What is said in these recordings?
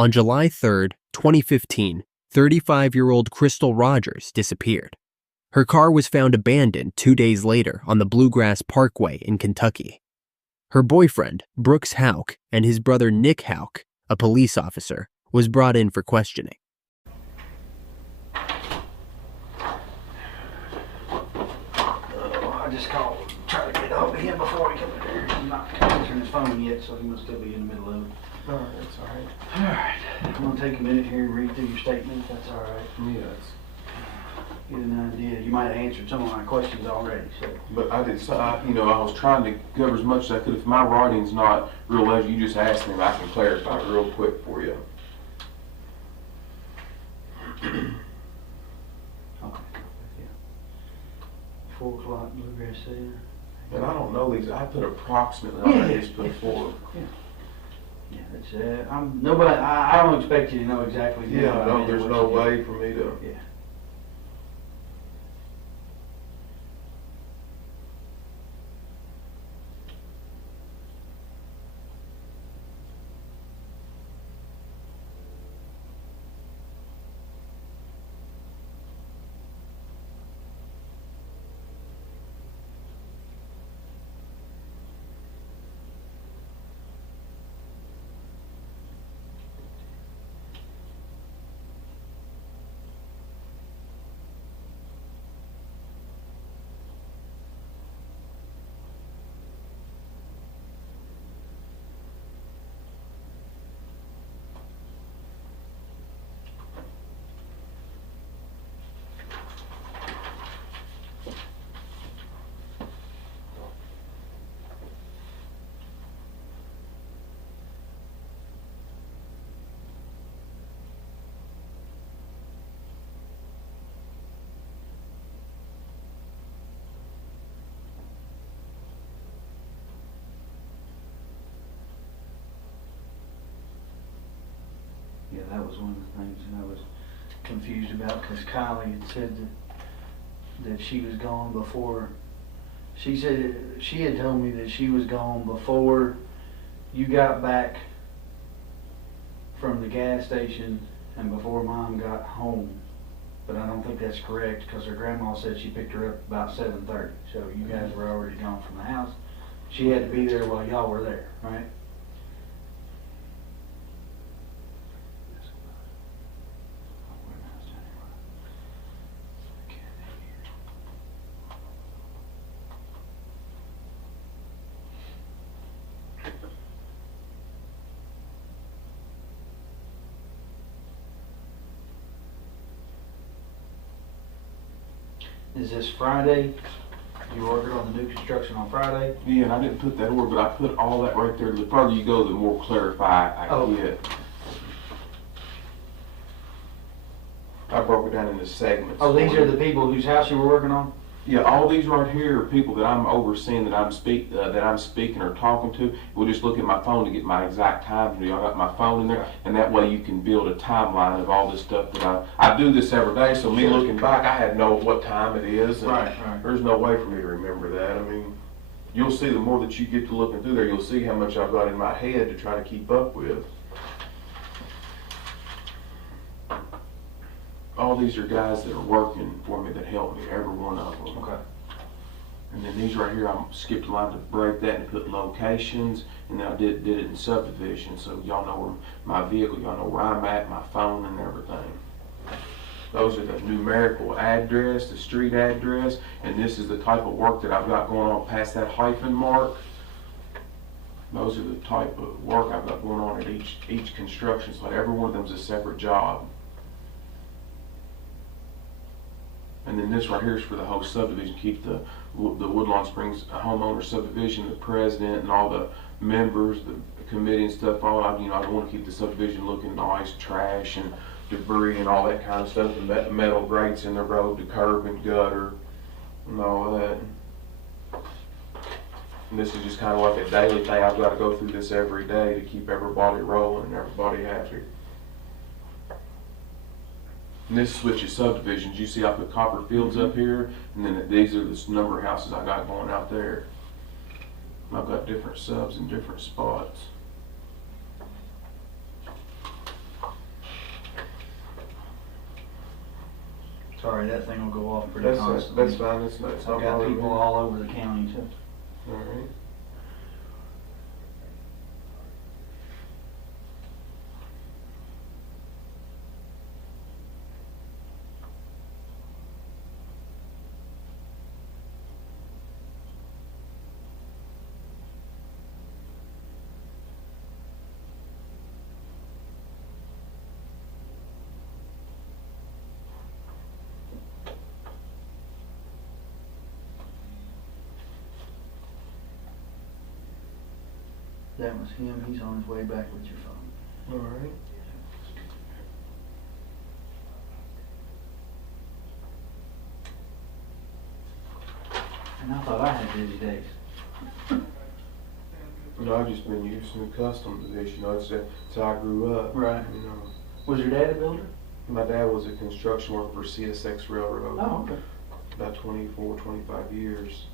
On July 3rd, 2015, 35-year-old Crystal Rogers disappeared. Her car was found abandoned 2 days later on the Bluegrass Parkway in Kentucky. Her boyfriend, Brooks Houck, and his brother Nick Houck, a police officer, was brought in for questioning. I just called, try to get over him before he comes in here. He's not answering his phone yet, so he must still be in the middle of it. Alright, that's alright. Alright, I'm going to take a minute here and read through your statement, if that's alright. Yes. Get an idea. You might have answered some of my questions already, so. But I did, I was trying to cover as much as I could. If my writing's not real legible, you just ask me and I can clarify real quick for you. Okay. Yeah. 4 o'clock, Bluegrass Center. And I don't know these. I put approximately on this before. Yeah, that's nobody. I don't expect you to know exactly. Yeah, no, there's no way for me to. Yeah. Yeah, that was one of the things that I was confused about, because Kylie had said that she was gone before. She said she had told me that she was gone before you got back from the gas station and before Mom got home. But I don't think that's correct, because her grandma said she picked her up about 7:30. So you guys were already gone from the house. She had to be there while y'all were there, right? Is this Friday? You ordered on the new construction on Friday? Yeah, and I didn't put that order, but I put all that right there. The further you go, the more clarified I get. I broke it down into segments. Oh, these are the people whose house you were working on? Yeah, all these right here are people that I'm overseeing, that I'm speaking or talking to. We'll just look at my phone to get my exact time. I got my phone in there, and that way you can build a timeline of all this stuff that I do this every day. So me looking back, I had to know what time it is. And right. There's no way for me to remember that. I mean, you'll see the more that you get to looking through there, you'll see how much I've got in my head to try to keep up with. All these are guys that are working for me that help me, every one of them. Okay. And then these right here, I skipped a line to break that and put locations, and then I did it in subdivision, so y'all know where my vehicle, y'all know where I'm at, my phone and everything. Those are the numerical address, the street address, and this is the type of work that I've got going on past that hyphen mark. Those are the type of work I've got going on at each construction site. Every one of them is a separate job. And then this right here is for the whole subdivision. Keep the Woodlawn Springs homeowner subdivision, the president, and all the members, the committee and stuff. I want to keep the subdivision looking nice, trash and debris and all that kind of stuff. The metal grates in the road, the curb and gutter, and all of that. And this is just kind of like a daily thing. I've got to go through this every day to keep everybody rolling and everybody happy. And this switches subdivisions. You see I put copper fields up here, and then these are the number of houses I got going out there. I've got different subs in different spots. Sorry, that thing will go off pretty That's constantly. fine. It's not. I've got people all over the county too. All right. That was him. He's on his way back with your phone. All right. And I thought I had busy days. No, I've just been using the custom to this. You know, that's how I grew up. Right. You know, Was your dad a builder? my dad was a construction worker for CSX Railroad. Oh, okay. About 24, 25 years.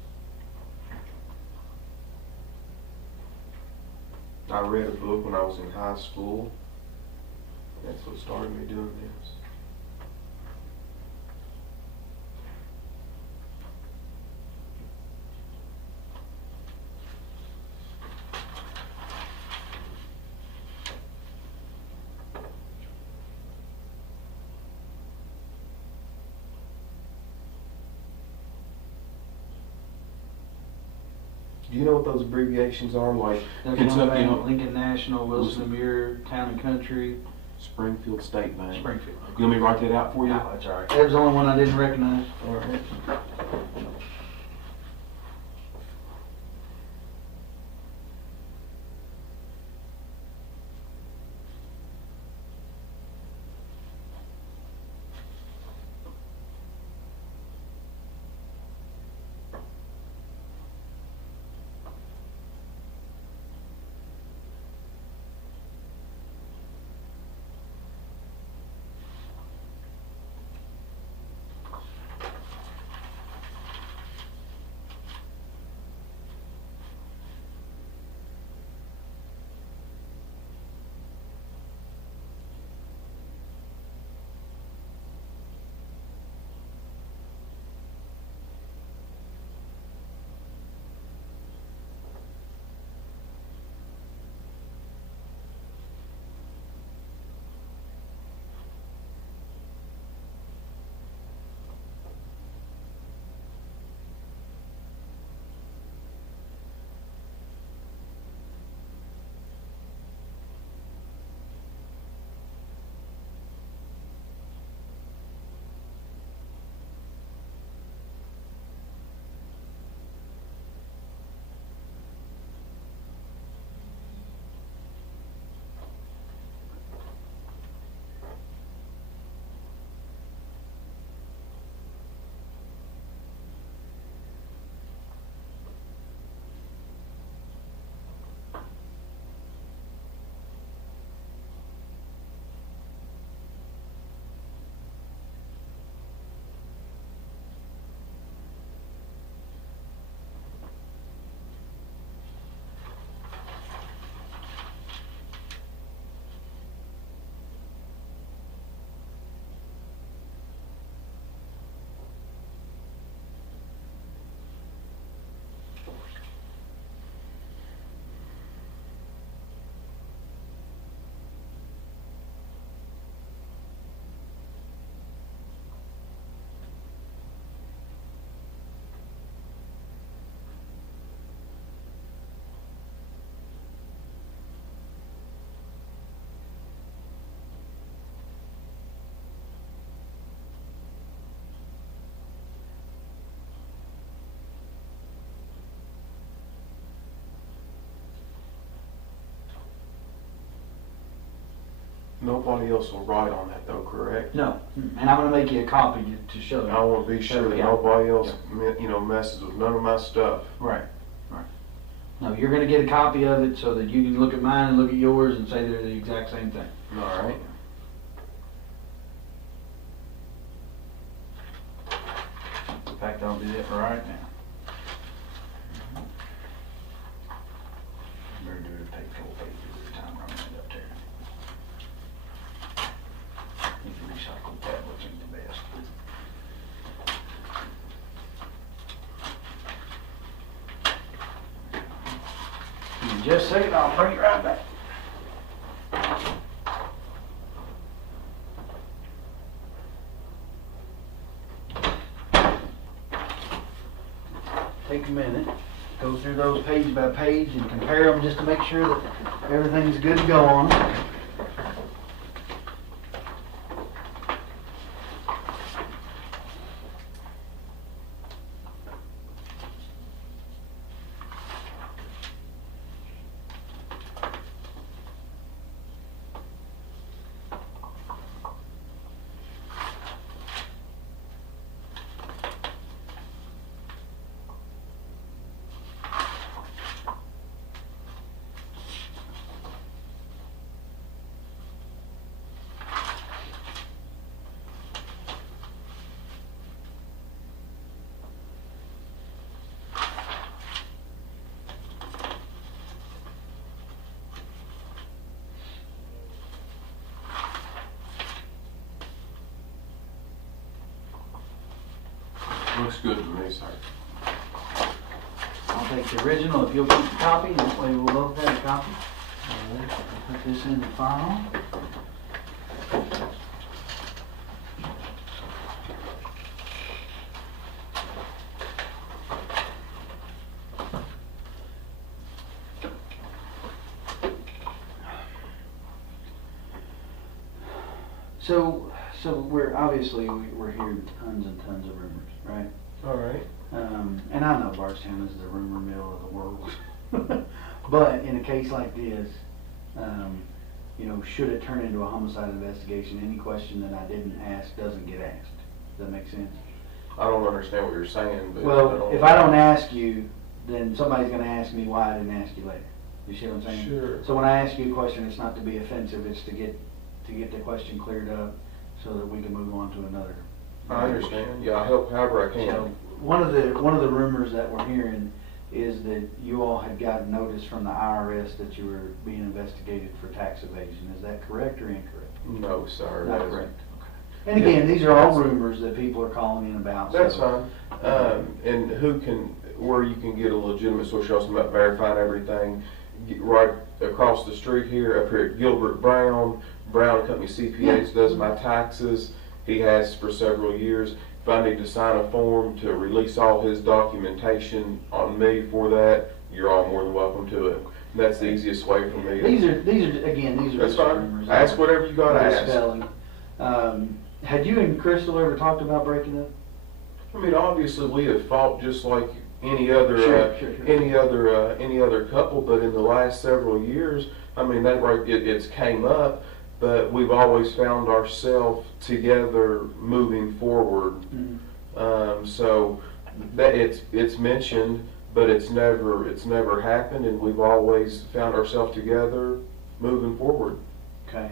I read a book when I was in high school. That's what started me doing this. Do you know what those abbreviations are? Like Kentucky, Lincoln National, Wilson Muir, Town and Country, Springfield State Bank. Springfield. You want me to write that out for you? No, that's all right. That was the only one I didn't recognize. All right. Nobody else will write on that though, correct? No, and I'm gonna make you a copy to show you. I want to be sure that Yeah. nobody else, Yeah. you know, messes with none of my stuff. Right, right. No, you're gonna get a copy of it so that you can look at mine and look at yours and say they're the exact same thing. All right. In fact, I'll do that right now. Better do it, take 4 pages at a time, running it up there. These recycled tablets ain't the best. Just a second, I'll bring it right back. Take a minute, go through those page by page and compare them just to make sure that everything's good to go on them. Looks good to me, sir. I'll take the original if you'll keep the copy, and that way we'll both have a copy. Alright, I'll put this in the file. So we're obviously we're hearing tons and tons of rumors, right? All right. And I know Bardstown is the rumor mill of the world, but in a case like this, you know, should it turn into a homicide investigation, any question that I didn't ask doesn't get asked. Does that make sense? I don't understand what you're saying, but Well, if I don't ask you, then somebody's going to ask me why I didn't ask you later. You see what I'm saying? Sure. So when I ask you a question, it's not to be offensive. It's to get the question cleared up so that we can move on to another. I understand. Yeah, I help however I can. So one of the rumors that we're hearing is that you all had gotten notice from the IRS that you were being investigated for tax evasion. Is that correct or incorrect? No, sir. Not correct. Okay. And again, these are all rumors that people are calling in about. That's so. fine. And where you can get a legitimate source, you're also about verifying everything. Right across the street here, up here at Gilbert Brown Company CPAs does my taxes. He has for several years. If I need to sign a form to release all his documentation on me for that, you're all more than welcome to it. And that's the easiest way for me. These are That's just fine. rumors. Ask whatever you got to ask. Spelling. Had you and Crystal ever talked about breaking up? I mean, obviously we have fought just like any other Sure. any other couple, but in the last several years, I mean, it's came up, but we've always found ourselves together moving forward. Mm-hmm. So that it's mentioned, but it's never happened, and we've always found ourselves together moving forward. Okay.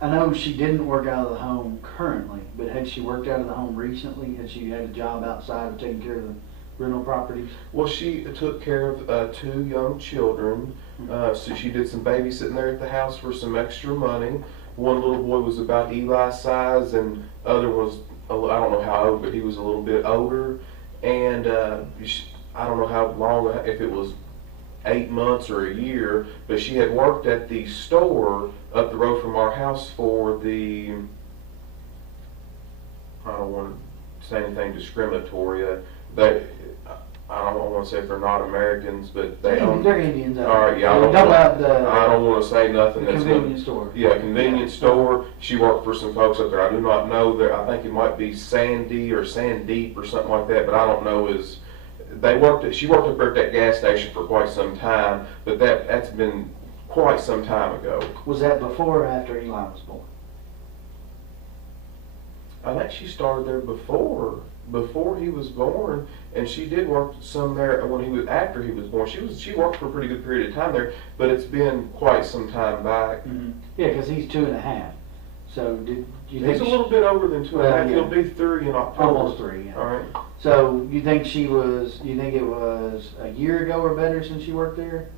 I know she didn't work out of the home currently, but had she worked out of the home recently? Had she had a job outside of taking care of the rental properties? Well, she took care of 2 young children, so she did some babysitting there at the house for some extra money. One little boy was about Eli's size, and other was, I don't know how old, but he was a little bit older. And I don't know how long, if it was 8 months or a year, but she had worked at the store up the road from our house for the, I don't want to say anything discriminatory, I don't want to say if they're not Americans, but they're Indians. All right, yeah. I don't want to say nothing. That's convenience store. Yeah, convenience store. She worked for some folks up there. I do not know that. I think it might be Sandy or Sandeep or something like that, but I don't know. She worked up there at that gas station for quite some time, but that's been quite some time ago. Was that before or after Eli was born? I think she started there before he was born, and she did work some there after he was born. She worked for a pretty good period of time there, but it's been quite some time back. Mm-hmm. Yeah, because he's 2.5. So did you think he's a little bit over than 2.5? Yeah. He'll be 3 in October. Almost 3. Yeah. All right. So you think it was a year ago or better since she worked there?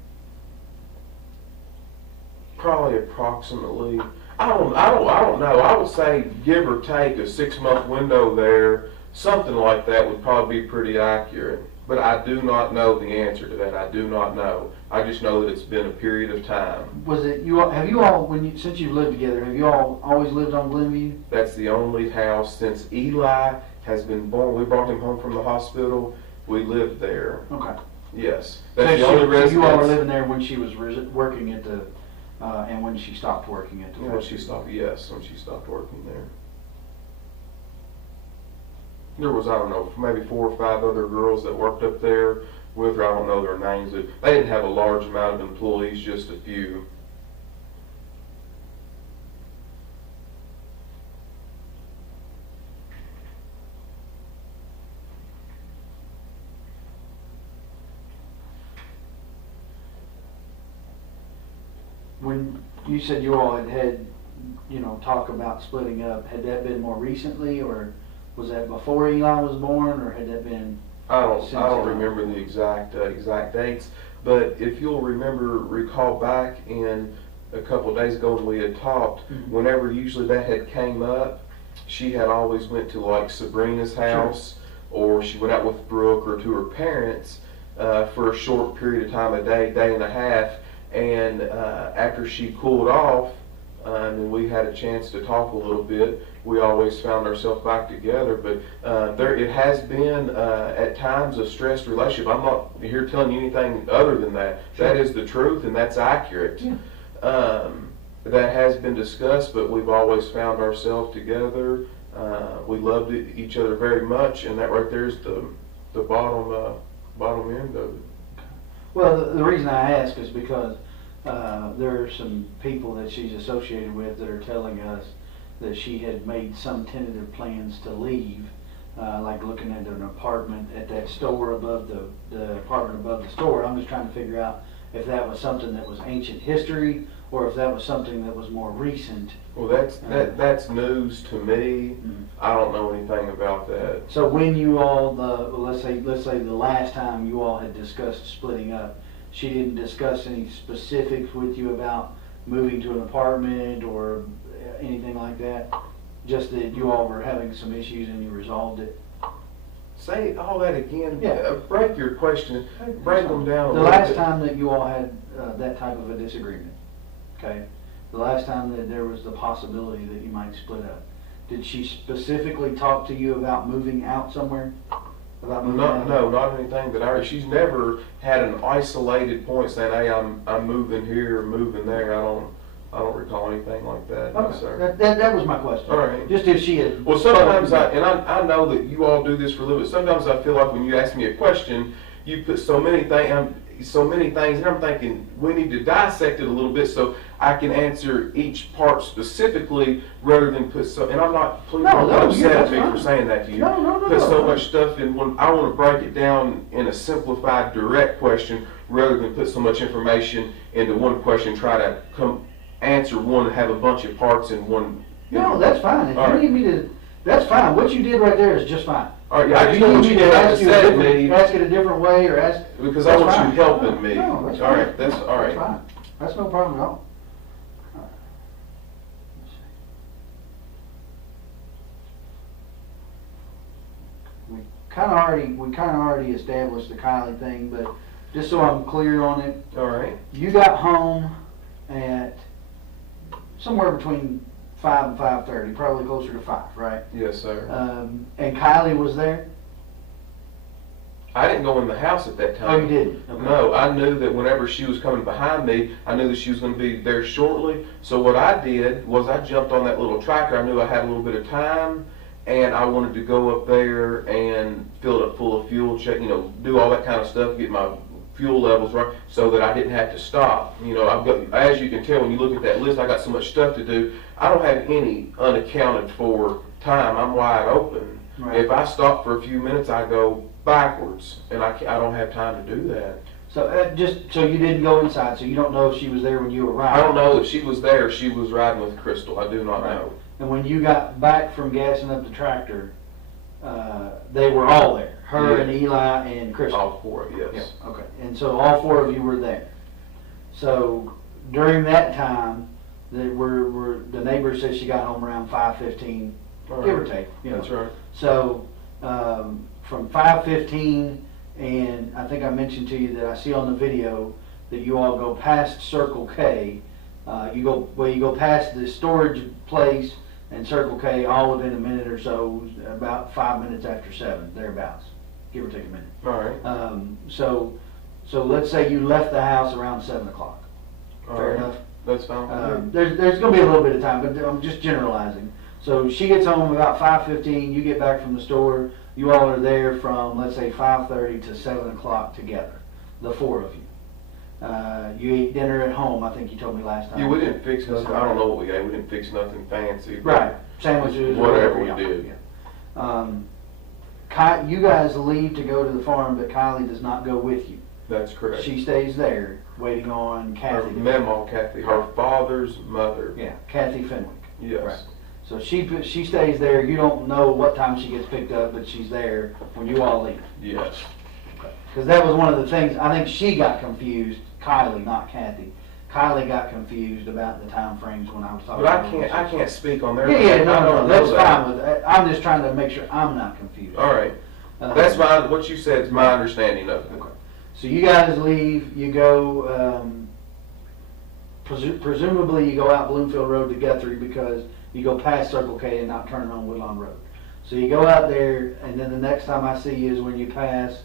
Probably approximately. I don't know. I would say give or take a 6-month window there. Something like that would probably be pretty accurate. But I do not know the answer to that. I do not know. I just know that it's been a period of time. Was it you all? Have you all, since you've lived together, have you all always lived on Glenview? That's the only house since Eli has been born. We brought him home from the hospital. We lived there. Okay. Yes. So, That's the only residence. you all were living there when she was working at the, and when she stopped working at the. When she stopped, yes, when she stopped working there. There was, I don't know, maybe 4 or 5 other girls that worked up there with her. I don't know their names. They didn't have a large amount of employees, just a few. When you said you all had, talk about splitting up, had that been more recently, or was that before Eli was born, or had that been? I don't remember the exact dates, but if you'll recall back in a couple of days ago when we had talked, whenever usually that had came up, she had always went to like Sabrina's house, or she went out with Brooke or to her parents for a short period of time, a day and a half, and after she cooled off, and we had a chance to talk a little bit, we always found ourselves back together. But it has been at times a stressed relationship. I'm not here telling you anything other than that. Sure. That is the truth, and that's accurate. Yeah. That has been discussed, but we've always found ourselves together. We loved each other very much, and that right there is the bottom end of it. Well, the reason I ask is because there are some people that she's associated with that are telling us that she had made some tentative plans to leave, like looking at an apartment at that store above the apartment above the store. I'm just trying to figure out if that was something that was ancient history or if that was something that was more recent. Well, that's news to me. I don't know anything about that. So when you all, let's say the last time you all had discussed splitting up, she didn't discuss any specifics with you about moving to an apartment or anything like that? Just that you all were having some issues and you resolved it? Say all that again. Yeah. Break your question. Break them down a the little last bit. time that you all had that type of a disagreement, okay? The last time that there was the possibility that you might split up, did she specifically talk to you about moving out somewhere? About moving out? No, not anything that I. She's never had an isolated point saying, "Hey, I'm moving here, or moving there." I don't recall anything like that. Okay. No, sir. That was my question. All right. Just if she had. Well, sometimes I know that you all do this for a living. Sometimes I feel like when you ask me a question, you put so many things, and I'm thinking we need to dissect it a little bit so I can answer each part specifically rather than put so. And I'm not. Please don't get upset at me for saying that to you. No. Put so much stuff in when I want to break it down in a simplified, direct question rather than put so much information into one question. Try to answer one and have a bunch of parts in one. No, that's fine. If you need me to, that's fine. What you did right there is just fine. All right, yeah, I just you want need you me to ask ask it a different way or ask. because I want fine. you helping me. No, that's all fine. right, that's all right. That's fine. That's no problem at all. We kind of already established the Kylie thing, but just so I'm clear on it, All right. you got home at somewhere between 5 and 5:30, probably closer to 5, right? Yes, sir. And Kylie was there? I didn't go in the house at that time. Oh, you didn't? Okay. No, I knew that whenever she was coming behind me, I knew that she was going to be there shortly. So what I did was I jumped on that little tractor. I knew I had a little bit of time, and I wanted to go up there and fill it up full of fuel, check, do all that kind of stuff, get my fuel levels right, so that I didn't have to stop. I've got, as you can tell when you look at that list, I got so much stuff to do. I don't have any unaccounted for time. I'm wide open. Right. If I stop for a few minutes, I go backwards, and I don't have time to do that. So so you didn't go inside, so you don't know if she was there when you arrived. I don't know if she was there. She was riding with Crystal. I do not know. And when you got back from gassing up the tractor, they were all there. Her and Eli and Crystal. All four, yes. Yeah, okay. And so all 4 of you were there. So during that time, the neighbor said she got home around 5:15, All right. give or take. That's right. So from 5:15 and I think I mentioned to you that I see on the video that you all go past Circle K. You go past the storage place and Circle K all within a minute or so, about 5 minutes after 7, thereabouts, give or take a minute. All right. So let's say you left the house around 7 o'clock. Fair enough? That's fine. There's going to be a little bit of time, but I'm just generalizing. So she gets home about 5:15. You get back from the store. You all are there from, let's say, 5:30 to 7 o'clock together, the 4 of you. You ate dinner at home, I think you told me last time. Yeah, we didn't fix nothing. I don't know what we ate. We didn't fix nothing fancy. Right. Sandwiches. Whatever we did. Yeah. You guys leave to go to the farm, but Kylie does not go with you. That's correct. She stays there waiting on Kathy. Her Mamaw Kathy, her father's mother. Yeah, Kathy Fenwick. Yes. Right. So she stays there. You don't know what time she gets picked up, but she's there when you all leave. Yes. Because that was one of the things, I think she got confused, Kylie, not Kathy. Kylie got confused about the time frames when I was talking But about I can't speak on their. Yeah, no, that's fine. I'm just trying to make sure I'm not confused. All right. That's what you said is my understanding of it. Okay. So you guys leave, you go, presumably you go out Bloomfield Road to Guthrie because you go past Circle K and not turn on Woodlawn Road. So you go out there, and then the next time I see you is when you pass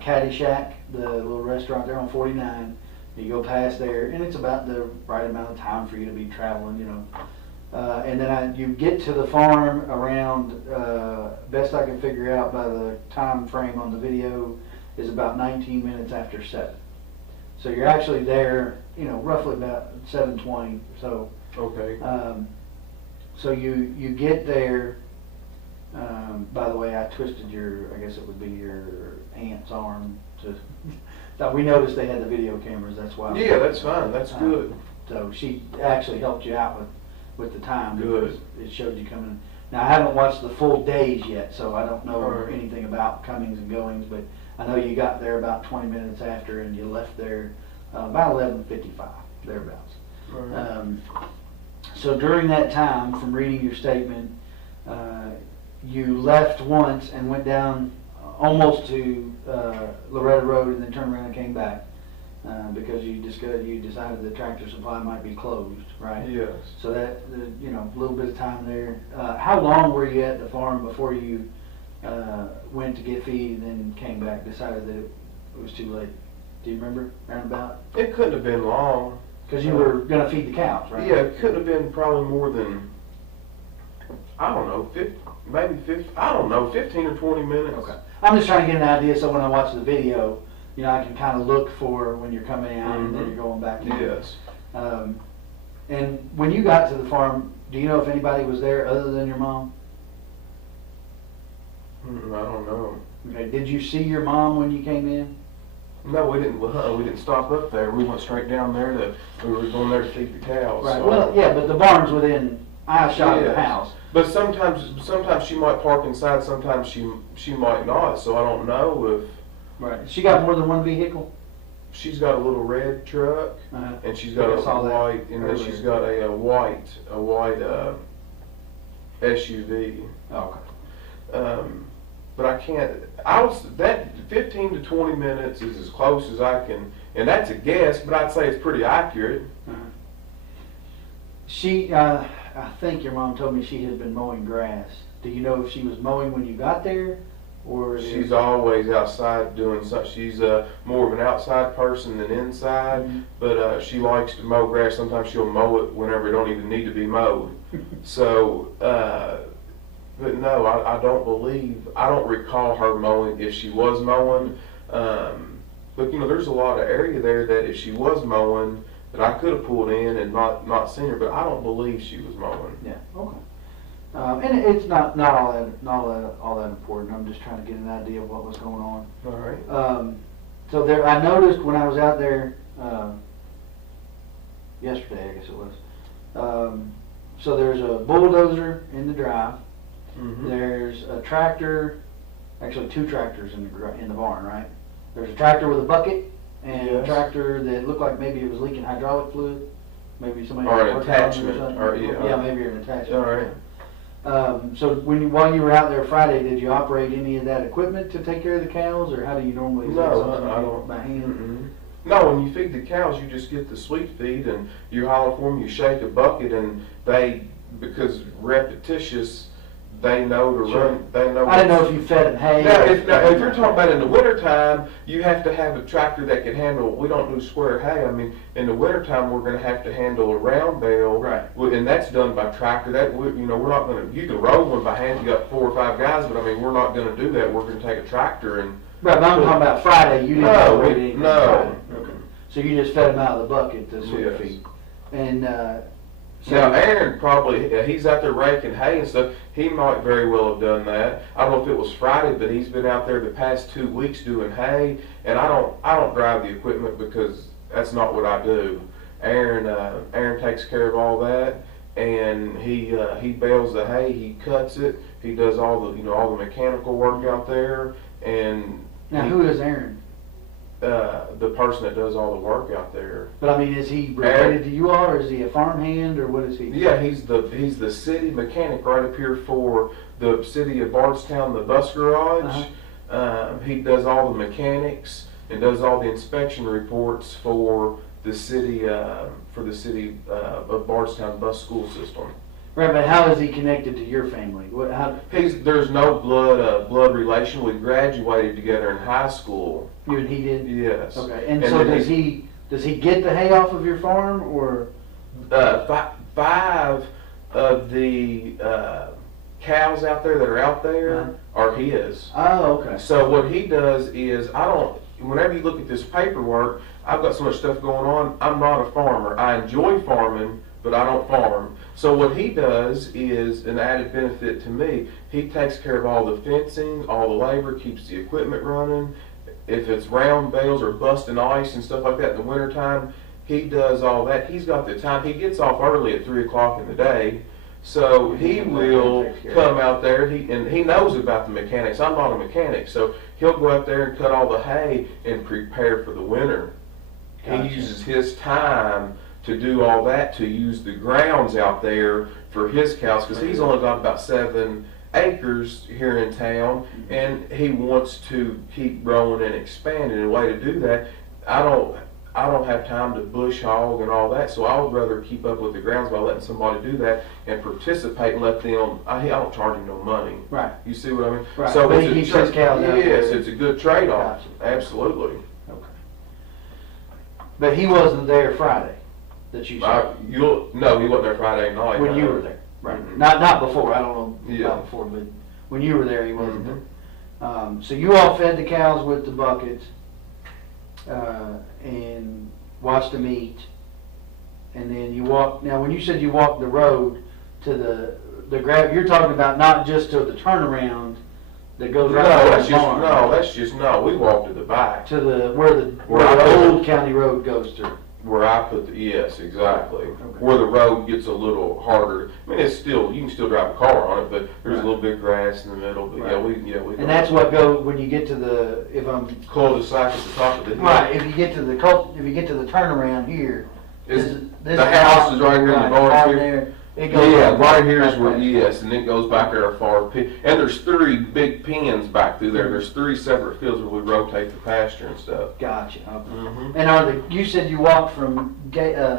Caddy Shack, the little restaurant there on 49. You go past there, and it's about the right amount of time for you to be traveling, you know. And then you get to the farm around, best I can figure out by the time frame on the video, is about 19 minutes after 7. So you're actually there, you know, roughly about 7:20. So Okay. so you get there. By the way, I twisted I guess it would be your aunt's arm to. Thought we noticed they had the video cameras. That's why. Yeah, that's fine. That's good. So she actually helped you out with the time. Good. Because it showed you coming. Now I haven't watched the full days yet, so I don't know anything about comings and goings. But I know you got there about 20 minutes after, and you left there about 11:55 thereabouts. Right. So during that time, from reading your statement, you left once and went down almost to Loretta Road and then turned around and came back because you decided the Tractor Supply might be closed, right? Yes. So that, you know, a little bit of time there. How long were you at the farm before you went to get feed and then came back, decided that it was too late? Do you remember, roundabout? It couldn't have been long. Because you were going to feed the cows, right? Yeah, it couldn't have been probably more than, I don't know, 15 or 20 minutes. Okay. I'm just trying to get an idea so when I watch the video, you know, I can kind of look for when you're coming out and then you're going back in. Yes. And when you got to the farm, do you know if anybody was there other than your mom? I don't know. Okay. Did you see your mom when you came in? No, we didn't. We didn't stop up there. We went straight down there. We were going there to feed the cows. Right. So. Well, yeah, but the barn's within eyeshot of the house. But sometimes she might park inside. Sometimes she might not. So I don't know if. Right. She got more than one vehicle. She's got a little red truck, and she's got a white, and then she's got a white SUV. Okay. But I can't. That 15 to 20 minutes is as close as I can, and that's a guess. But I'd say it's pretty accurate. She, I think your mom told me she had been mowing grass. Do you know if she was mowing when you got there, or? She's always outside doing something. She's more of an outside person than inside, but she likes to mow grass. Sometimes she'll mow it whenever it don't even need to be mowed. So. But no, I don't recall her mowing if she was mowing. But you know, there's a lot of area there that if she was mowing, that I could have pulled in and not seen her. But I don't believe she was mowing. Yeah. Okay. And it's not all that important. I'm just trying to get an idea of what was going on. All right. So there, I noticed when I was out there yesterday, I guess it was. So there's a bulldozer in the drive. Mm-hmm. There's a tractor, actually 2 tractors in the barn, right? There's a tractor with a bucket and a tractor that looked like maybe it was leaking hydraulic fluid. Maybe somebody or was an working on it attachment, something. or Yeah, maybe an attachment. All right. So while you were out there Friday, did you operate any of that equipment to take care of the cows, or how do you normally? Is that No, something I you do don't. by hand. Mm-mm. No, when you feed the cows, you just get the sweet feed and you holler for them, you shake a bucket, and they, because repetitious, they know to Sure. run, they know. I didn't know if you fed them hay. Now, if you're talking about in the wintertime, you have to have a tractor that can handle, we don't do square hay. I mean, in the wintertime, we're going to have to handle a round bale. Right. And that's done by tractor. We're not going to, you can roll one by hand, you got 4 or 5 guys, but I mean, we're not going to do that. We're going to take a tractor and. Right, but I'm talking about Friday. You didn't operate anything No. Friday. Okay. So you just fed them out of the bucket, the sweet Yes. feed. And, so Now, Aaron probably, he's out there raking hay and stuff. He might very well have done that. I don't know if it was Friday, but he's been out there the past 2 weeks doing hay. And I don't drive the equipment because that's not what I do. Aaron takes care of all that, and he bales the hay, he cuts it, he does all the mechanical work out there, and now who is Aaron? the person that does all the work out there. But I mean, is he related to you all, or is he a farmhand, or what is he? Yeah, he's the city mechanic right up here for the city of Bardstown, the bus garage. He does all the mechanics and does all the inspection reports for the city of Bardstown bus school system. Right, but how is he connected to your family? There's no blood relation. We graduated together in high school. You and he did? Yes. Okay, and so does he get the hay off of your farm, or? 5 of the cows out there that are out there are his. Oh, okay. So what he does is, whenever you look at this paperwork, I've got so much stuff going on, I'm not a farmer. I enjoy farming, but I don't farm. So what he does is an added benefit to me. He takes care of all the fencing, all the labor, keeps the equipment running. If it's round bales or busting ice and stuff like that in the wintertime, he does all that. He's got the time. He gets off early at 3 o'clock in the day. So he will come out there, and he knows about the mechanics. I'm not a mechanic, so he'll go out there and cut all the hay and prepare for the winter. Gotcha. He uses his time to do all that, to use the grounds out there for his cows, because he's only got about 7 acres here in town, and he wants to keep growing and expanding. And a way to do that, I don't have time to bush hog and all that, so I would rather keep up with the grounds by letting somebody do that and participate and let them. I don't charge him no money. Right. You see what I mean? Right. So but he keeps his cows out there. Yes, it's a good trade-off. Gotcha. Absolutely. Okay. But he wasn't there Friday, that you saw. No, he wasn't there Friday night. When you were there. Right. Not before. I don't know Yeah. about before, but when you were there, he wasn't there. So you all fed the cows with the buckets, and watched them eat, and then you walked. Now, when you said you walked the road to the grab, you're talking about not just to the turnaround that goes right by the barn. We walked to the back To where the old county road goes through. where I put yes, exactly. Okay. Where the road gets a little harder. I mean, you can still drive a car on it, but there's a little bit of grass in the middle. But we. And that's what goes when you get to the cul-de-sac at the top of the hill. Right. If you get to the turnaround here, this the house is right here in the barn here. there. It goes right here is where and it goes back there far. And there's 3 big pens back through there. There's 3 separate fields where we rotate the pasture and stuff. Gotcha. Okay. And you said you walked from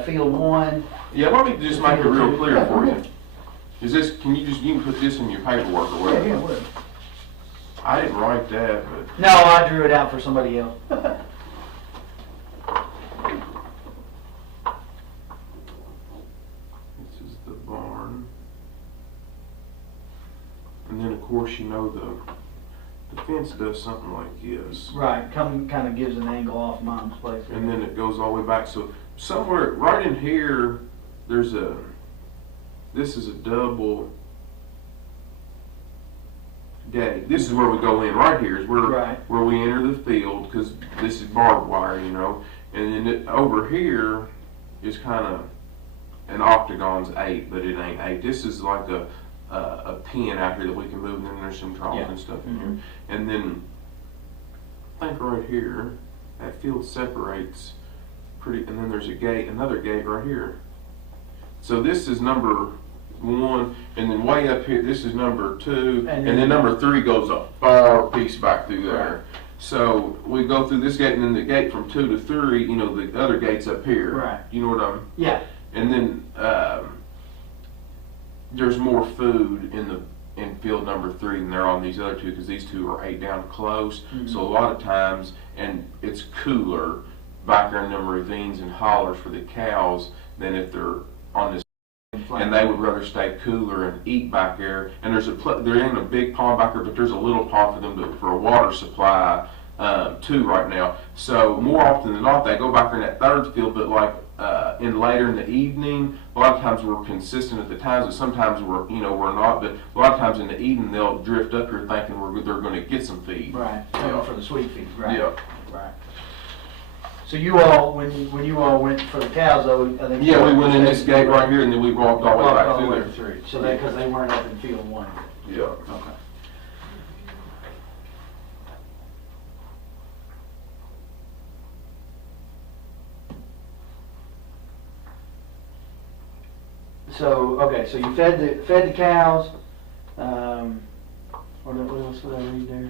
field 1? Yeah, let me just make it real clear for you. You can put this in your paperwork or whatever. Yeah, whatever. I didn't write that, but. No, I drew it out for somebody else. This is the barn. And then, of course, the fence does something like this. Right, kind of gives an angle off Mom's place. And then it goes all the way back. So somewhere right in here, this is a double gate. This is where we go in. Right here is where we enter the field, because this is barbed wire, And then over here is kind of an octagon's 8, but it ain't 8. This is like a pen out here that we can move, and then there's some troughs and stuff in here. And then I think right here, that field separates and then there's another gate right here. So this is number 1, and then and way up here, this is number 2, And and then- then number 3 goes a far piece back through there. So we go through this gate, and then the gate from 2 to 3, you know, the other gate's up here. Right. You know what I'm? Yeah. And then there's more food in field number 3 than there are on these other 2, because these 2 are 8 down close. Mhm. So a lot of times, and it's cooler back there in them ravines and hollers for the cows than if they're on this. And they would rather stay cooler and eat back there. And there ain't a big pond back there, but there's a little pond for them for a water supply too right now. So more often than not, they go back there in that third field. But like later in the evening, a lot of times we're consistent at the times, but sometimes we're not. But a lot of times in the evening, they'll drift up here thinking they're going to get some feed. Right. Yeah. For the sweet feed. Right. Yeah. Right. So you all, when you all went for the cows, though, I think. Yeah, we went in this gate right here, and then we walked all the way back through there. Through. So that because they weren't up in field 1. Yeah. Okay. So okay, so you fed the cows. What else did I read there?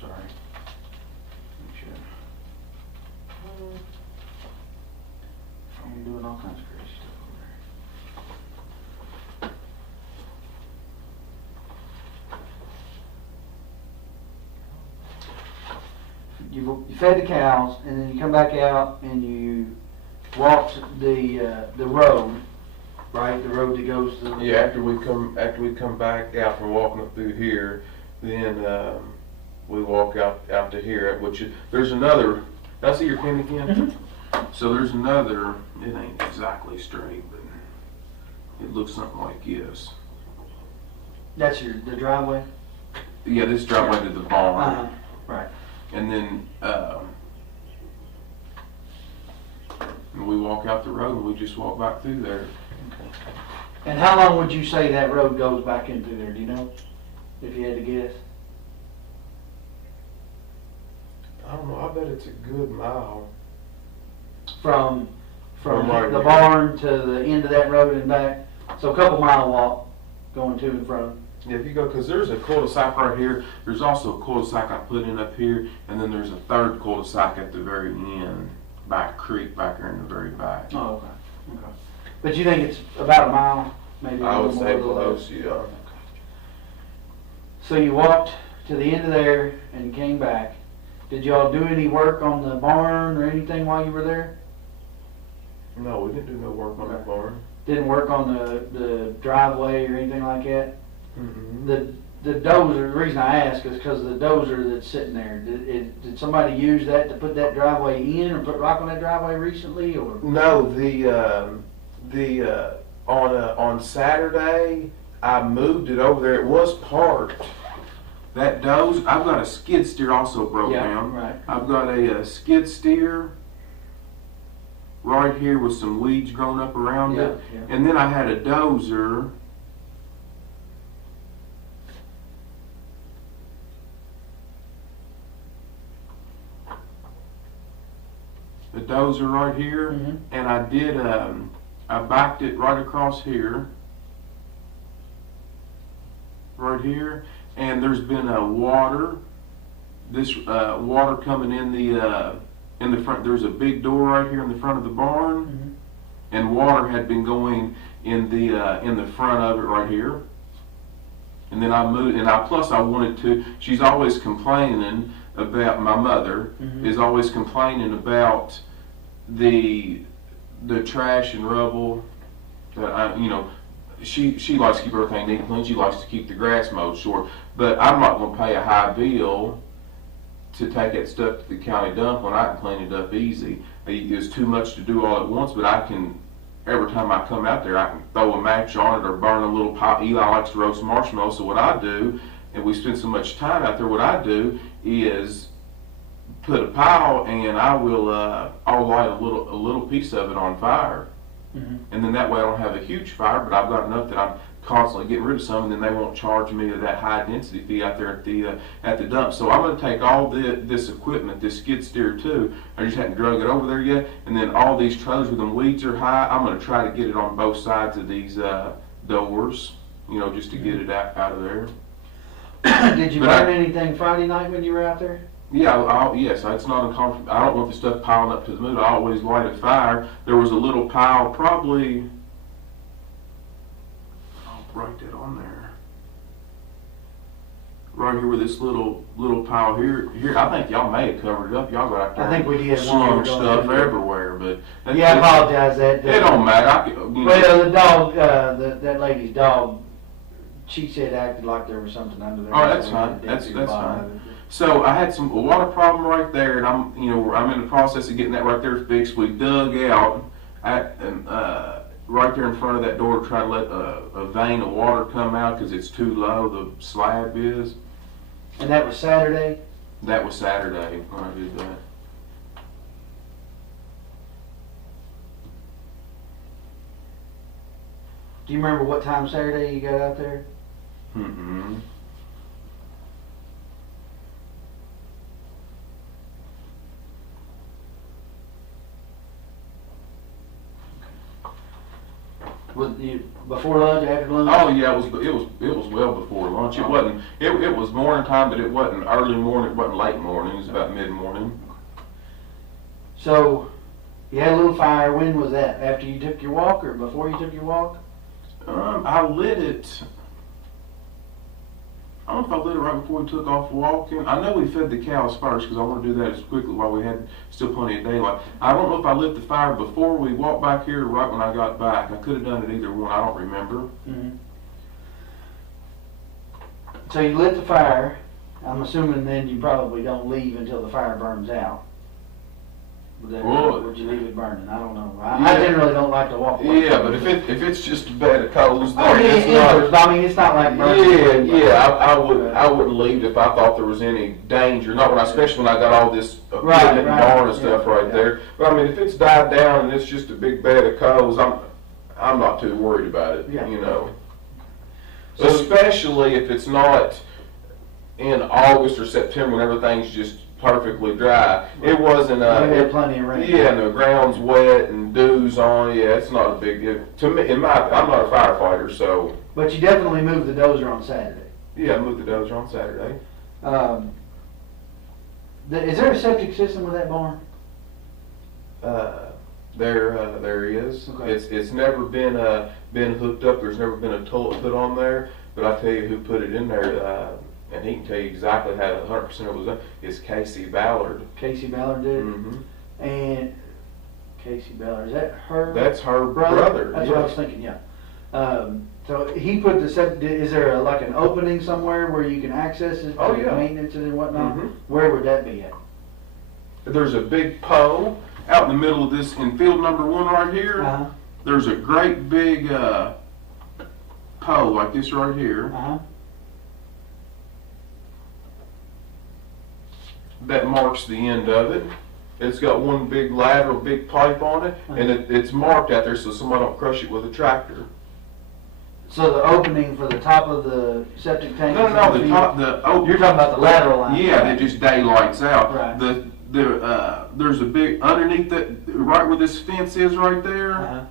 Sorry. Make sure. I'm doing all kinds of crazy stuff over there. You fed the cows, and then you come back out and you walked the road, right? The road that goes to. Yeah, after we come back out from walking up through here, then we walk out to here, there's another. Did I see your pin again? Mm-hmm. So there's another. It ain't exactly straight, but it looks something like this. That's the driveway. Yeah, this driveway to the barn, Right. and then we walk out the road, and we just walk back through there. Okay. And how long would you say that road goes back into there? Do you know? If you had to guess. I don't know. I bet it's a good mile. From right the here. barn to the end of that road and back. So a couple mile walk going to and from. Yeah, if you go, because there's a cul-de-sac right here. There's also a cul-de-sac I put in up here, and then there's a third cul-de-sac at the very end, by a creek back there in the very back. Oh, okay. Okay. But you think it's about a mile, maybe? I a would little say more, a little close, less? yeah. Okay. So you walked to the end of there and came back. Did y'all do any work on the barn or anything while you were there? No, we didn't do no work on that barn. Didn't work on the driveway or anything like that? Mm-hmm. The dozer, the reason I ask is because the dozer that's sitting there, did somebody use that to put that driveway in or put rock on that driveway recently, or? No, on Saturday I moved it over there. It was parked. That dozer, I've got a skid steer also broke down. Right. I've got a skid steer right here with some weeds growing up around it. Yeah. And then I had a dozer. The dozer right here. Mm-hmm. And I did, I backed it right across here. Right here. And there's been water. This water coming in the front. There's a big door right here in the front of the barn. Mm-hmm. And water had been going in the front of it right here. And then I moved, and plus I wanted to. She's always complaining about, my mother is always complaining about the trash and rubble that she likes to keep everything neat and clean. She likes to keep the grass mowed short, but I'm not going to pay a high bill to take that stuff to the county dump when I can clean it up easy. It's too much to do all at once, but I can, every time I come out there, I can throw a match on it or burn a little pile. Eli likes to roast marshmallows, so what I do, and we spend so much time out there, what I do is put a pile, and I'll light a little piece of it on fire. Mm-hmm. And then that way I don't have a huge fire, but I've got enough that I'm constantly getting rid of some, and then they won't charge me that high density fee out there at the dump. So I'm going to take all this equipment, this skid steer too. I just haven't drug it over there yet, and then all these trailers where the weeds are high, I'm going to try to get it on both sides of these doors, you know, just to get it out of there. Did you burn anything Friday night when you were out there? Yeah, yes, it's not uncomfortable. I don't want the stuff piling up to the moon. I always light a fire. There was a little pile, probably, I'll write that on there. Right here with this little pile here. I think y'all may have covered it up. Y'all got out there. I think we did. Slung stuff everywhere, but yeah, I apologize. That it don't matter. Well, the dog, that lady's dog, she said acted like there was something under there. Oh, that's fine. That's fine. So I had a water problem right there, and I'm in the process of getting that right there fixed. We dug out right there in front of that door to try to let a vein of water come out because it's too low. The slab is. And that was Saturday? That was Saturday when I did that. Do you remember what time Saturday you got out there? Mm-hmm. Was you before lunch, after lunch? Oh yeah, it was well before lunch. It wasn't. It was morning time, but it wasn't early morning. It wasn't late morning. It was about mid morning. So you had a little fire. When was that? After you took your walk or before you took your walk? I lit it. I don't know if I lit it right before we took off walking. I know we fed the cows first because I want to do that as quickly while we had still plenty of daylight. I don't know if I lit the fire before we walked back here or right when I got back. I could have done it either one. I don't remember. Mm-hmm. So you lit the fire. I'm assuming then you probably don't leave until the fire burns out. Would you leave it burning? I don't know. I generally don't like to walk away. Yeah, but if it's just a bed of coals, I mean, it's not like burning. I wouldn't leave if I thought there was any danger. Not when especially when I got all this equipment and barn and stuff there. But I mean, if it's died down and it's just a big bed of coals, I'm not too worried about it. You know, so, especially if it's not in August or September when everything's just perfectly dry. It wasn't. It had plenty of rain. Yeah, and the ground's wet and dew's on. Yeah, it's not a big deal. To me, I'm not a firefighter, so. But you definitely moved the dozer on Saturday. Yeah, I moved the dozer on Saturday. Is there a septic system with that barn? There is. Okay. It's never been hooked up. There's never been a toilet put on there. But I tell you who put it in there. And he can tell you exactly how 100% it was done. It's Casey Ballard. Casey Ballard did it? Mm-hmm. And Casey Ballard, is that her? That's her brother. That's what I was thinking, yeah. So he put the septic, is there like an opening somewhere where you can access it? Oh, yeah. Maintenance and whatnot? Mm-hmm. Where would that be at? There's a big pole out in the middle of this, in field number 1 right here. Uh-huh. There's a great big pole like this right here. Uh-huh. That marks the end of it. It's got one big lateral, big pipe on it, and it's marked out there so someone don't crush it with a tractor. So the opening for the top of the septic tank? No, the top, you're talking about the lateral line? Yeah, that just daylights out. Right. There's a big, underneath that, right where this fence is right there, Uh-huh.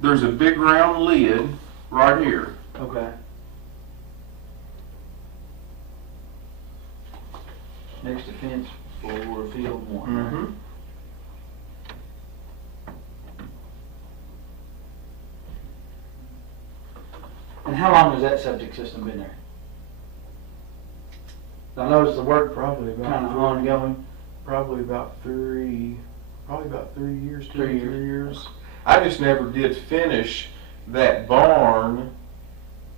there's a big round lid right here. Okay. Next to fence for field 1. Mm-hmm. And how long has that septic system been there? I noticed the work Probably about kind of ongoing. Probably about 3 years, 3 years. I just never did finish that barn,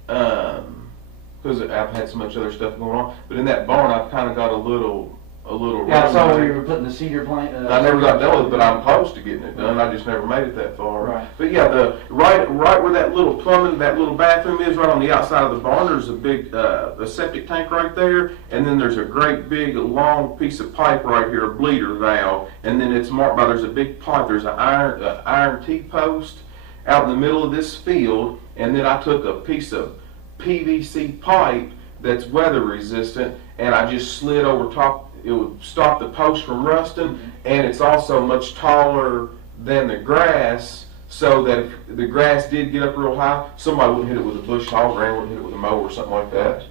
because I've had so much other stuff going on. But in that barn, I've kind of got a little. Yeah, I saw where you were putting the cedar plant. I never got done with it, but I'm close to getting it done. I just never made it that far. Right. But yeah, right where that little plumbing, that little bathroom is, right on the outside of the barn, there's a big a septic tank right there, and then there's a great big long piece of pipe right here, a bleeder valve, and then it's marked by there's a big pipe. There's an iron T-post out in the middle of this field, and then I took a piece of PVC pipe that's weather resistant, and I just slid over top. It would stop the post from rusting, and it's also much taller than the grass, so that if the grass did get up real high, somebody wouldn't hit it with a bush hogger, and wouldn't hit it with a mower or something like that.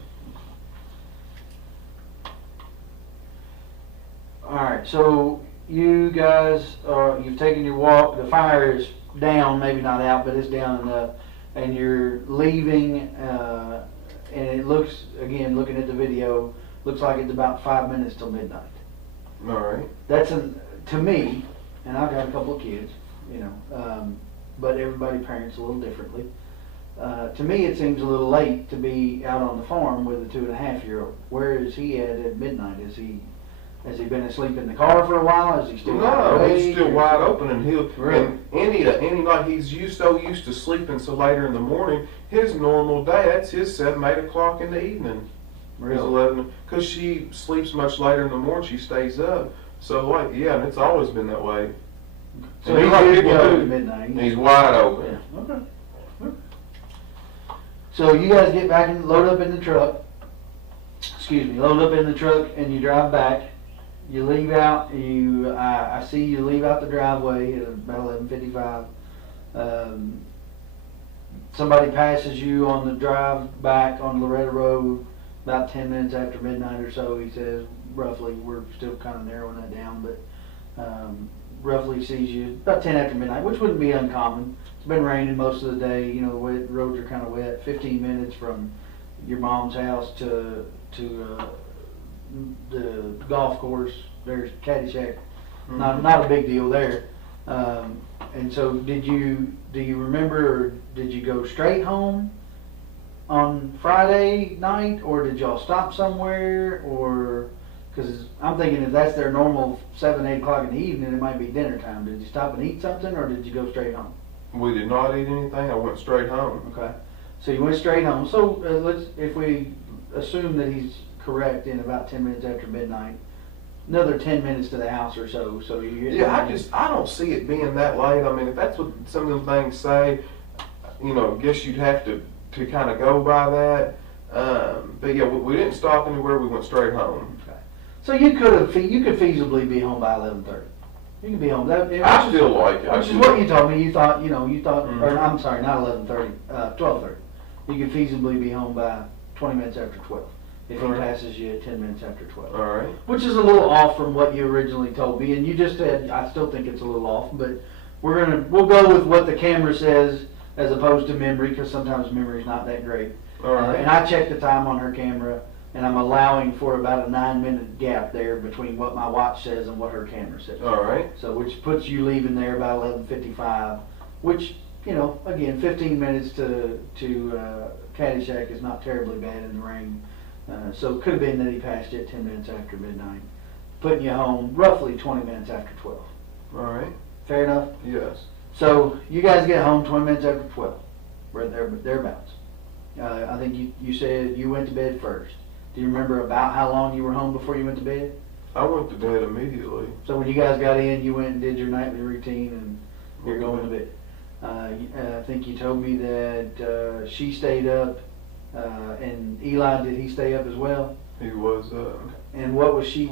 All right, so you guys, you've taken your walk. The fire is down, maybe not out, but it's down enough, and you're leaving. And it looks, again, looking at the video, looks like it's about 5 minutes till midnight. All right. That's to me, and I've got a couple of kids, but everybody parents a little differently. To me, it seems a little late to be out on the farm with a 2.5-year-old. Where is he at midnight? Has he been asleep in the car for a while? Is he still he's still wide open, and Really? and any night he's so used to sleeping so later in the morning. His normal day, that's his 7, 8 o'clock in the evening. Really? His 11, because she sleeps much later in the morning. She stays up. So and it's always been that way. So and he's like good to people go do, at midnight. He's wide open. Yeah. Okay. So you guys get back and load up in the truck. Load up in the truck and you drive back. You leave out. I see you leave out the driveway at about 11:55. Somebody passes you on the drive back on Loretta Road about 10 minutes after midnight or so. He says, roughly, we're still kind of narrowing that down, but roughly sees you about 10 after midnight, which wouldn't be uncommon. It's been raining most of the day. The roads are kind of wet. 15 minutes from your mom's house to the golf course. There's Caddyshack. Mm-hmm. Not a big deal there. And so do you remember, or did you go straight home on Friday night, or did y'all stop somewhere? Or, because I'm thinking if that's their normal 7, 8 o'clock in the evening, it might be dinner time. Did you stop and eat something, or did you go straight home? We did not eat anything. I went straight home. Okay. So you went straight home. So if we assume that he's correct in about 10 minutes after midnight, another 10 minutes to the house or so. So you get I don't see it being that late. I mean, if that's what some of them things say, I guess you'd have to kind of go by that. But yeah, we didn't stop anywhere. We went straight home. Okay. So you could feasibly be home by 11:30. You could be home. I feel like it. Which is what you told me. You thought, Mm-hmm. or I'm sorry, not 11:30, 12:30. You could feasibly be home by 20 minutes after 12. If he passes you at 10 minutes after 12. All right. Which is a little off from what you originally told me, and you just said, I still think it's a little off, but we'll go with what the camera says as opposed to memory, because sometimes memory's not that great. All right. And I checked the time on her camera, and I'm allowing for about a 9-minute gap there between what my watch says and what her camera says. All right. So which puts you leaving there about 11:55, which, again, 15 minutes to Caddyshack is not terribly bad in the rain. So it could have been that he passed you at 10 minutes after midnight, putting you home roughly 20 minutes after 12. All right. Fair enough? Yes. So you guys get home 20 minutes after 12, right thereabouts. I think you said you went to bed first. Do you remember about how long you were home before you went to bed? I went to bed immediately. So when you guys got in, you went and did your nightly routine, and you're going to bed. I think you told me that she stayed up. And Eli, did he stay up as well? He was. And where was she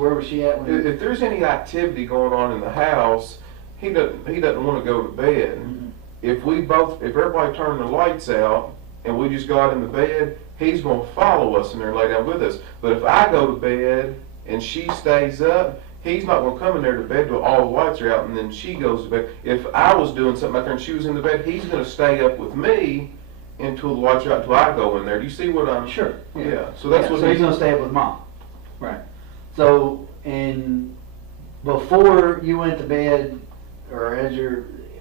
at when? If there's any activity going on in the house, he doesn't want to go to bed. Mm-hmm. If everybody turned the lights out and we just got in the bed, he's going to follow us in there and lay down with us. But if I go to bed and she stays up, he's not going to come in there to bed till all the lights are out and then she goes to bed. If I was doing something out there and she was in the bed, he's going to stay up with me until the lights are out until I go in there. Do you see what I'm? Sure. Yeah. So that's what. So he's going to stay up with Mom. Right. So, and before you went to bed, or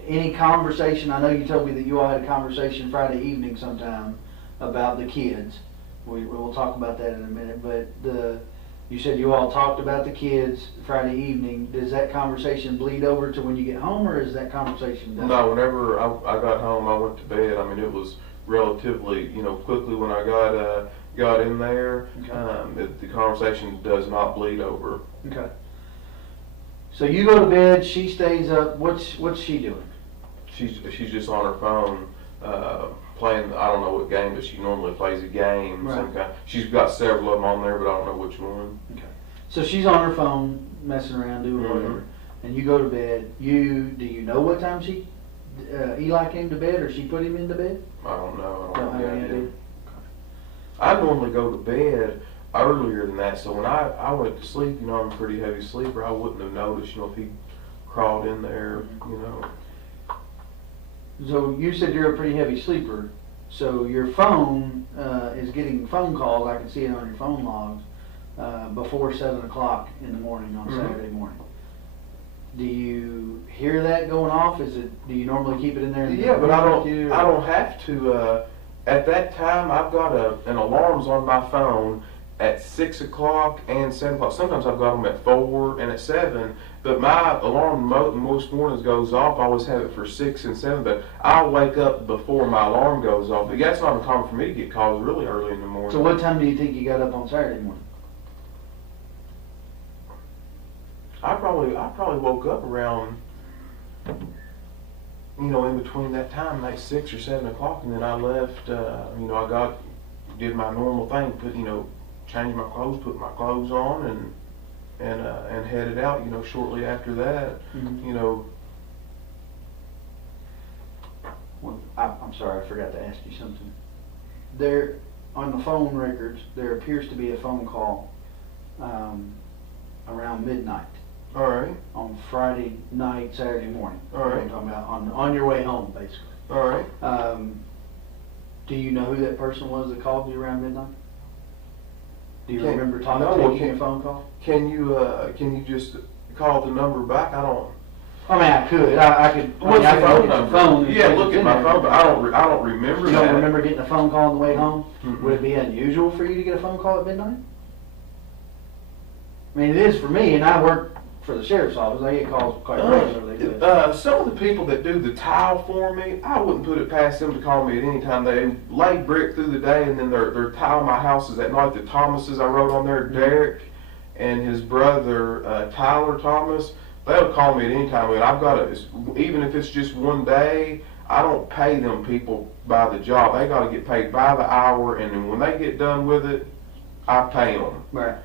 any conversation, I know you told me that you all had a conversation Friday evening sometime about the kids. We'll talk about that in a minute, but you said you all talked about the kids Friday evening. Does that conversation bleed over to when you get home, or is that conversation done? No, whenever I got home, I went to bed. I mean, it was relatively, quickly when I got in there. Okay. The conversation does not bleed over. Okay. So you go to bed, she stays up. What's she doing? She's just on her phone, playing, I don't know what game, but she normally plays a game. Right. Some kind. She's got several of them on there, but I don't know which one. Okay. So she's on her phone, messing around, doing whatever, and you go to bed. Do you know what time Eli came to bed, or she put him into bed? I don't know. I Don't don't have know. any idea. I normally go to bed earlier than that, so when I went to sleep, I'm a pretty heavy sleeper. I wouldn't have noticed, if he crawled in there, So you said you're a pretty heavy sleeper. So your phone is getting phone calls. I can see it on your phone logs before 7 o'clock in the morning on Saturday morning. Do you hear that going off? Do you normally keep it in there? Yeah, but I don't have to. At that time, I've got an alarms on my phone at 6 o'clock and 7 o'clock. Sometimes I've got them at 4 and at 7. But my alarm most mornings goes off. I always have it for 6 and 7. But I'll wake up before my alarm goes off. But that's not uncommon for me to get calls really early in the morning. So what time do you think you got up on Saturday morning? I probably woke up around, in between that time, like 6 or 7 o'clock, and then I left. I did my normal thing, changed my clothes, put my clothes on, and headed out. Shortly after that, Well, I'm sorry, I forgot to ask you something. There, on the phone records, there appears to be a phone call around midnight. All right. On Friday night, Saturday morning. All right. I'm talking about on your way home, basically. All right. Do you know who that person was that called you around midnight? Do you remember No, taking a phone call? Can you just call the number back? I don't. I mean, I could. I could. What's I your could phone look at number? your phone and Yeah, see look what's at in my there. phone, but I don't remember You that. don't remember getting a phone call on the way home? Mm-mm. Would it be unusual for you to get a phone call at midnight? I mean, it is for me, and I work for the sheriff's office. I get calls quite regularly. But Some of the people that do the tile for me, I wouldn't put it past them to call me at any time. They lay brick through the day, and then they're tiling my houses at night. The Thomases I wrote on there, Derek and his brother Tyler Thomas, they'll call me at any time. And I've got even if it's just one day, I don't pay them people by the job. They got to get paid by the hour, and then when they get done with it, I pay them. right.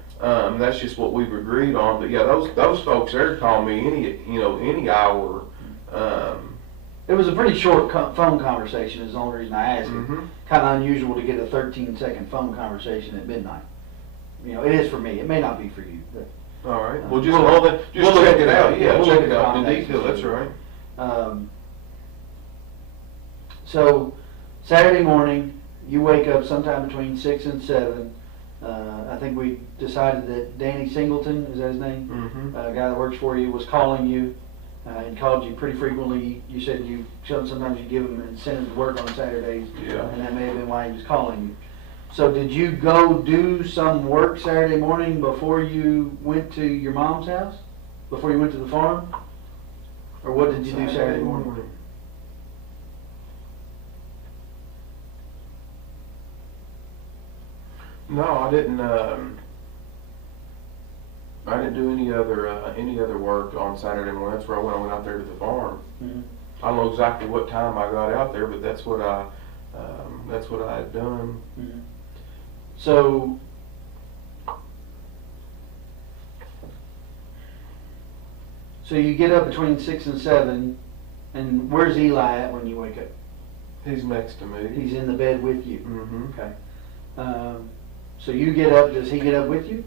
That's just what we've agreed on. But yeah, those folks there call me any hour. It was a pretty short phone conversation is the only reason I asked it. Mm-hmm. Kind of unusual to get a 13-second phone conversation at midnight. It is for me. It may not be for you. But, All right. we'll Check it out. Yeah, we'll check look it at out in contacts detail. and That's see. right. So Saturday morning, you wake up sometime between 6 and 7. I think we decided that Danny Singleton, is that his name? Mm-hmm. A guy that works for you, was calling you and called you pretty frequently. You said sometimes you give him incentive to work on Saturdays, Yeah. and that may have been why he was calling you. So did you go do some work Saturday morning before you went to your mom's house? Before you went to the farm? Or what did you do Saturday morning? No, I didn't. I didn't do any other work on Saturday morning. That's where I went out there to the farm. Mm-hmm. I don't know exactly what time I got out there, but that's what I had done. Mm-hmm. So you get up between 6 and 7, and where's Eli at when you wake up? He's next to me. He's in the bed with you. Mm-hmm. Okay. So you get up. Does he get up with you?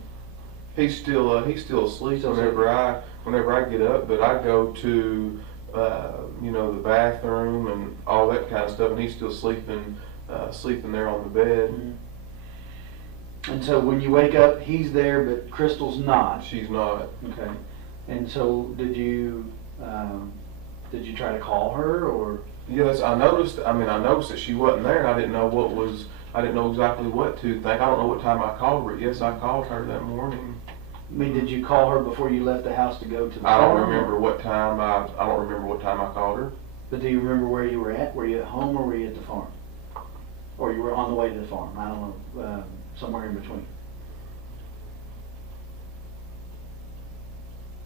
He's still asleep whenever I get up, but I go to the bathroom and all that kind of stuff, and he's still sleeping there on the bed. Mm-hmm. And so when you wake up, he's there, but Crystal's not. She's not. Okay. And so did you try to call her, or? Yes, I noticed that she wasn't there, and I didn't know exactly what to think. I don't know what time I called her. Yes, I called her that morning. I mean, did you call her before you left the house to go to the I don't farm? remember what time I called her. But do you remember where you were at? Were you at home or were you at the farm? Or you were on the way to the farm? I don't know, somewhere in between.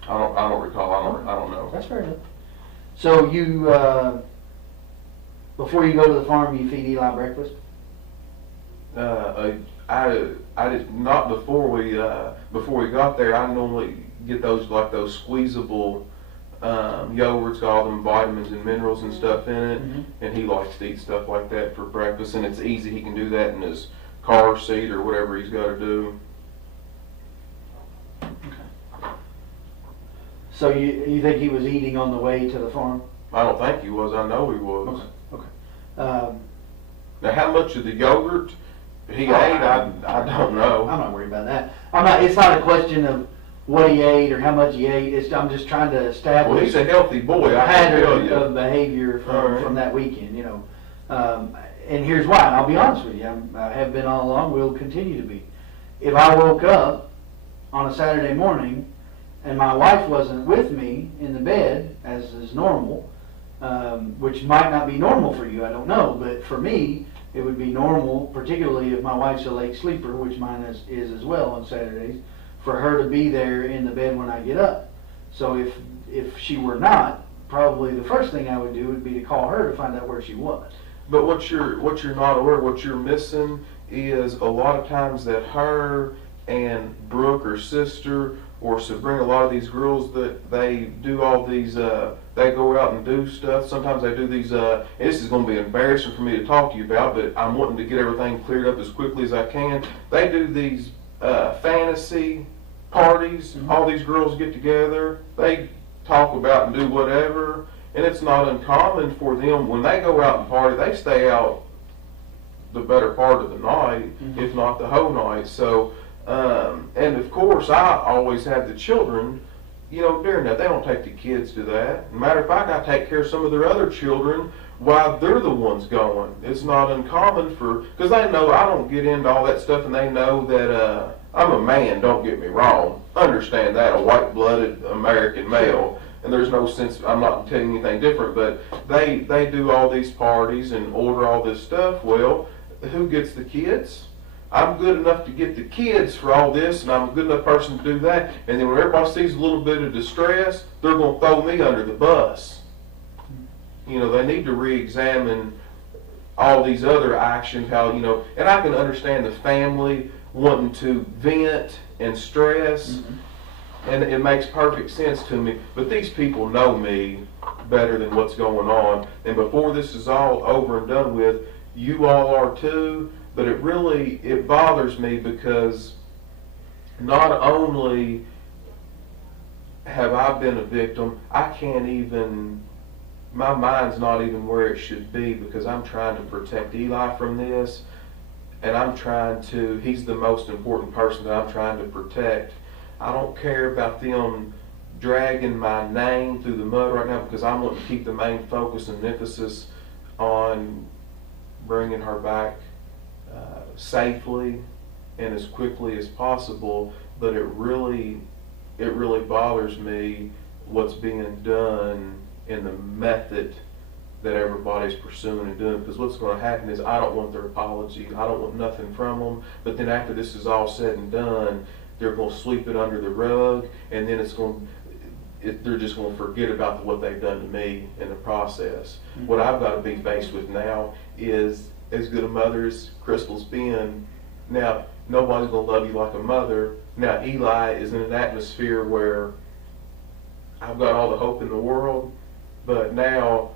I don't recall. I don't know. That's fair enough. So Before you go to the farm, you feed Eli breakfast? I just not before we got there. I normally get those squeezable yogurts, got all them vitamins and minerals and stuff in it, and he likes to eat stuff like that for breakfast, and it's easy. He can do that in his car seat or whatever he's got to do. So you think he was eating on the way to the farm? I don't think he was. I know he was. Okay. Now, how much of the yogurt he ate, I don't know. I'm not worried about that. It's not a question of what he ate or how much he ate. I'm just trying to establish. Well, he's a healthy boy. I can tell pattern you. of behavior from that weekend. You know, and here's why. And I'll be honest with you. I have been all along. Will continue to be. If I woke up on a Saturday morning and my wife wasn't with me in the bed, as is normal, which might not be normal for you, I don't know, but for me, it would be normal, particularly if my wife's a late sleeper, which mine is as well on Saturdays, for her to be there in the bed when I get up. So if she were not, probably the first thing I would do would be to call her to find out where she was. But what you're not aware, what you're missing is a lot of times that her and Brooke, her sister, or Sabrina, a lot of these girls that they do all these, they go out and do stuff. Sometimes they do these, and this is going to be embarrassing for me to talk to you about, but I'm wanting to get everything cleared up as quickly as I can. They do these fantasy parties. All these girls get together. They talk about and do whatever, and it's not uncommon for them, when they go out and party, they stay out the better part of the night, if not the whole night. So, and of course, I always have the children, during that. They don't take the kids to that. Matter of fact, I take care of some of their other children while they're the ones going. It's not uncommon because they know I don't get into all that stuff, and they know that I'm a man, don't get me wrong. Understand that, a white-blooded American male, and there's no sense, I'm not telling you anything different, but they do all these parties and order all this stuff. Well, who gets the kids? I'm good enough to get the kids for all this, and I'm a good enough person to do that. And then when everybody sees a little bit of distress, they're going to throw me under the bus. They need to re-examine all these other actions, and I can understand the family wanting to vent and stress, and it makes perfect sense to me. But these people know me better than what's going on. And before this is all over and done with, you all are too. But it bothers me because not only have I been a victim, my mind's not even where it should be, because I'm trying to protect Eli from this, and he's the most important person that I'm trying to protect. I don't care about them dragging my name through the mud right now, because I'm wanting to keep the main focus and emphasis on bringing her back safely and as quickly as possible. But it really bothers me what's being done in the method that everybody's pursuing and doing, because what's going to happen is I don't want their apology, I don't want nothing from them, but then after this is all said and done, they're going to sweep it under the rug, and then they're just going to forget about what they've done to me in the process. What I've got to be faced with now is, as good a mother as Crystal's been, now nobody's going to love you like a mother. Now Eli is in an atmosphere where I've got all the hope in the world, but now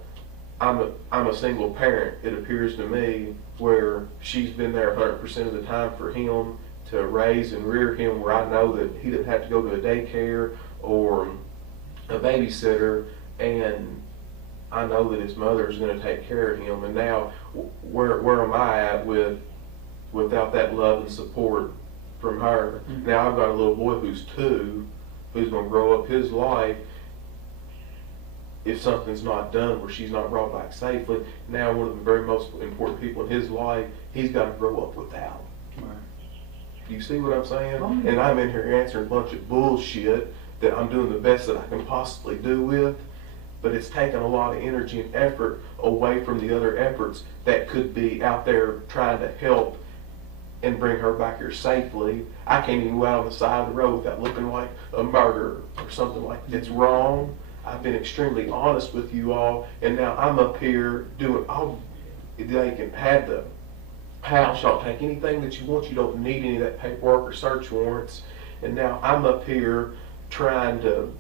I'm a single parent, it appears to me, where she's been there 100% of the time for him, to raise and rear him, where I know that he didn't have to go to a daycare or a babysitter, and I know that his mother is going to take care of him. And now, where am I at without that love and support from her? Now I've got a little boy who's 2, who's going to grow up his life. If something's not done, where she's not brought back safely, now one of the very most important people in his life, he's got to grow up without. Right. Do you see what I'm saying? And I'm in here answering a bunch of bullshit that I'm doing the best that I can possibly do with, but it's taking a lot of energy and effort away from the other efforts that could be out there trying to help and bring her back here safely. I can't even go out on the side of the road without looking like a murderer or something like that. It's wrong. I've been extremely honest with you all, and now I'm up here they can have the house, y'all take anything that you want. You don't need any of that paperwork or search warrants. And now I'm up here trying to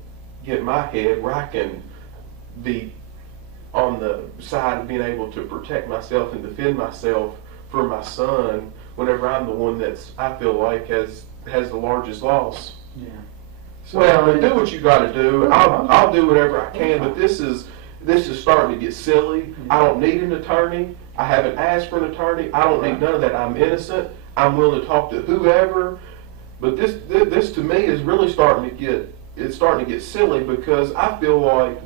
get my head where I can be on the side of being able to protect myself and defend myself for my son whenever I'm the one that's, I feel like, has the largest loss. Yeah. So do what you got to do. I'll do whatever I can, but this is starting to get silly. I don't need an attorney. I haven't asked for an attorney. I don't need none of that. I'm innocent. I'm willing to talk to whoever. But this to me is really starting to get silly, because I feel like,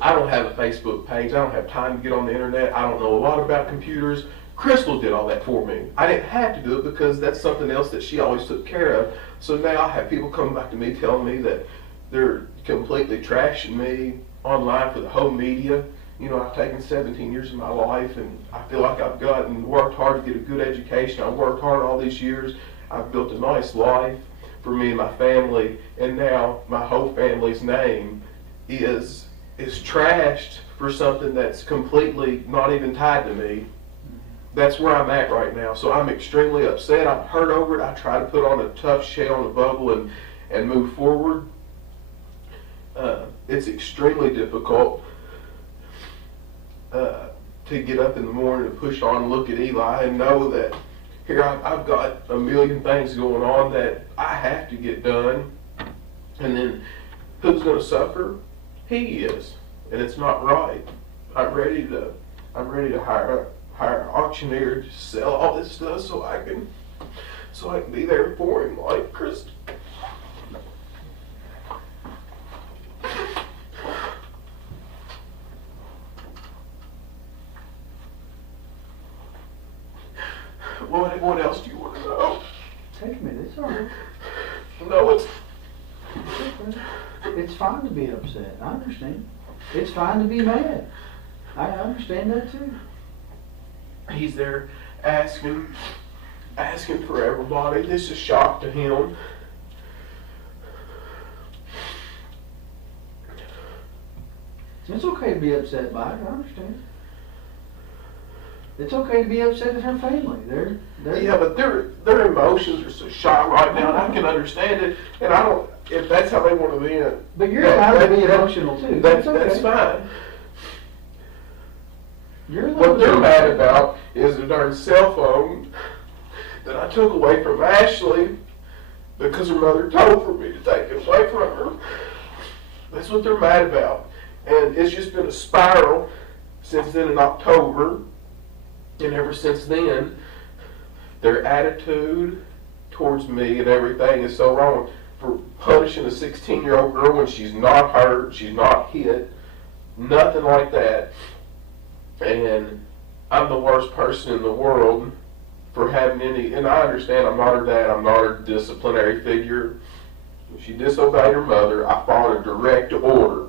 I don't have a Facebook page. I don't have time to get on the internet. I don't know a lot about computers. Crystal did all that for me. I didn't have to do it because that's something else that she always took care of. So now I have people coming back to me telling me that they're completely trashing me online for the whole media. You know, I've taken 17 years of my life, and I feel like I've worked hard to get a good education. I've worked hard all these years. I've built a nice life for me and my family, and now my whole family's name is trashed for something that's completely not even tied to me. That's where I'm at right now. So I'm extremely upset. I'm hurt over it. I try to put on a tough shell and a bubble and move forward. It's extremely difficult to get up in the morning and push on and look at Eli and know that here I've got a million things going on that I have to get done. And then who's going to suffer? He is. And it's not right. I'm ready to hire an auctioneer to sell all this stuff so I can be there for him like Kristen. What else do you want to know? Take me. It's all right. No, It's fine to be upset. I understand. It's fine to be mad. I understand that too. He's there asking for everybody. This is a shock to him. It's okay to be upset by it. I understand. It's okay to be upset at her family. They're Yeah, but their emotions are so shot right now, and I can understand it. And I don't, if that's how they want to be. But you're allowed to be emotional too. That's okay. fine. You're allowed What to they're be mad about is the darn cell phone that I took away from Ashley because her mother told for me to take it away from her. That's what they're mad about. And it's just been a spiral since then in October. And ever since then, their attitude towards me and everything is so wrong. For punishing a 16-year-old girl when she's not hurt, she's not hit, nothing like that. And I'm the worst person in the world for having any, and I understand I'm not her dad, I'm not her disciplinary figure. She disobeyed her mother. I followed a direct order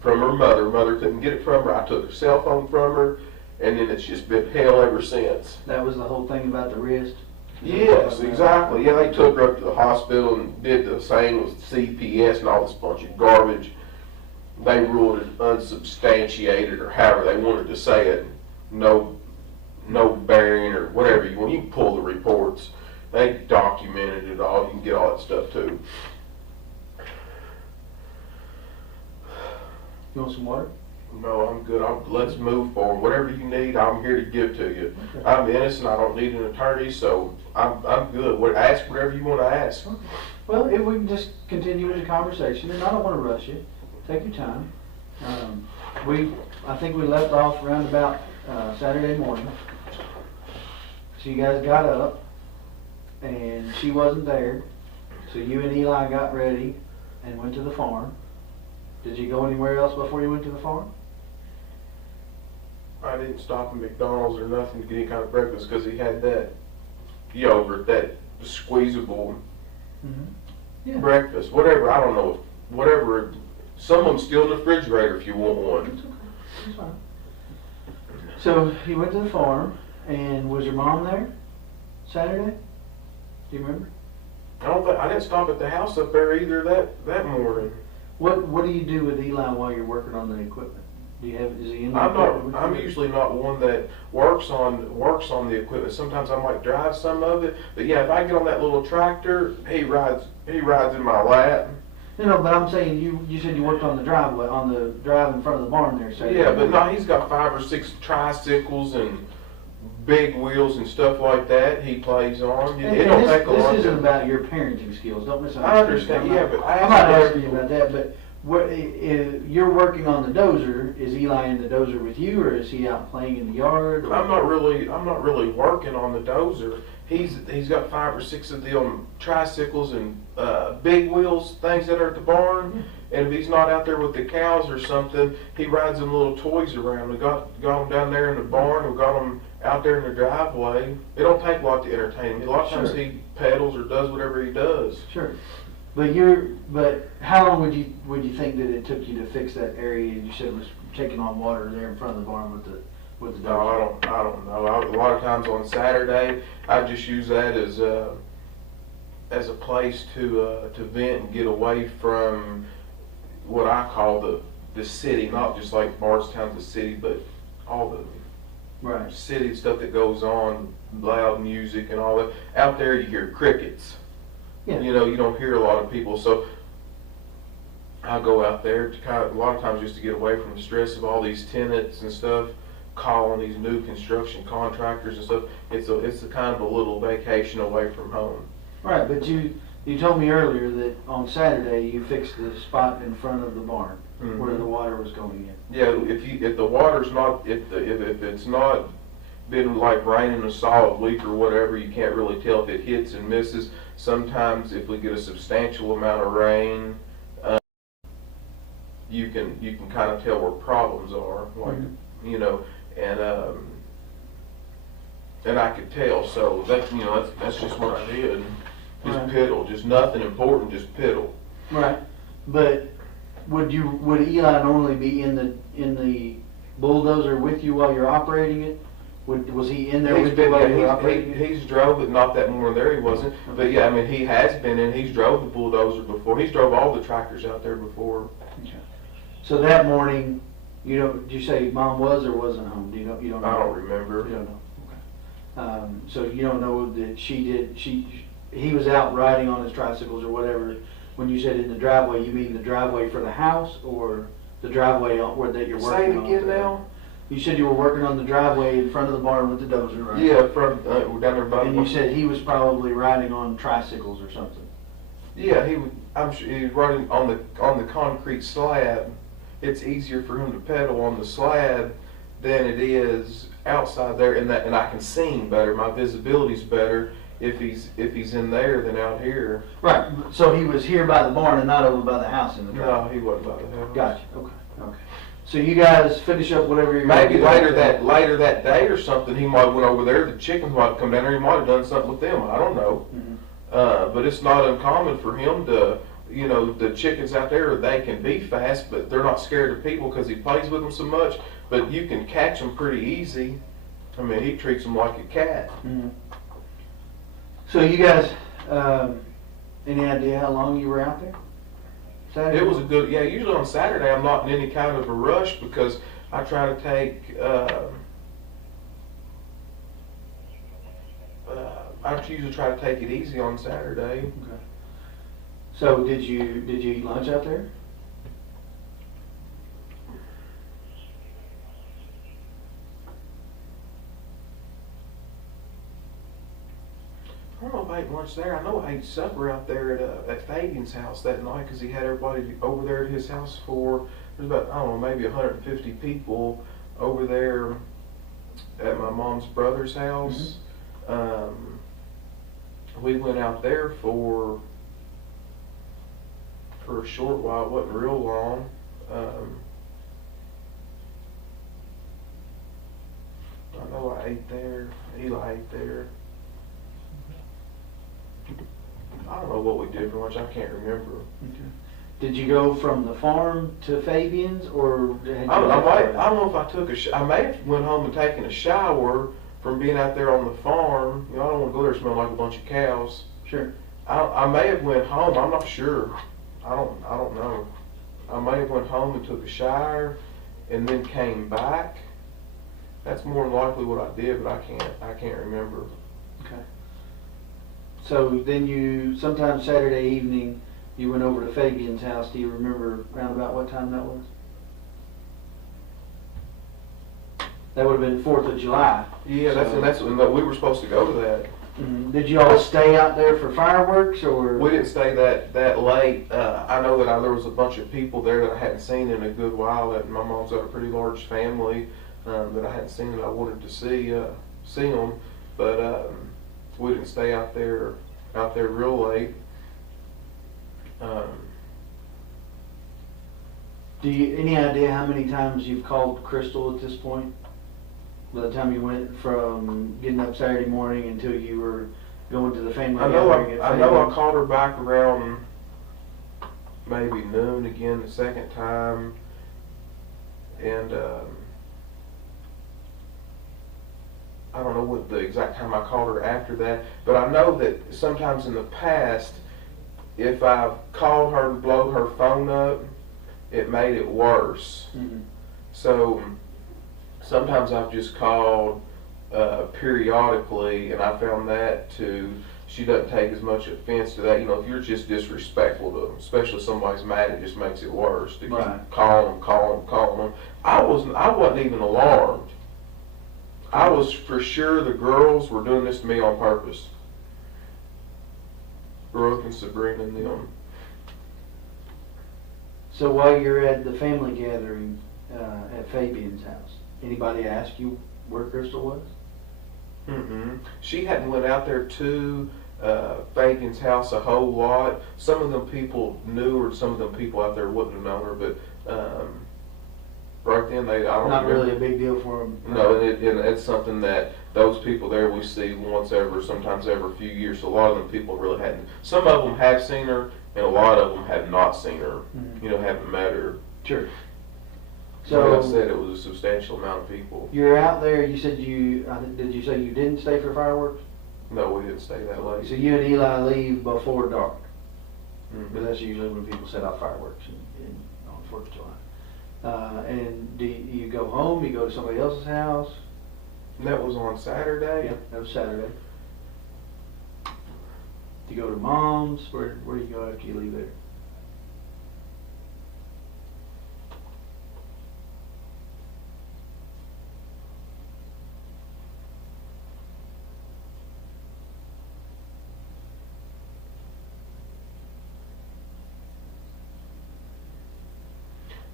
from her mother. Mother couldn't get it from her. I took her cell phone from her. And then it's just been hell ever since. That was the whole thing about the wrist? Yes, exactly. Yeah, they took her up to the hospital and did the same with CPS and all this bunch of garbage. They ruled it unsubstantiated, or however they wanted to say it. No bearing, or whatever you want. You can pull the reports. They documented it all. You can get all that stuff too. You want some water? No, I'm good. Let's move forward. Whatever you need, I'm here to give to you. Okay. I'm innocent. I don't need an attorney, so I'm good. Ask whatever you want to ask. Okay. Well, if we can just continue with the conversation, and I don't want to rush you. Take your time. I think we left off around about Saturday morning. So you guys got up, and she wasn't there. So you and Eli got ready and went to the farm. Did you go anywhere else before you went to the farm? I didn't stop at McDonald's or nothing to get any kind of breakfast because he had that yogurt, that squeezable breakfast, whatever. I don't know, whatever. Some of them still in the refrigerator if you want one. It's okay. It's fine. So he went to the farm, and was your mom there Saturday? Do you remember? I didn't stop at the house up there either that morning. What do you do with Eli while you're working on the equipment? Do you have? Is he in the I'm equipment not. with I'm you? usually not one that works on the equipment. Sometimes I might drive some of it, but yeah, if I get on that little tractor, he rides in my lap. No, but I'm saying you said you worked on the driveway, on the drive in front of the barn there. So Yeah, but no, he's got 5 or 6 tricycles and big wheels and stuff like that. He plays on. It don't take a lot. This isn't about your parenting skills. Don't misunderstand. I understand. Yeah, but I'm not asking you about that. But what if you're working on the dozer? Is Eli in the dozer with you, or is he out playing in the yard? Or? I'm not really working on the dozer. He's got 5 or 6 of them tricycles and big wheels things that are at the barn. And if he's not out there with the cows or something, he rides them little toys around. We got them down there in the barn. We got them out there in the driveway. It don't take a lot to entertain him. A lot of times he pedals or does whatever he does. Sure. But how long would you think that it took you to fix that area you said was taking on water there in front of the barn with the dozer? No, I don't know. A lot of times on Saturday, I just use that as a place to vent and get away from what I call the city, not just like Bardstown's the city, but all the right. city stuff that goes on, loud music and all that. Out there you hear crickets. Yeah. You know, you don't hear a lot of people, so I go out there to a lot of times just to get away from the stress of all these tenants and stuff, calling these new construction contractors and stuff. It's a kind of a little vacation away from home. Right, but you told me earlier that on Saturday you fixed the spot in front of the barn where the water was going in. Yeah, if the water's not if it's not been like raining a solid week or whatever, you can't really tell if it hits and misses. Sometimes if we get a substantial amount of rain, you can kind of tell where problems are, like you know, and I could tell. So that's just what I did. Just piddle, just nothing important, just piddle. Right, but would Eli normally be in the bulldozer with you while you're operating it? Was he in there with you while you were operating it? He's drove it, not that more there he wasn't. But yeah, I mean he has been in. He's drove the bulldozer before. He's drove all the tractors out there before. Okay. So that morning, did you say Mom was or wasn't home? You don't know? I don't remember. You don't know. Okay. So you don't know that he was out riding on his tricycles or whatever. When you said in the driveway, you mean the driveway for the house or the driveway that you're working on? Say it again now. You said you were working on the driveway in front of the barn with the dozer, right? Yeah, we're down there by. And you said he was probably riding on tricycles or something. Yeah, I'm sure he was running on the concrete slab. It's easier for him to pedal on the slab than it is outside there, and I can see him better. My visibility's better if he's in there than out here. Right. So he was here by the barn and not over by the house in the driveway. No, he wasn't by the house. Gotcha. Okay. So you guys finish up whatever you're maybe gonna do later that day or something. He might have went over there. The chickens might have come down there. He might have done something with them. I don't know. But it's not uncommon for him to. The chickens out there, they can be fast, but they're not scared of people because he plays with them so much. But you can catch them pretty easy. I mean, he treats them like a cat. So you guys, any idea how long you were out there? Saturday? It was usually on Saturday I'm not in any kind of a rush because I try to take, I usually try to take it easy on Saturday. Okay. So did you eat lunch out there? I don't know if I ate lunch there. I know I ate supper out there at Fabian's house that night because he had everybody over there at his house there's about, I don't know, maybe 150 people over there at my mom's brother's house. We went out there for a short while. It wasn't real long. I know I ate there. Eli ate there. I don't know what we did for lunch. I can't remember. Okay. Did you go from the farm to Fabian's, or I don't know if I took I may have went home and taken a shower from being out there on the farm. I don't want to go there smelling like a bunch of cows. Sure. I may have went home. I'm not sure. I don't know. I may have went home and took a shower and then came back. That's more than likely what I did, but I can't remember. Okay. So then sometime Saturday evening, you went over to Fabian's house. Do you remember around about what time that was? That would have been 4th of July. Yeah, So- that's when we were supposed to go to that. Mhm. Did you all stay out there for fireworks, or? We didn't stay that late. I know that there was a bunch of people there that I hadn't seen in a good while. That my mom's got a pretty large family that I hadn't seen that I wanted to see them, but we didn't stay out there real late. Any idea how many times you've called Crystal at this point? By the time you went from getting up Saturday morning until you were going to the family gathering at I know I Fabian's? called her back around maybe noon again the second time, and I don't know what the exact time I called her after that, but I know that sometimes in the past, if I've called her to blow her phone up, it made it worse. Mhm. So sometimes I've just called periodically, and I found that she doesn't take as much offense to that. You know, if you're just disrespectful to them, especially if somebody's mad, it just makes it worse to Right. keep calling them. I wasn't even alarmed. I was for sure the girls were doing this to me on purpose. Brooke and Sabrina and them. So while you're at the family gathering at Fabian's house, anybody ask you where Crystal was? Mm-mm. She hadn't went out there to Fabian's house a whole lot. Some of them people knew her, some of them people out there wouldn't have known her, but right then I don't Not remember. really a big deal for them. No, and it's something that those people there we see once sometimes every few years. So a lot of them people really hadn't. Some of them have seen her, and a lot of them have not seen her. Mhm. You know, haven't met her. Sure. So like I So said, it was a substantial amount of people. you're out there. You said did you say you didn't stay for fireworks? No, we didn't stay that late. So you and Eli leave before dark. Mhm. But that's usually when people set off fireworks on 4th of July. And do you go home? You go to somebody else's house? And that was on Saturday. Yep, that was Saturday. Do you go to Mom's? Where do you go after you leave there?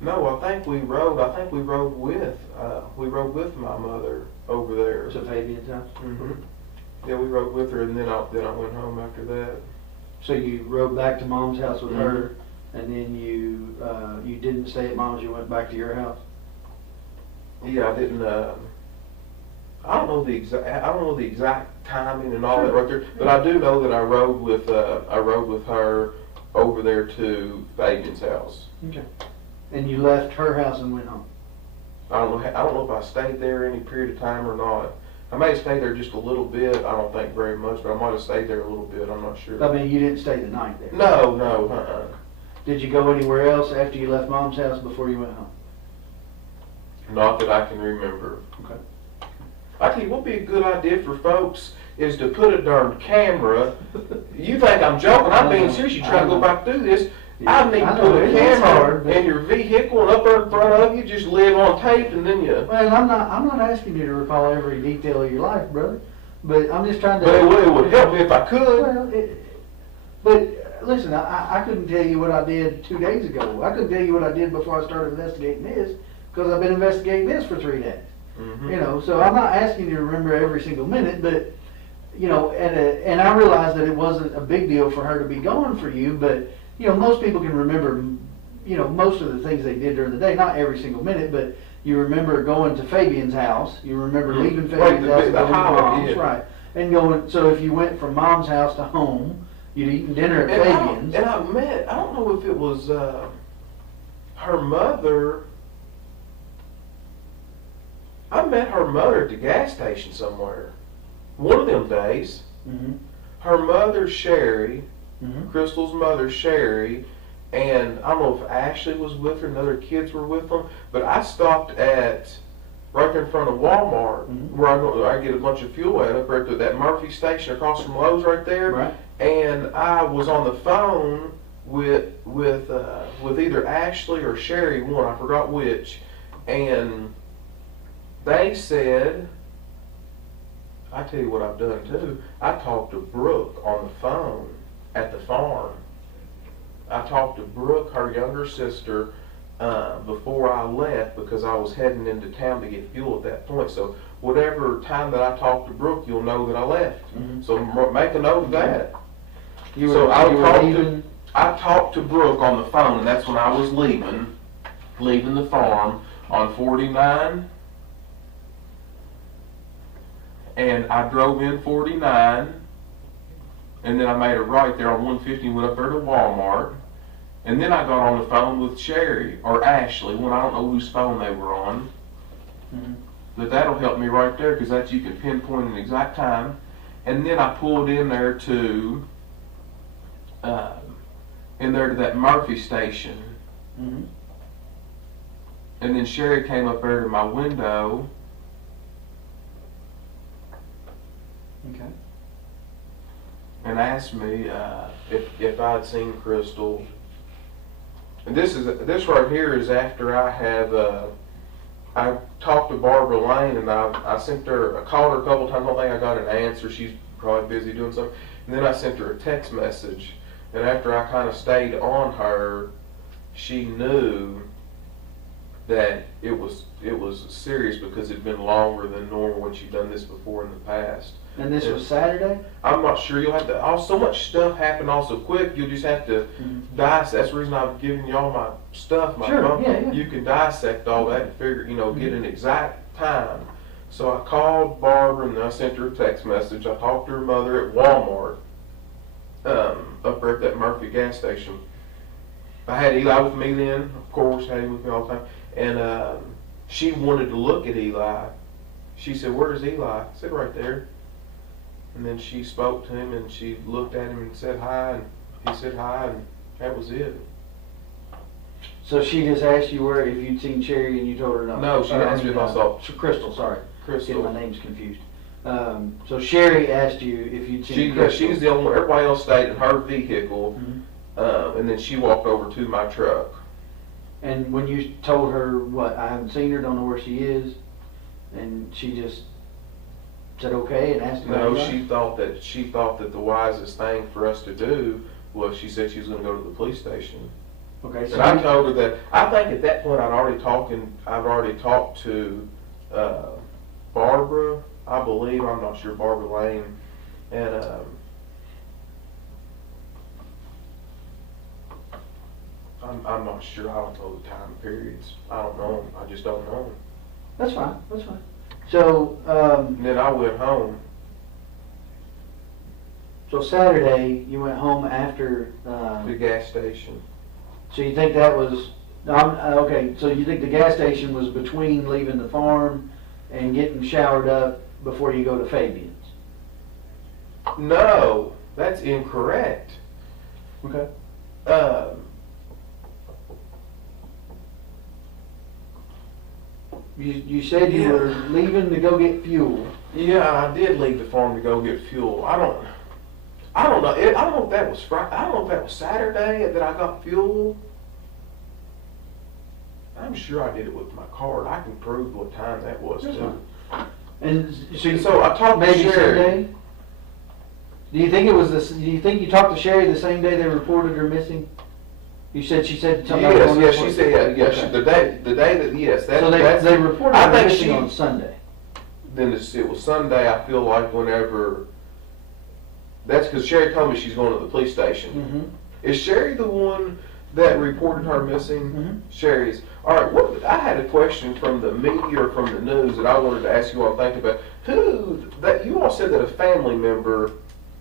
No, I think we rode with my mother over there. To Fabian's house? Hmm. Yeah, we rode with her, and then I went home after that. So you rode back to Mom's house with her, and then you didn't stay at Mom's. You went back to your house. Yeah, I didn't. I don't know the exact timing and all that right there, but I do know that I rode with her over there to Fabian's house. Okay. And you left her house and went home. I don't know if I stayed there any period of time or not. I may have stayed there just a little bit. I don't think very much, but I might have stayed there a little bit. I'm not sure. I mean, you didn't stay the night there. No. Did you go anywhere else after you left Mom's house before you went home? Not that I can remember. Okay. I tell you, what'd be a good idea for folks is to put a darn camera. You think I'm joking? I'm being serious. You try to go back through this. I need to put a camera in your vehicle and up there in front of you, just live on tape, and then you. Well, I'm not asking you to recall every detail of your life, brother. But I'm just trying to. But it would help me if I could. Well, but listen, I couldn't tell you what I did 2 days ago. I couldn't tell you what I did before I started investigating this, because I've been investigating this for 3 days. Mm-hmm. You know, so I'm not asking you to remember every single minute, but you know, and I realized that it wasn't a big deal for her to be gone for you, but you know, most people can remember, you know, most of the things they did during the day, not every single minute, but you remember going to Fabian's house, you remember leaving Fabian's house and going to Mom's, right? And going, so if you went from Mom's house to home, you'd eaten dinner at Fabian's. I don't know if it was her mother. I met her mother at the gas station somewhere. One of them days. Mm-hmm. Her mother, Sherry, Mm-hmm. Crystal's mother, Sherry, and I don't know if Ashley was with her and other kids were with them, but I stopped at right there in front of Walmart where I get a bunch of fuel at, up right at that Murphy station across from Lowe's right there. Right. And I was on the phone with either Ashley or Sherry, one, I forgot which, and they said, I tell you what I've done too, I talked to Brooke on the phone at the farm. I talked to Brooke, her younger sister, before I left because I was heading into town to get fuel at that point. So whatever time that I talked to Brooke, you'll know that I left. So make a note of that. I talked to Brooke on the phone, and that's when I was leaving the farm on 49. And I drove in 49, and then I made a right there on 150 and went up there to Walmart. And then I got on the phone with Sherry, or Ashley, when I don't know whose phone they were on. But that'll help me right there, because that's, you can pinpoint an exact time. And then I pulled in there to that Murphy station. And then Sherry came up there to my window. Okay. And asked me if I'd seen Crystal. And this right here is after I have I talked to Barbara Lane, and I sent her, I called her a couple times. I don't think I got an answer. She's probably busy doing something. And then I sent her a text message. And after I kind of stayed on her, she knew that it was serious because it'd been longer than normal when she'd done this before in the past. And this was Saturday? I'm not sure. You'll have to. So much stuff happened all so quick. You'll just have to dissect. That's the reason I've given you all my stuff. Sure. Yeah. You can dissect all that and figure, get an exact time. So I called Barbara and I sent her a text message. I talked to her mother at Walmart, up there at that Murphy gas station. I had Eli with me then, of course, had him with me all the time. And she wanted to look at Eli. She said, "Where's Eli?" I said, "Right there." And then she spoke to him, and she looked at him and said hi, and he said hi, and that was it. So she just asked you if you'd seen Sherry, and you told her no? No, she asked me if I saw Crystal, sorry. Crystal. Getting my names confused. So Sherry asked you if you'd seen Crystal. She's the only one. Everybody else stayed in her vehicle, and then she walked over to my truck. And when you told her, what, I haven't seen her, don't know where she is, and she just said okay and asked about No, she thought that the wisest thing for us to do was, she said she was going to go to the police station. Okay. So and I told her that, I think at that point I'd already talked to Barbara, I believe, I'm not sure, Barbara Lane, and I'm not sure. I don't know the time periods. I don't know. I just don't know. That's fine. So and then I went home. So Saturday you went home after The gas station. So you think that was okay? So you think the gas station was between leaving the farm and getting showered up before you go to Fabian's? No, that's incorrect. Okay. You said you were leaving to go get fuel. Yeah, I did leave the farm to go get fuel. I don't know. I don't know if that was Friday. I don't know if that was Saturday that I got fuel. I'm sure I did it with my card. I can prove what time that was too. And so I talked to Sherry. Sunday? Do you think it was this? Do you think you talked to Sherry the same day they reported her missing? She said something. Yes, she said yes. Okay. The day that yes. So they reported her missing on Sunday. Then it was Sunday. I feel like whenever. That's because Sherry told me she's going to the police station. Is Sherry the one that reported her missing? Sherry's. All right. I had a question from the media or from the news that I wanted to ask you all to think about. That you all said that a family member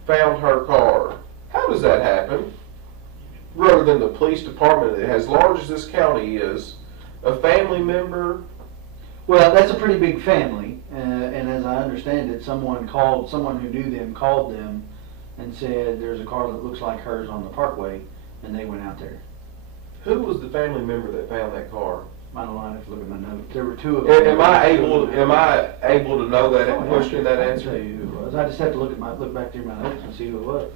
found her car. How does that happen? Rather than the police department, as large as this county is, a family member. Well, that's a pretty big family, and as I understand it, someone who knew them called them and said there's a car that looks like hers on the parkway, and they went out there. Who was the family member that found that car? I don't know, I have to look at my notes. There were two of them. Am I able to know that Oh, yeah, question, that I can answer? tell you who it was. I just have to look back through my notes and see who it was.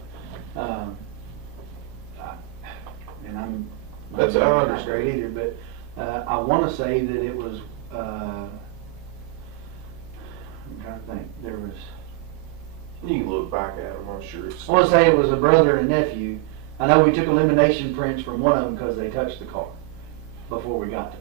And I'm That's not understand. great either, but I want to say that it was. I'm trying to think. There was. You can look back at them, I'm sure. I want to say it was a brother and nephew. I know we took elimination prints from one of them because they touched the car before we got there.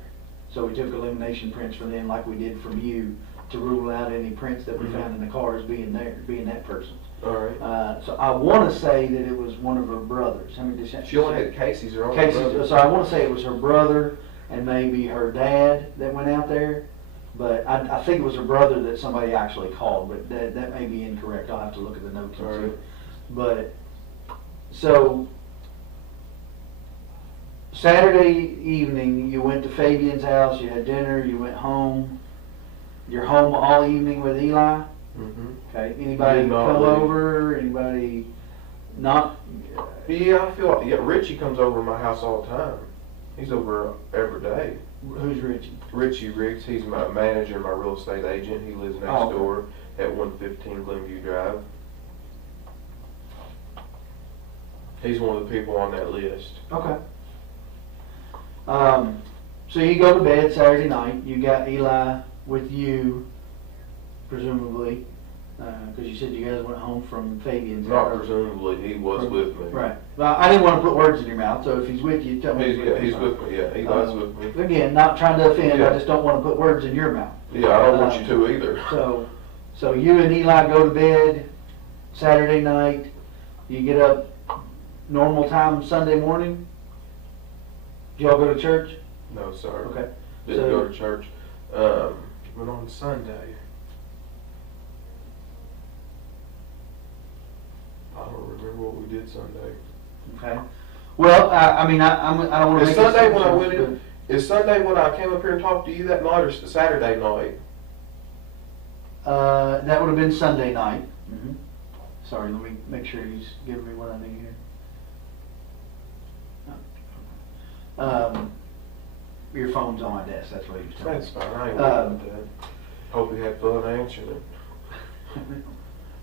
So we took elimination prints from them like we did from you to rule out any prints that we found in the car as being that person. All right. So I want to say that it was one of her brothers. How many She only had Casey's or Casey's. So I want to say it was her brother and maybe her dad that went out there. But I think it was her brother that somebody actually called, but that may be incorrect. I'll have to look at the notes and see. But so Saturday evening, you went to Fabian's house. You had dinner. You went home. You're home all evening with Eli. Mm-hmm. Okay. Anybody come over? Anybody not? Yeah, I feel like Richie comes over to my house all the time. He's over every day. Who's Richie? Richie Riggs, he's my manager, my real estate agent. He lives next door at 115 Glenview Drive. He's one of the people on that list. Okay. So you go to bed Saturday night. You got Eli with you, presumably, because you said you guys went home from Fabian's. Not presumably, he was with me. Right. Well, I didn't want to put words in your mouth, so if he's with you, tell me. He's with me, yeah. Eli's with me. Again, not trying to offend, Yeah. I just don't want to put words in your mouth. Yeah, I don't want you to either. So you and Eli go to bed Saturday night. You get up normal time Sunday morning. Do y'all go to church? No, sir. Okay. Didn't go to church. But on Sunday, I don't remember what we did Sunday. Okay. Well, I mean, I don't want to. Is Sunday when I went in? Is Sunday when I came up here and talked to you that night, or Saturday night? That would have been Sunday night. Mm-hmm. Sorry, let me make sure he's giving me what I need here. Your phone's on my desk. That's what he was telling me. That's fine. I ain't worried about that. Hope you had fun answering it.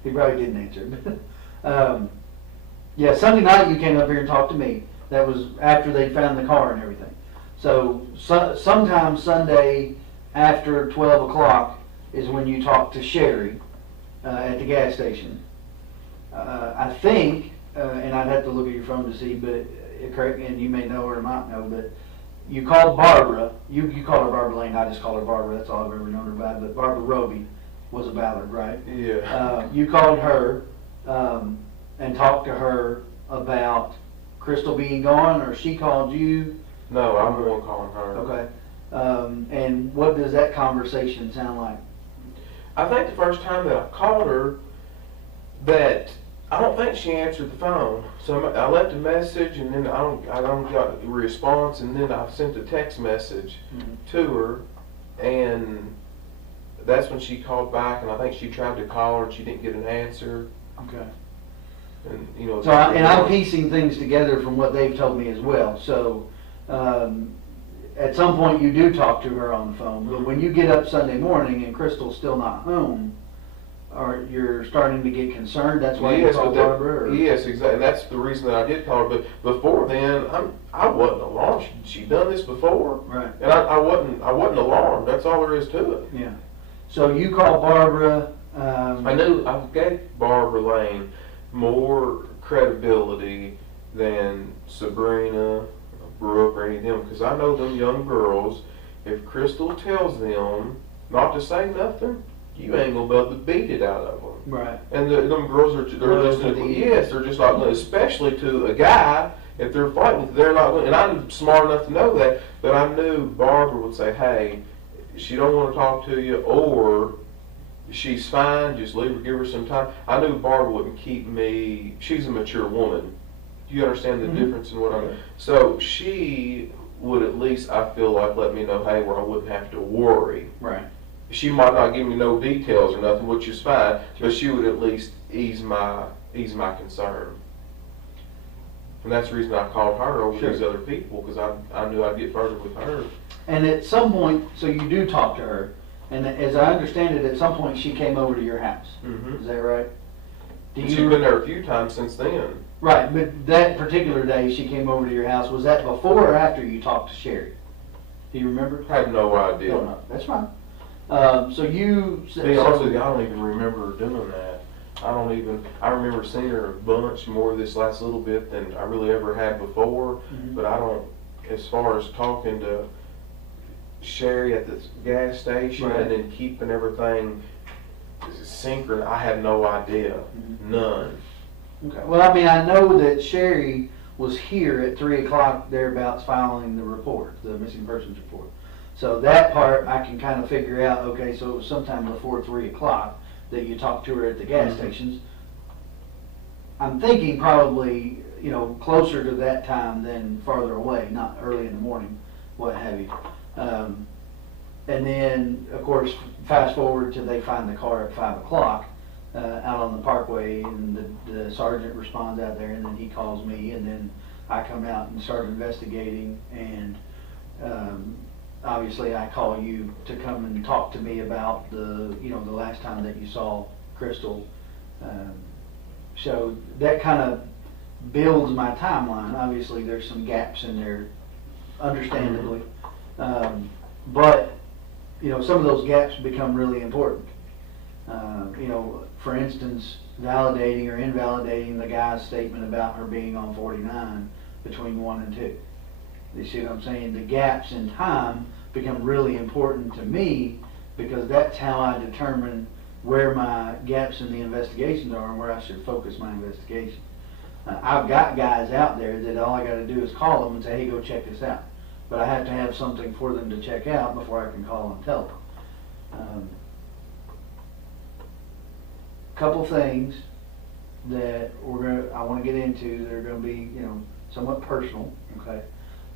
He probably didn't answer it. Yeah, Sunday night you came up here and talked to me. That was after they found the car and everything. So sometime Sunday after 12 o'clock is when you talked to Sherry at the gas station. I think, and I'd have to look at your phone to see, but correct, and you may know or might know, but you called Barbara. You called her Barbara Lane. I just called her Barbara. That's all I've ever known her by. But Barbara Roby was a Ballard, right? Yeah. You called her and talked to her about Crystal being gone, or she called you? No, I'm the one calling her. Okay. And what does that conversation sound like? I think the first time that I called her, that I don't think she answered the phone. So I left a message, and then I don't got a response, and then I sent a text message to her, and that's when she called back, and I think she tried to call her and she didn't get an answer. Okay. And So I'm piecing things together from what they've told me as well. So at some point you do talk to her on the phone, but when you get up Sunday morning and Crystal's still not home, or you're starting to get concerned, that's why you called Barbara? Or? Yes, exactly. And that's the reason that I did call her. But before then, I wasn't alarmed. She done this before, right? And I wasn't alarmed. That's all there is to it. Yeah. So you called Barbara. I knew I gave Barbara Lane more credibility than Sabrina, Brooke, or any of them, because I know them young girls. If Crystal tells them not to say nothing, you ain't gonna be able to beat it out of them. Right. And them girls are they're just like, especially to a guy, if they're fighting, they're not. And I'm smart enough to know that, but I knew Barbara would say, "Hey, she don't want to talk to you," or "She's fine, just leave her, give her some time." I knew Barbara wouldn't keep me. She's a mature woman. You understand the difference in what I'm. So she would at least, I feel like, let me know, hey, where I wouldn't have to worry. Right. She might not give me no details or nothing, which is fine, but she would at least ease my concern. And that's the reason I called her over Sure. these other people, because I knew I'd get further with her. And at some point, so you do talk to her, and as I understand it, at some point she came over to your house. Mm-hmm. Is that right? She's been there a few times since then. Right, but that particular day she came over to your house, was that before or after you talked to Sherry? Do you remember? I have no idea. No, that's fine. So you... To be honest with you, I don't even remember doing that. I remember seeing her a bunch more this last little bit than I really ever had before, Mhm. but I don't, as far as talking to Sherry at the gas station Right. and then keeping everything synchronous, I have no idea. Mhm. None. Okay. Well, I mean, I know that Sherry was here at 3 o'clock thereabouts filing the report, the missing persons report. So that part I can kind of figure out, okay, so it was sometime before 3 o'clock that you talked to her at the gas Mhm. stations. I'm thinking probably, closer to that time than farther away, not early in the morning, what have you. And then, of course, fast forward till they find the car at 5 o'clock out on the parkway, and the sergeant responds out there, and then he calls me, and then I come out and start investigating, and obviously I call you to come and talk to me about the last time that you saw Crystal. So that kind of builds my timeline. Obviously there's some gaps in there, understandably. But some of those gaps become really important. For instance, validating or invalidating the guy's statement about her being on 49 between 1 and 2. You see what I'm saying? The gaps in time become really important to me, because that's how I determine where my gaps in the investigations are and where I should focus my investigation. I've got guys out there that all I got to do is call them and say, hey, go check this out. But I have to have something for them to check out before I can call and tell them. Couple things that I want to get into that are going to be, somewhat personal, okay?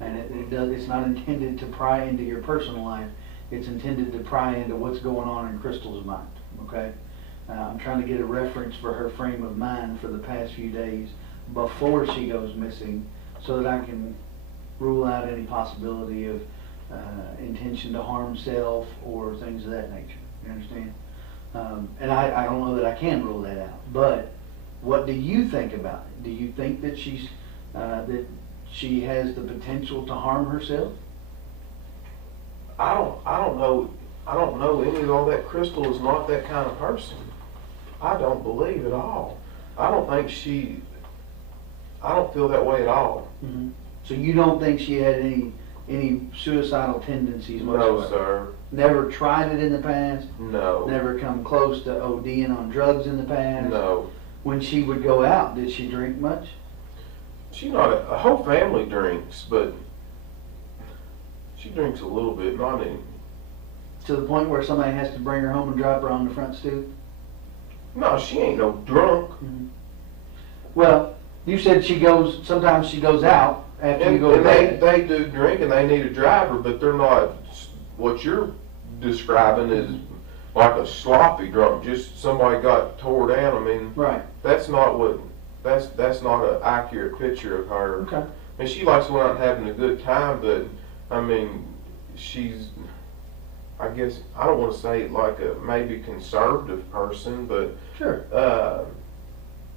And it's not intended to pry into your personal life. It's intended to pry into what's going on in Crystal's mind, okay? I'm trying to get a reference for her frame of mind for the past few days before she goes missing, so that I can rule out any possibility of intention to harm self or things of that nature. You understand? And I don't know that I can rule that out. But what do you think about it? Do you think that that she has the potential to harm herself? I don't know any of all that. Crystal is not that kind of person. I don't believe at all. I don't feel that way at all. Mm-hmm. So you don't think she had any suicidal tendencies whatsoever? No, sir. Never tried it in the past? No. Never come close to ODing on drugs in the past? No. When she would go out, did she drink much? She's not a whole family drinks, but she drinks a little bit, not any. To the point where somebody has to bring her home and drop her on the front stoop? No, she ain't no drunk. Mm-hmm. Well, you said sometimes she goes out after you go to And bed. they do drink and they need a driver, but they're not what you're describing is like a sloppy drunk, just somebody got tore down. I mean, Right. that's not an accurate picture of her. Okay. I mean, she likes going out and having a good time, but I mean, she's, I guess, I don't want to say like a maybe conservative person, but Sure.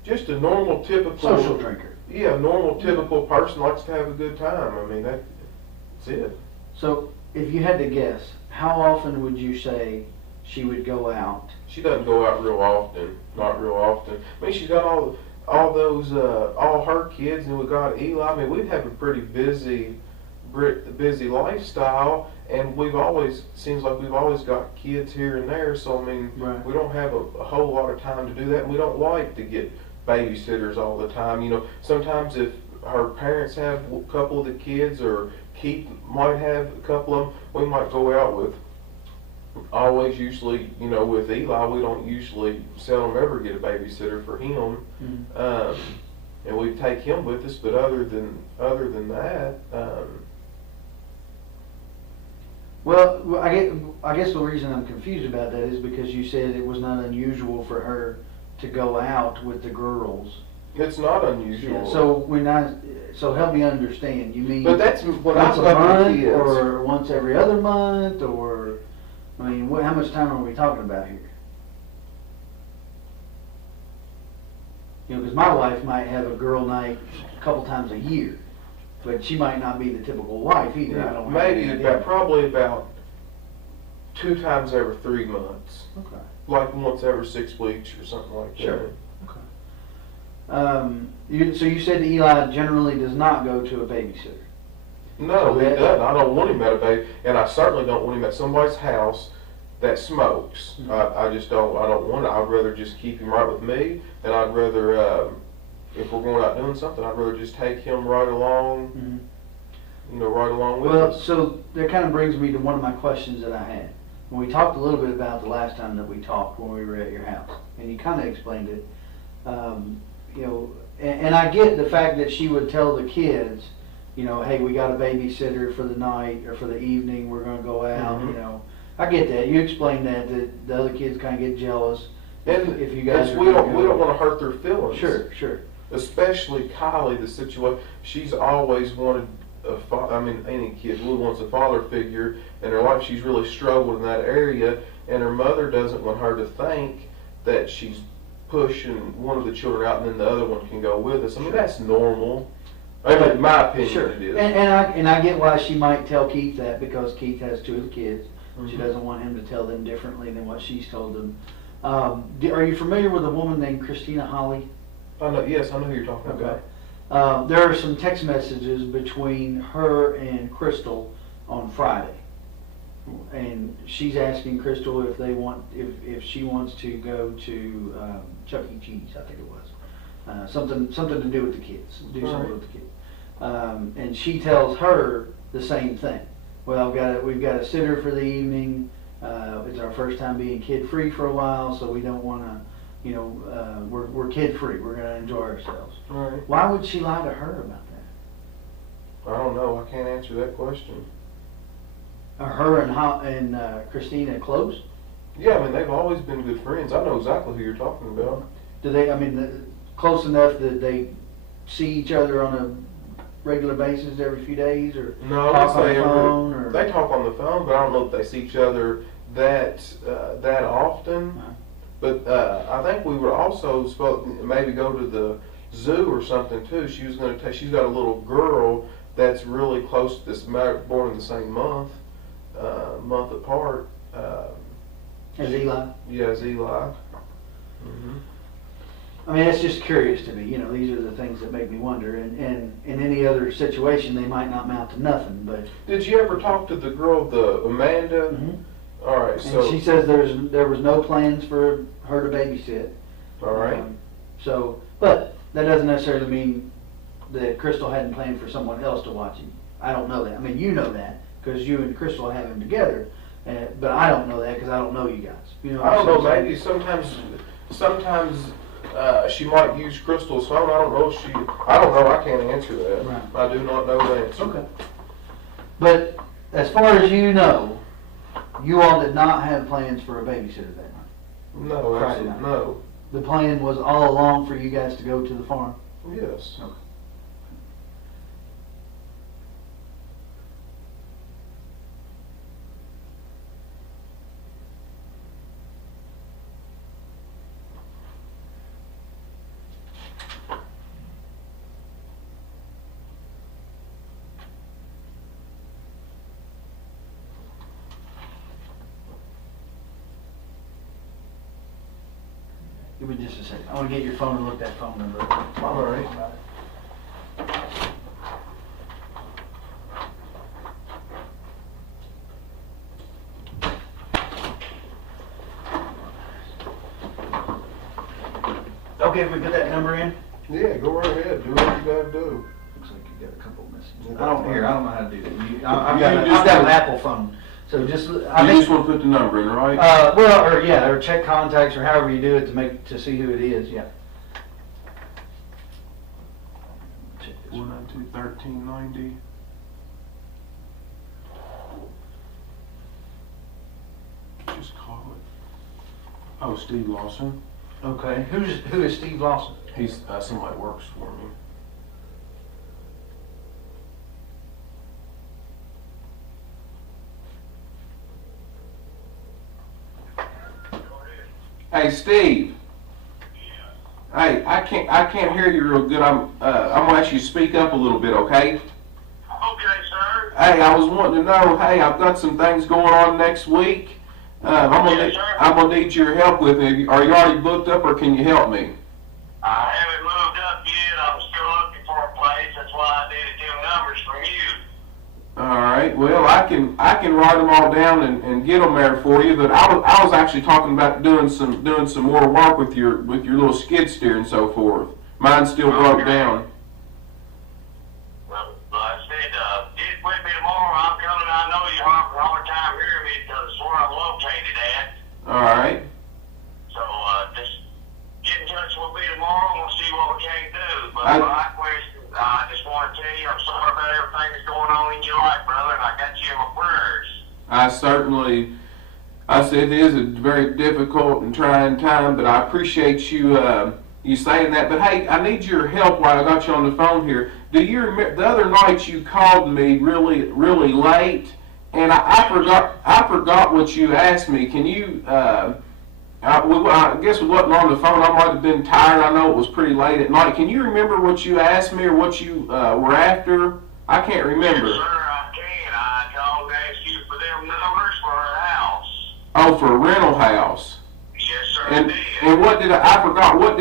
just a normal, typical Social drinker. Yeah, a normal, typical person likes to have a good time. I mean, that's it. So, if you had to guess, how often would you say she would go out? She doesn't go out real often, not real often. I mean, she's got all those, all her kids, and we got Eli. I mean, we have a pretty busy lifestyle, and seems like we've always got kids here and there. So I mean, Right. we don't have a whole lot of time to do that, and we don't like to get babysitters all the time. Sometimes if her parents have a couple of the kids, or Keith might have a couple of them, we might go out with. Usually, with Eli, we don't usually seldom ever get a babysitter for him, Mm-hmm. and we take him with us. But other than that, Well, I guess the reason I'm confused about that is because you said it was not unusual for her to go out with the girls It's not unusual. Yeah, so help me understand. You mean But that's when once I've a got month kids. or once every other month, or I mean, how much time are we talking about here? You know, because my wife might have a girl night a couple times a year, but she might not be the typical wife either. I don't have Maybe any idea. probably about 2 times every 3 months. Okay. Like once every 6 weeks or something like Sure. that. So you said that Eli generally does not go to a babysitter. No, So he that- doesn't. I don't want him at a baby, and I certainly don't want him at somebody's house that smokes. I just don't. I don't want it. I'd rather just keep him right with me, and I'd rather, if we're going out doing something, I'd rather just take him right along. Mm-hmm. You know, right along with Well, us. so that kind of brings me to one of my questions that I had. When we talked a little bit about the last time that we talked when we were at your house, and you kind of explained it. You know, and I get the fact that she would tell the kids, you know, hey, we got a babysitter for the night or for the evening, we're going to go out, Mhm. you know. I get that. You explained that the other kids kind of get jealous And if you guys are we gonna don't go. want to hurt their feelings. Sure, sure. Especially Kylie, the situation. She's always wanted any kid really wants a father figure in her life. She's really struggled in that area, and her mother doesn't want her to think that she's pushing one of the children out and then the other one can go with us. I mean, that's normal. I mean, in my opinion, Sure. it is. And I get why she might tell Keith that, because Keith has 2 of the kids. She Mhm. doesn't want him to tell them differently than what she's told them. Are you familiar with a woman named Christina Holly? I know. Yes, I know who you're talking Okay. about. There are some text messages between her and Crystal on Friday. And she's asking Crystal if she wants to go to Chuck E. Cheese, I think it was. Something to do with the kids, something Right. with the kids. And she tells her the same thing. Well, we've got a sitter for the evening. It's our first time being kid-free for a while, so we don't want to, you know, we're kid-free. We're going to enjoy ourselves. Right. Why would she lie to her about that? I don't know. I can't answer that question. Are her and Christina close? Yeah, I mean, they've always been good friends. I know exactly who you're talking about. Do they? I mean, close enough that they see each other on a regular basis every few days, or No, talk on they the phone, or they talk on the phone, but I don't know if they see each other that often. Uh-huh. But I think we were also supposed to maybe go to the zoo or something too. She was going to take. She's got a little girl that's really close to this, born in the same month, month apart. as Eli? Yeah, it's Eli. Mm-hmm. I mean, it's just curious to me. You know, these are the things that make me wonder. And in any other situation, they might not amount to nothing. But Did you ever talk to the girl, the Amanda? Mhm. All right, and so she says there was no plans for her to babysit. all right. So, but that doesn't necessarily mean that Crystal hadn't planned for someone else to watch him. I don't know that. I mean, you know that because you and Crystal have him together, but I don't know that because I don't know you guys. You know what I don't I'm know. saying? Maybe sometimes she might use Crystal's phone. I don't know. I don't know. I can't answer that. Right. I do not know the answer. Okay. But as far as you know, you all did not have plans for a babysitter that night. No, Friday absolutely night. no. The plan was all along for you guys to go to the farm. Yes. Okay. Give me just a second. I want to get your phone and look that phone number up. All right. Okay, if we put that number in. Yeah, go right ahead. Do what you gotta do. Looks like you got a couple of messages. Yeah, I don't that's hear. fine. I don't know how to do that. You I've just got an do- Apple phone, so just I You think. just want to put the number in, right? Or check contacts or however you do it to see who it is. Yeah. Check this one. 492-1390. Just call it. Oh, Steve Lawson. Okay. Who is Steve Lawson? He's somebody that works for me. Hey, Steve. Hey, I can't hear you real good. I'm gonna ask you to speak up a little bit, okay? Okay, sir. Hey, I was wanting to know. Hey, I've got some things going on next week. I'm gonna need your help with it. Are you already booked up, or can you help me? I haven't moved up yet. I'm still looking for a place. That's why I needed them numbers from you. All right. Well, I can write them all down and get them there for you. But I was actually talking about doing some more work with your little skid steer and so forth. Mine's still broke down. Well, like I said, get it with me tomorrow. I'm coming. I know you have a hard time hearing me because it's where I'm located at. All right. So just get in touch with me tomorrow and we'll see what we can do. But my question, I just want to tell you, I'm sorry about everything that's going on in your life, brother, and I got you in my prayers. I said it is a very difficult and trying time, but I appreciate you you saying that. But hey, I need your help while I got you on the phone here. Do you remember the other night you called me really late, and I forgot what you asked me. Can you? I guess we wasn't on the phone. I might have been tired. I know it was pretty late at night. Can you remember what you asked me or what you were after? I can't remember. Yes, sir, I can. I called to ask you for them numbers for her house. Oh, for a rental house. Yes, sir, And I did. and what did I forgot? What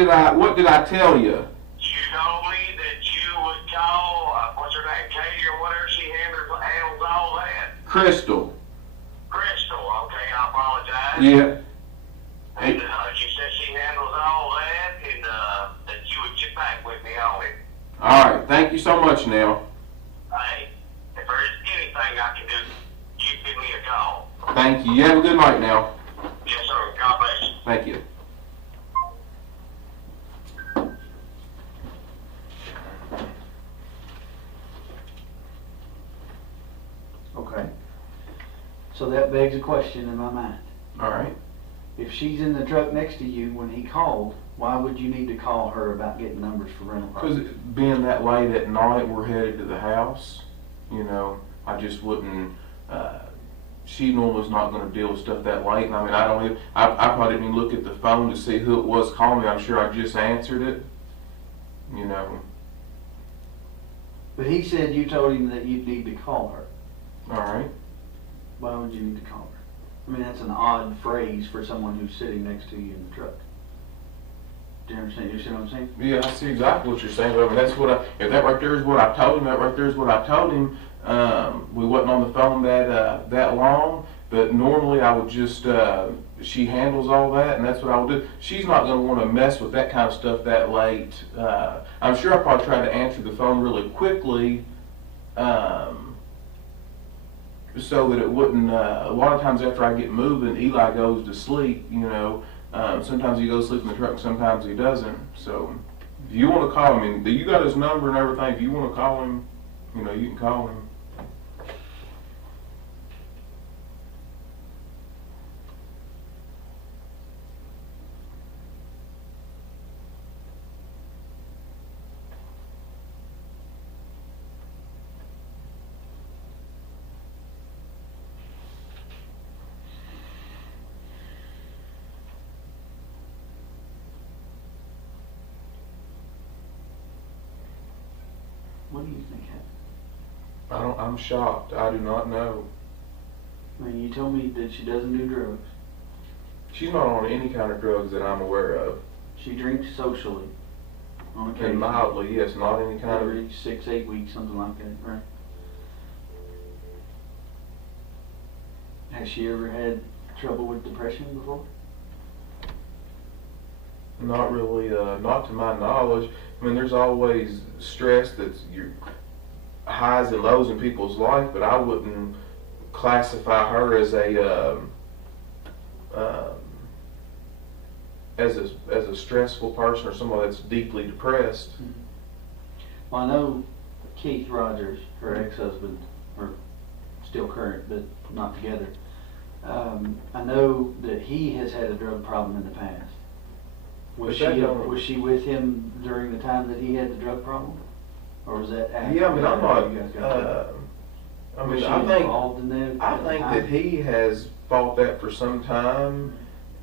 did I tell you? You told me that you would call, what's her name, Katie or whatever, she handles all that. Crystal. Crystal, okay, I apologize. Yeah. And you said she handles all that, and that you would get back with me on it. All right. Thank you so much. Now. Hey, if there's anything I can do, you give me a call. Thank you. You have a good night now. Yes, sir. God bless you. Thank you. Okay. So that begs a question in my mind. All right. If she's in the truck next to you when he called, why would you need to call her about getting numbers for rental Because property? being that late at night, we're headed to the house. You know, I just wouldn't. She normally's not going to deal with stuff that late. And I mean, I probably didn't even look at the phone to see who it was calling me. I'm sure I just answered it. You know. But he said you told him that you'd need to call her. All right. Why would you need to call her? I mean, that's an odd phrase for someone who's sitting next to you in the truck. Do you understand? You see what I'm saying? Yeah, I see exactly what you're saying. But I mean, that's what if that right there is what I told him, that right there is what I told him. We wasn't on the phone that long, but normally I would just she handles all that, and that's what I would do. She's not going to want to mess with that kind of stuff that late. I'm sure I probably tried to answer the phone really quickly, so that it wouldn't. A lot of times after I get moving, Eli goes to sleep. You know. Sometimes he goes to sleep in the truck, and sometimes he doesn't. So, if you want to call him, you got his number and everything. If you want to call him, you know, you can call him. What do you think happened? I'm shocked. I do not know. I mean, you told me that she doesn't do drugs. She's not on any kind of drugs that I'm aware of. She drinks socially on occasion. And mildly, yes, not any kind of. Every 6-8 weeks, something like that, right? Has she ever had trouble with depression before? Not really, not to my knowledge. I mean, there's always stress that's your highs and lows in people's life, but I wouldn't classify her as a stressful person or someone that's deeply depressed. Well, I know Keith Rogers, her ex-husband, or still current, but not together. I know that he has had a drug problem in the past. Was But that she don't- was she with him during the time that he had the drug problem, or was that after? Yeah, I mean, I'm not, you guys got I was mean, she I think, involved in that? I at the think time? that he has fought that for some time,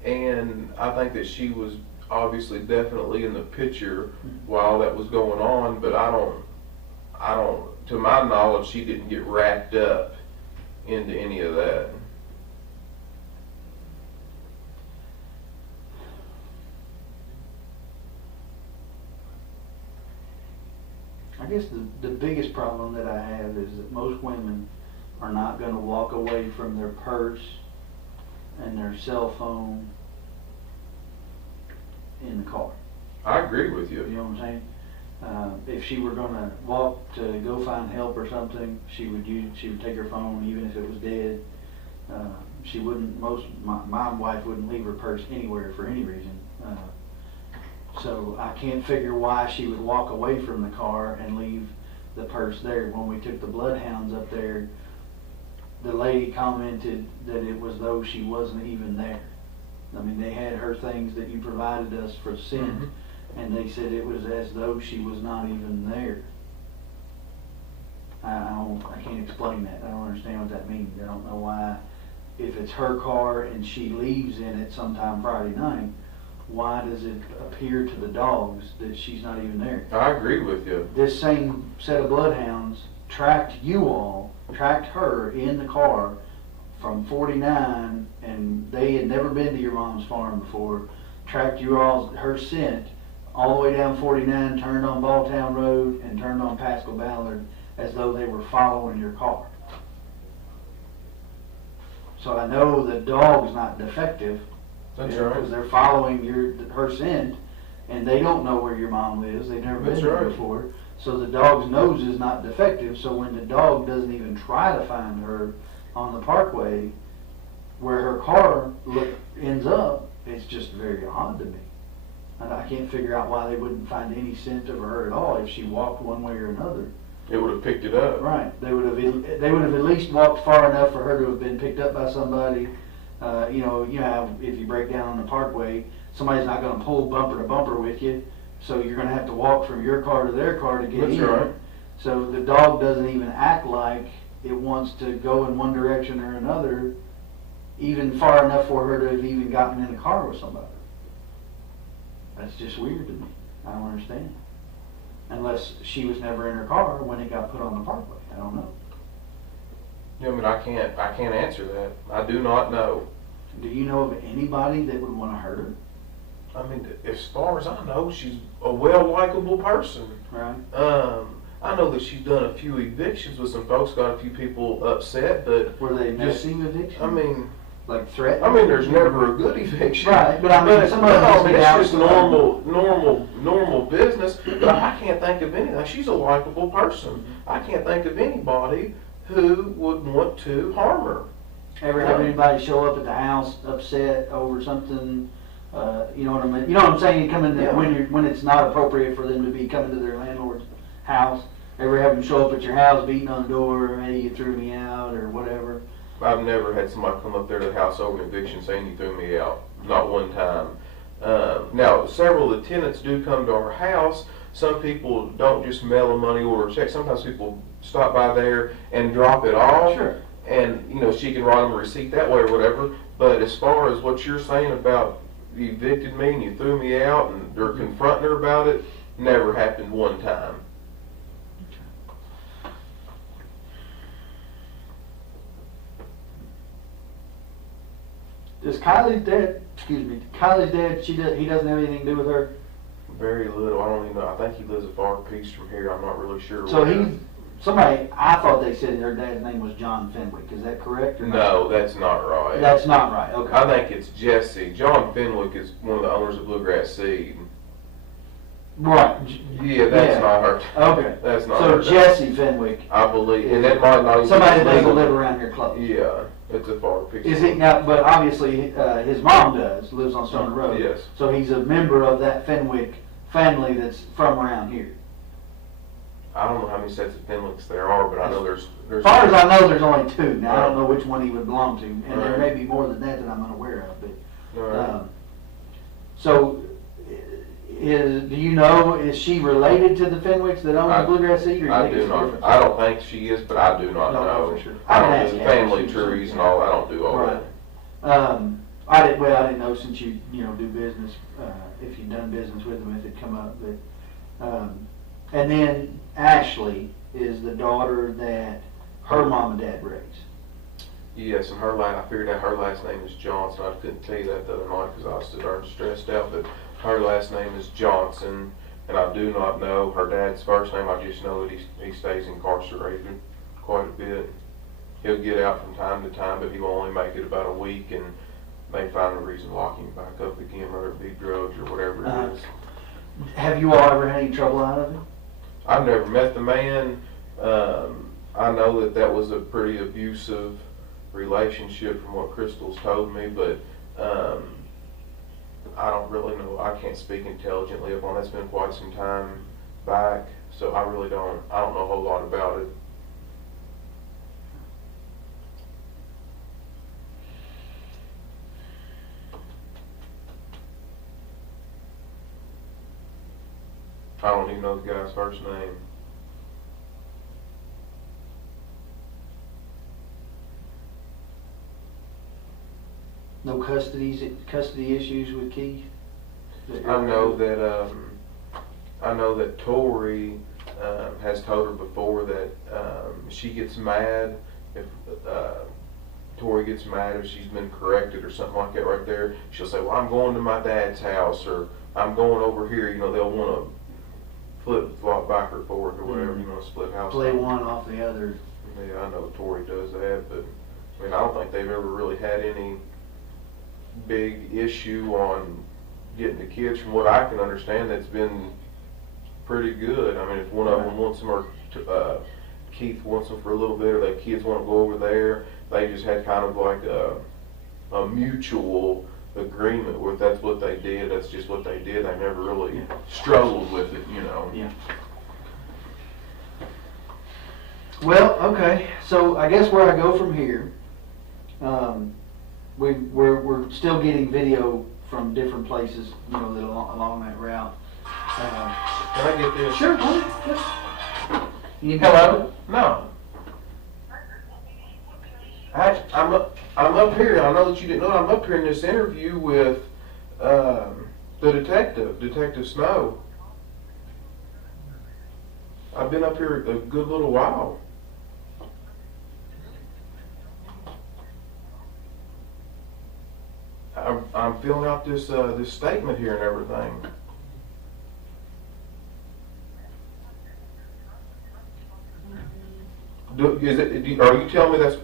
and I think that she was obviously definitely in the picture while that was going on, but I don't, to my knowledge, she didn't get wrapped up into any of that. I guess the biggest problem that I have is that most women are not going to walk away from their purse and their cell phone in the car. I agree with You you. know what I'm saying? If she were going to walk to go find help or something, she would take her phone even if it was dead. She wouldn't. My wife wouldn't leave her purse anywhere for any reason. So I can't figure why she would walk away from the car and leave the purse there. When we took the bloodhounds up there, the lady commented that it was though she wasn't even there. I mean, they had her things that you provided us for scent, and they said it was as though she was not even there. I can't explain that. I don't understand what that means. I don't know why, if it's her car and she leaves in it sometime Friday night, why does it appear to the dogs that she's not even there? I agree with you. This same set of bloodhounds tracked her in the car from 49, and they had never been to your mom's farm before, tracked her scent all the way down 49, turned on Balltown Road, and turned on Pascal Ballard as though they were following your car. So I know the dog's not defective. That's Because right. they're following her scent, and they don't know where your mom lives. They've never been That's there right. before. So the dog's nose is not defective. So when the dog doesn't even try to find her on the parkway, where her car ends up, it's just very odd to me. And I can't figure out why they wouldn't find any scent of her at all if she walked one way or another. It would have picked it up. Right. They would have at least walked far enough for her to have been picked up by somebody. You know how if you break down on the parkway, somebody's not going to pull bumper to bumper with you, so you're going to have to walk from your car to their car to get That's in. right. So the dog doesn't even act like it wants to go in one direction or another, even far enough for her to have even gotten in a car with somebody. That's just weird to me. I don't understand. Unless she was never in her car when it got put on the parkway. I don't know. Yeah, I mean, I can't answer that. I do not know. Do you know of anybody that would want to hurt her? I mean, as far as I know, she's a well-likable person. Right. I know that she's done a few evictions with some folks, got a few people upset, but Were they Just- messy evictions? I mean, Like threatening? there's never a good eviction. Right, but I mean, some of them no, I mean, get out it's just some- normal business. But I can't think of anything. She's a likable person. I can't think of anybody who would want to harm her. Ever have anybody show up at the house upset over something? You know what I mean? You know what I'm saying? You come in there Yeah. when it's not appropriate for them to be coming to their landlord's house. Ever have them show up at your house, beating on the door, hey, you threw me out, or whatever? I've never had somebody come up there to the house over an eviction saying you threw me out. Not one time. Now, several of the tenants do come to our house. Some people don't just mail a money order check. Sometimes people stop by there and drop it off. Sure. And, she can write them a receipt that way or whatever. But as far as what you're saying about you evicted me and you threw me out and they're confronting her about it, never happened one time. Does Kylie's dad, he doesn't have anything to do with her? Very little. I don't even know. I think he lives a far piece from here. I'm not really sure. So where. I thought they said their dad's name was John Fenwick. Is that correct or not? No, that's not right. That's not right, okay. I think it's Jesse. John Fenwick is one of the owners of Bluegrass Seed. Right. Yeah, that's Yeah. not her. Okay. That's not So her. Jesse Fenwick, I believe, and that might not even somebody that be doesn't legal. live around here close. Yeah, it's a far piece. Is it now? But obviously, his mom lives on Stoner Road. Yes. So he's a member of that Fenwick family that's from around here. I don't know how many sets of Fenwicks there are, but I know there's. As far as I know, there's only two. Now, I don't know which one he would belong to, and there Right. may be more than that I'm unaware of. But Right. so do you know, is she related to the Fenwicks that own the Bluegrass Seed? Or I do not. I don't think she is, but I do not know. For sure. I don't do family trees and all. I don't do all right. that. I didn't know since you do business, if you've done business with them, if it come up. But and then Ashley is the daughter that her mom and dad raised. Yes, and I figured out her last name is Johnson. I couldn't tell you that the other night because I was stood there and stressed out, but her last name is Johnson, and I do not know her dad's first name. I just know that he stays incarcerated quite a bit. He'll get out from time to time, but he will only make it about a week, and they find a reason to lock him back up again, whether it be drugs or whatever it is. Have you all ever had any trouble out of it? I've never met the man. I know that was a pretty abusive relationship from what Crystal's told me, but I don't really know. I can't speak intelligently upon that's been quite some time back, so I don't know a whole lot about it. I don't even know the guy's first name. No custody issues with Keith? I know that Tori has told her before that she gets mad if Tori gets mad if she's been corrected or something like that right there. She'll say, well, I'm going to my dad's house, or I'm going over here. They'll want to flip back or forth or whatever, split house. Play one off the other. Yeah, I know Tori does that, but I don't think they've ever really had any big issue on getting the kids. From what I can understand, that's been pretty good. If one of them wants them, or Keith wants them for a little bit, or the kids want to go over there, they just had kind of like a mutual agreement with that's what they did. That's just what they did. They never really struggled with it, Yeah. Well, okay. So I guess where I go from here, we're still getting video from different places, that along that route. Can I get this? Sure. Hello? No. I'm up here. I know that you didn't know. I'm up here in this interview with the Detective Snow. I've been up here a good little while. I'm filling out this statement here and everything. Are you telling me that's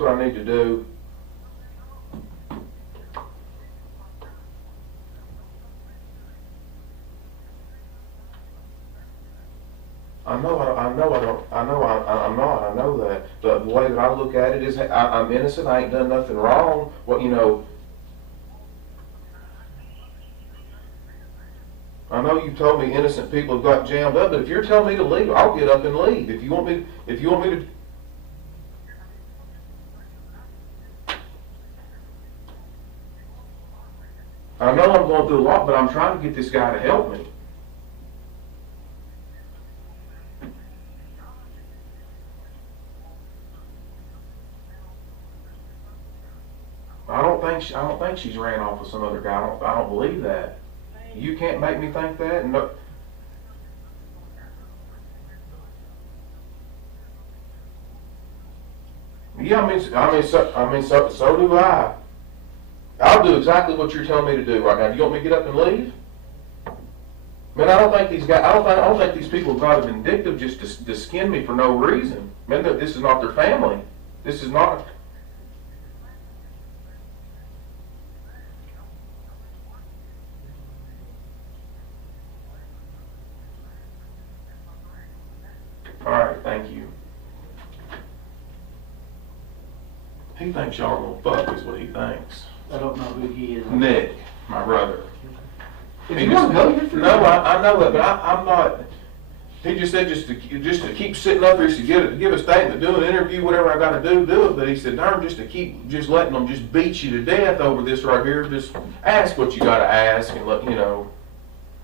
what I need to do? I know that. But the way that I look at it is, I'm innocent. I ain't done nothing wrong. I know you told me innocent people have got jammed up, but if you're telling me to leave, I'll get up and leave. If you want me to. I know I'm going through a lot, but I'm trying to get this guy to help me. I don't think she's ran off with some other guy. I don't believe that. You can't make me think that. No. Yeah, so do I. I'll do exactly what you're telling me to do right now. Do you want me to get up and leave? Man, I don't think these people have got it vindictive just to skin me for no reason. Man, this is not their family. This is not. All right, thank you. He thinks y'all are gonna fuck is what he thinks. I don't know who he is. Nick, my brother. If you want to go, you're free. No, I know it, but I'm not. He just said just to keep sitting up here, to give a statement, do an interview, whatever I got to do it. But he said, darn, just to keep letting them just beat you to death over this right here. Just ask what you got to ask and let you know.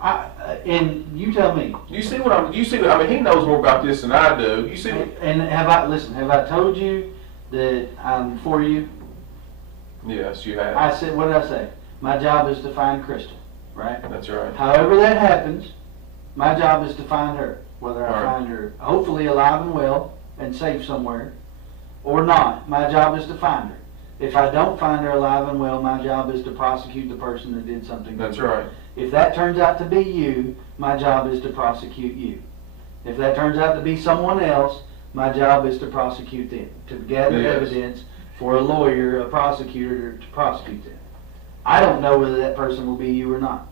And you tell me. You see what I mean, he knows more about this than I do. You see what? And have I told you that I'm for you? Yes, you have. I said, what did I say? My job is to find Crystal, right? That's right. However that happens, my job is to find her. Whether I Right. find her hopefully alive and well and safe somewhere or not, my job is to find her. If I don't find her alive and well, my job is to prosecute the person that did something. That's right. If that turns out to be you, my job is to prosecute you. If that turns out to be someone else, my job is to prosecute them, to gather Yes. evidence for a lawyer, a prosecutor to prosecute them. I don't know whether that person will be you or not.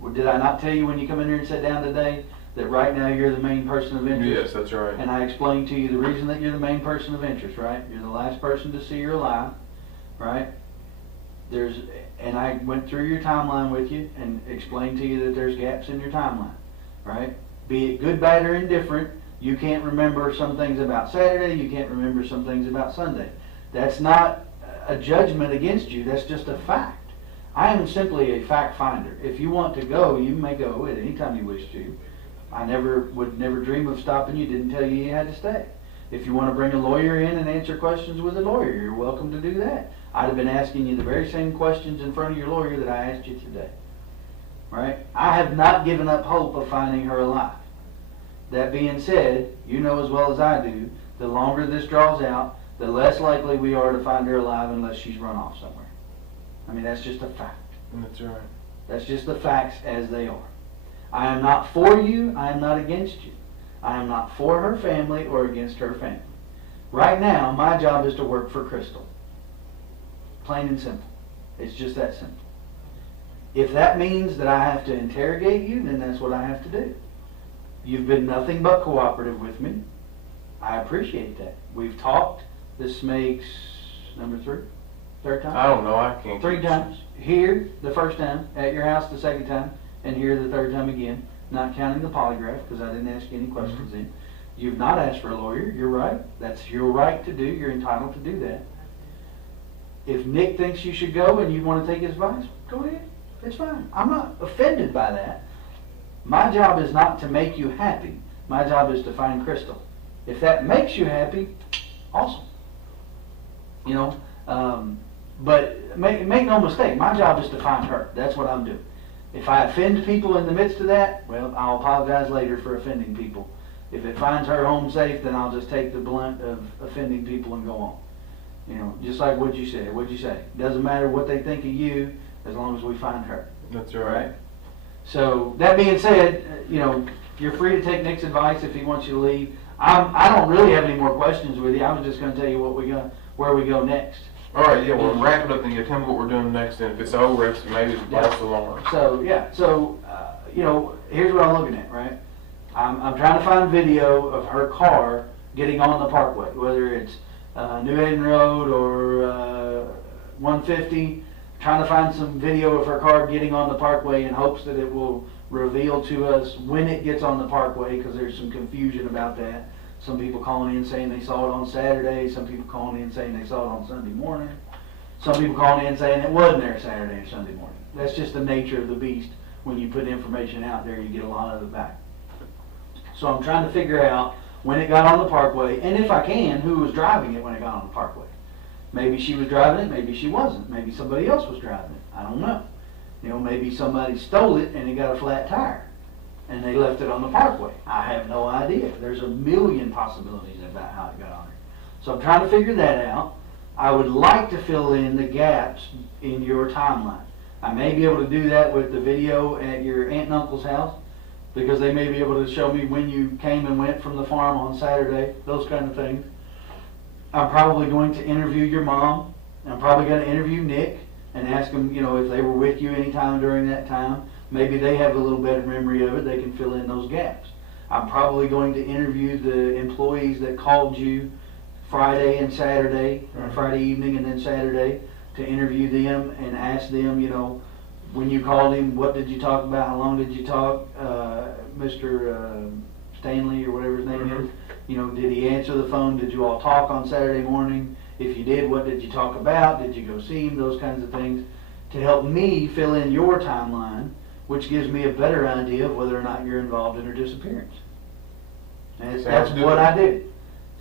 Well, did I not tell you when you come in here and sit down today that right now you're the main person of interest? Yes, that's right. And I explained to you the reason that you're the main person of interest, right? You're the last person to see her alive, right? And I went through your timeline with you and explained to you that there's gaps in your timeline, right? Be it good, bad, or indifferent, you can't remember some things about Saturday, you can't remember some things about Sunday. That's not a judgment against you, that's just a fact. I am simply a fact finder. If you want to go, you may go at any time you wish to. I would never dream of stopping you, didn't tell you you had to stay. If you want to bring a lawyer in and answer questions with a lawyer, you're welcome to do that. I'd have been asking you the very same questions in front of your lawyer that I asked you today. Right? I have not given up hope of finding her alive. That being said, you know as well as I do, the longer this draws out, the less likely we are to find her alive unless she's run off somewhere. I mean, that's just a fact. That's right. That's just the facts as they are. I am not for you, I am not against you. I am not for her family or against her family. Right now, my job is to work for Crystal. Plain and simple. It's just that simple. If that means that I have to interrogate you, then that's what I have to do. You've been nothing but cooperative with me. I appreciate that. We've talked. This makes number third time? I don't know. I can't. 3 times. Here, the first time. At your house, the second time. And here, the third time again. Not counting the polygraph, because I didn't ask you any questions then. You've not asked for a lawyer. You're right. That's your right to do. You're entitled to do that. If Nick thinks you should go and you want to take his advice, go ahead. It's fine. I'm not offended by that. My job is not to make you happy. My job is to find Crystal. If that makes you happy, awesome. You know, but make no mistake, my job is to find her. That's what I'm doing. If I offend people in the midst of that, well, I'll apologize later for offending people. If it finds her home safe, then I'll just take the blunt of offending people and go on. You know, just like what you said. What'd you say? Doesn't matter what they think of you, as long as we find her. That's right. So that being said, you know, you're free to take Nick's advice if he wants you to leave. I don't really have any more questions with you. I was just going to tell you where we go next. All right. Yeah. Well, wrap it up and you tell me what we're doing next. And if it's over, it's maybe it's false alarm. So yeah. So you know, here's what I'm looking at. Right. I'm trying to find video of her car getting on the parkway, whether it's New Haven Road or 150. Trying to find some video of her car getting on the parkway in hopes that it will reveal to us when it gets on the parkway, because there's some confusion about that. Some people calling in saying they saw it on Saturday. Some people calling in saying they saw it on Sunday morning. Some people calling in saying it wasn't there Saturday or Sunday morning. That's just the nature of the beast. When you put information out there, you get a lot of it back. So I'm trying to figure out when it got on the parkway, and if I can, who was driving it when it got on the parkway. Maybe she was driving it, maybe she wasn't. Maybe somebody else was driving it. I don't know. You know, maybe somebody stole it and it got a flat tire and they left it on the parkway. I have no idea. There's a million possibilities about how it got on there. So I'm trying to figure that out. I would like to fill in the gaps in your timeline. I may be able to do that with the video at your aunt and uncle's house, because they may be able to show me when you came and went from the farm on Saturday, those kind of things. I'm probably going to interview your mom. I'm probably going to interview Nick and ask them, you know, if they were with you any time during that time. Maybe they have a little better memory of it. They can fill in those gaps. I'm probably going to interview the employees that called you Friday and Saturday, Friday evening and then Saturday, to interview them and ask them, you know, when you called him, what did you talk about? How long did you talk? Mr. Stanley or whatever his name is. You know, did he answer the phone? Did you all talk on Saturday morning? If you did, what did you talk about? Did you go see him? Those kinds of things, to help me fill in your timeline which gives me a better idea of whether or not you're involved in her disappearance. And Sounds that's good. what I do.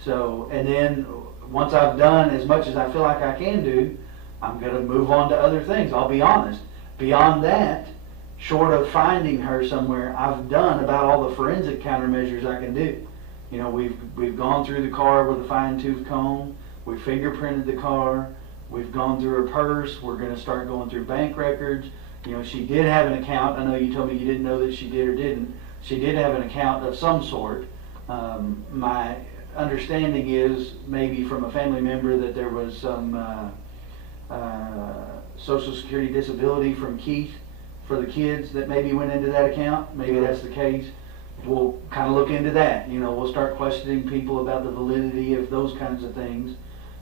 So, and then once I've done as much as I feel like I can do, I'm going to move on to other things. I'll be honest. Beyond that, short of finding her somewhere, I've done about all the forensic countermeasures I can do. You know, we've gone through the car with a fine-tooth comb. We fingerprinted the car. We've gone through her purse. We're going to start going through bank records. You know, she did have an account. I know you told me you didn't know that she did or didn't. She did have an account of some sort. My understanding is maybe from a family member that there was some Social Security disability from Keith for the kids that maybe went into that account. Maybe that's the case. We'll kind of look into that. You know, we'll start questioning people about the validity of those kinds of things,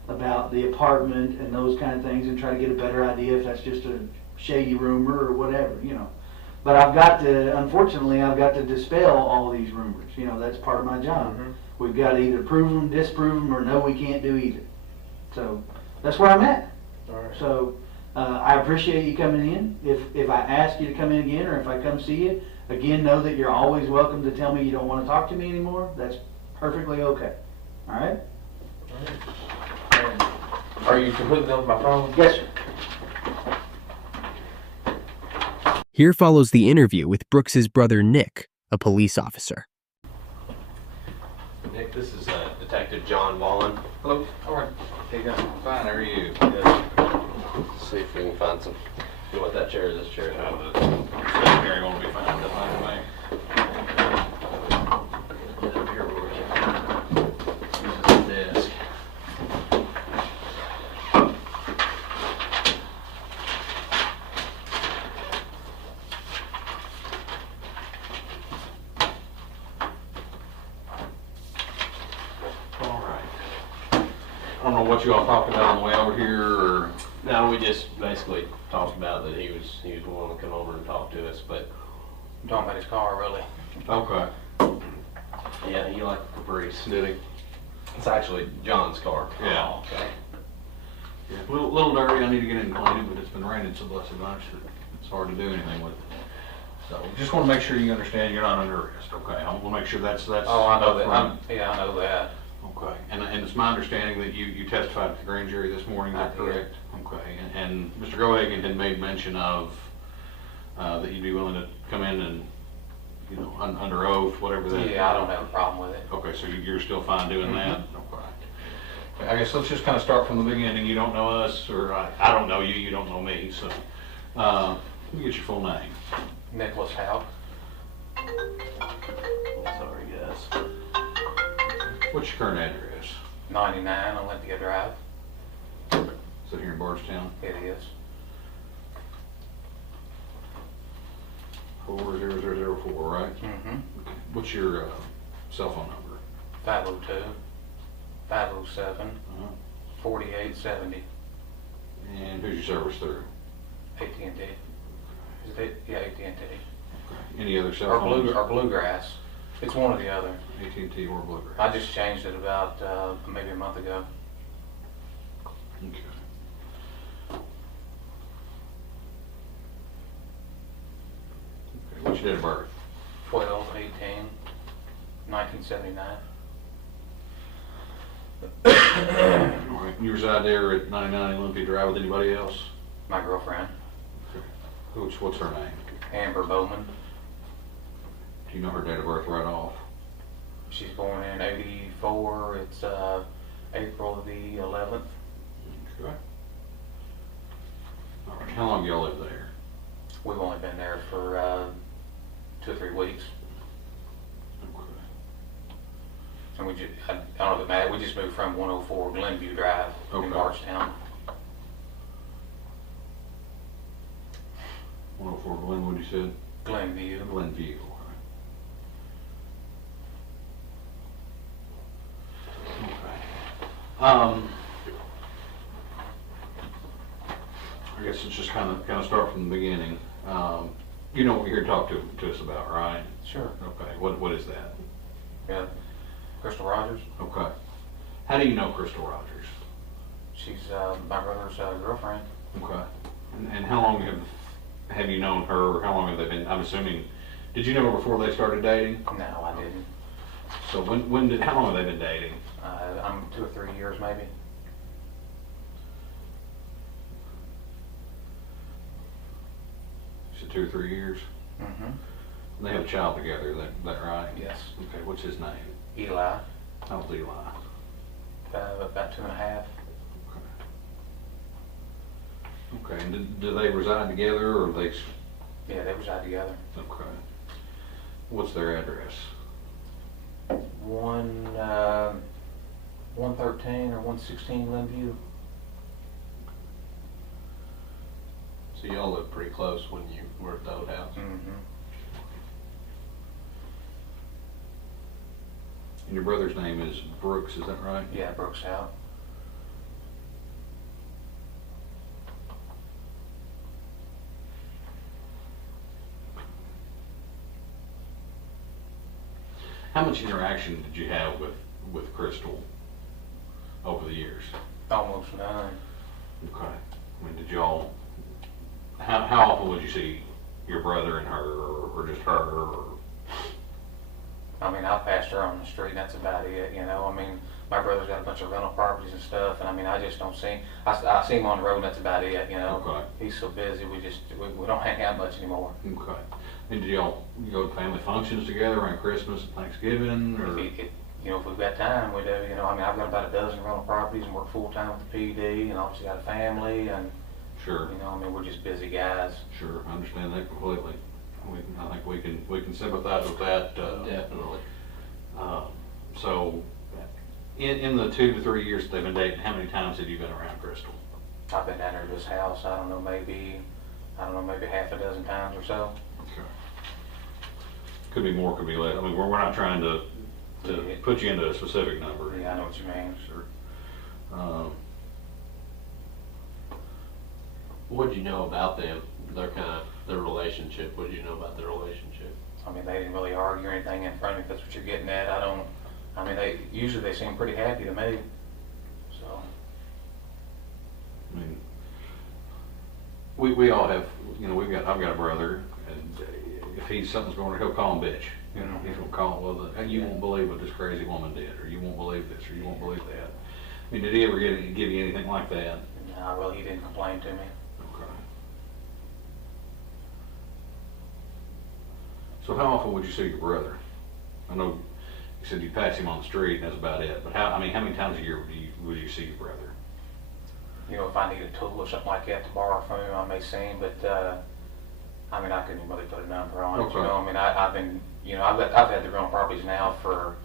about the apartment and those kind of things, and try to get a better idea if that's just a shady rumor or whatever, you know. But unfortunately, I've got to dispel all these rumors. You know, that's part of my job. Mm-hmm. We've got to either prove them, disprove them, or no, we can't do either. So that's where I'm at. All right. So I appreciate you coming in. If I ask you to come in again, or if I come see you, again, know that you're always welcome to tell me you don't want to talk to me anymore. That's perfectly okay. All right? Are you completely done with my phone? Yes, sir. Here follows the interview with Brooks's brother Nick, a police officer. Nick, this is Detective John Wallen. Hello, how are you? Hey, guys. Fine, how are you? See if we can find some. You want that chair or this chair? The secretary won't be fine, doesn't matter to me. Up here where we Use the desk. All right. I don't know what you all talked about on the way over here, or No, we just basically talked about that he was willing to come over and talk to us, but I'm talking about his car, really. okay. Yeah, he liked the Caprice. Did he? It's actually John's car. Yeah. Oh, okay. Yeah, little dirty. I need to get it and clean it, but it's been raining so blessed much that it's hard to do anything with it. So just want to make sure you understand you're not under arrest. Okay, I want to make sure that's. Oh, I know that. upfront. Yeah, I know that. Okay, and it's my understanding that you testified at the grand jury this morning, is that I did. correct? Okay, and Mr. Grohagan had made mention of, that you'd be willing to come in and, you know, under oath, whatever that. Yeah, I don't have a problem with it. Okay, so you're still fine doing that? Mm-hmm. Okay. I guess let's just kind of start from the beginning. You don't know us, or I don't know you, you don't know me, so, let me get your full name. Nicholas Houck, Sorry, guys. What's your current address? 99 Olympia Drive. Is it here in Bardstown? It is. 40004, right? Mm-hmm. What's your cell phone number? 502, 507, Uh-huh. 4870. And who's your service through? AT&T. Is it? Yeah, AT&T. Any other cell Or phones? Bluegrass. It's one or the other. AT&T or Bluegrass? I just changed it about maybe a month ago. Okay. Okay, what's your date of birth? 12/18/1979. All right, you reside there at 99 Olympia Drive with anybody else? My girlfriend, What's her name? Amber Bowman. Do you know her date of birth right off? She's born in '84. It's April the 11th. Okay. All right, how long y'all live there? We've only been there for 2 or 3 weeks. Okay. And we just, I don't know if it matters, we just moved from 104 Glenview Drive Okay. in Bardstown. 104 Glenwood, you said? Glenview. Glenview. Okay. I guess let's just kind of start from the beginning. You know what you're here to talk to us about, right? Sure. Okay. What is that? Yeah. Crystal Rogers. Okay. How do you know Crystal Rogers? She's my brother's girlfriend. Okay. And how long have you known her, how long have they been, I'm assuming, did you know her before they started dating? No, I didn't. So how long have they been dating? I'm 2 or 3 years maybe. So 2 or 3 years? Mm-hmm. And they have a child together, that right? Yes. Okay, what's his name? Eli, How's Eli? about 2.5. Okay, and do they reside together, or they, Yeah, they reside together. okay. What's their address? 113 or 116 Glenview. So y'all lived pretty close when you were at the old house? Mm-hmm. And your brother's name is Brooks, is that right? Yeah, Brooks out. How much interaction did you have with Crystal over the years? Almost none. Okay. I mean, did y'all, how often would you see your brother and her, or just her, or? I mean, I passed her on the street, and that's about it, you know. I mean, my brother's got a bunch of rental properties and stuff, and I mean, I just don't see him. I see him on the road, and that's about it, you know. Okay. He's so busy, we don't hang out much anymore. Okay. And did y'all go to family functions together around Christmas and Thanksgiving, or? You know, if we've got time, we do, you know. I mean, I've got about a dozen rental properties and work full-time with the PD, and obviously got a family, and, Sure. you know, I mean, we're just busy guys. Sure, I understand that completely. I think we can sympathize with that. Definitely. So, in the 2 to 3 years that they've been dating, how many times have you been around Crystal? I've been down there to this house, I don't know, maybe half a dozen times or so. Okay. Could be more, could be less. I mean, we're not trying to put you into a specific number. Yeah, I know what you mean. Sure. What'd you know about them, their relationship? What did you know about their relationship? I mean, they didn't really argue or anything in front of me, if that's what you're getting at. I mean, they seem pretty happy to me, so. I mean, we all have, you know, I've got a brother, and if something's going on, he'll call him bitch. You know, he's gonna call, well, you won't believe what this crazy woman did, or you won't believe this, or you won't believe that. I mean, did he ever give you anything like that? No, well, he didn't complain to me. Okay. So how often would you see your brother? I know you said you pass him on the street and that's about it, but how many times a year would you see your brother? You know, if I need a tool or something like that to borrow from him, I may see him, but, I mean, I couldn't really put a number on it, Okay. you know. I mean, I've been, you know, I've had the rental properties now for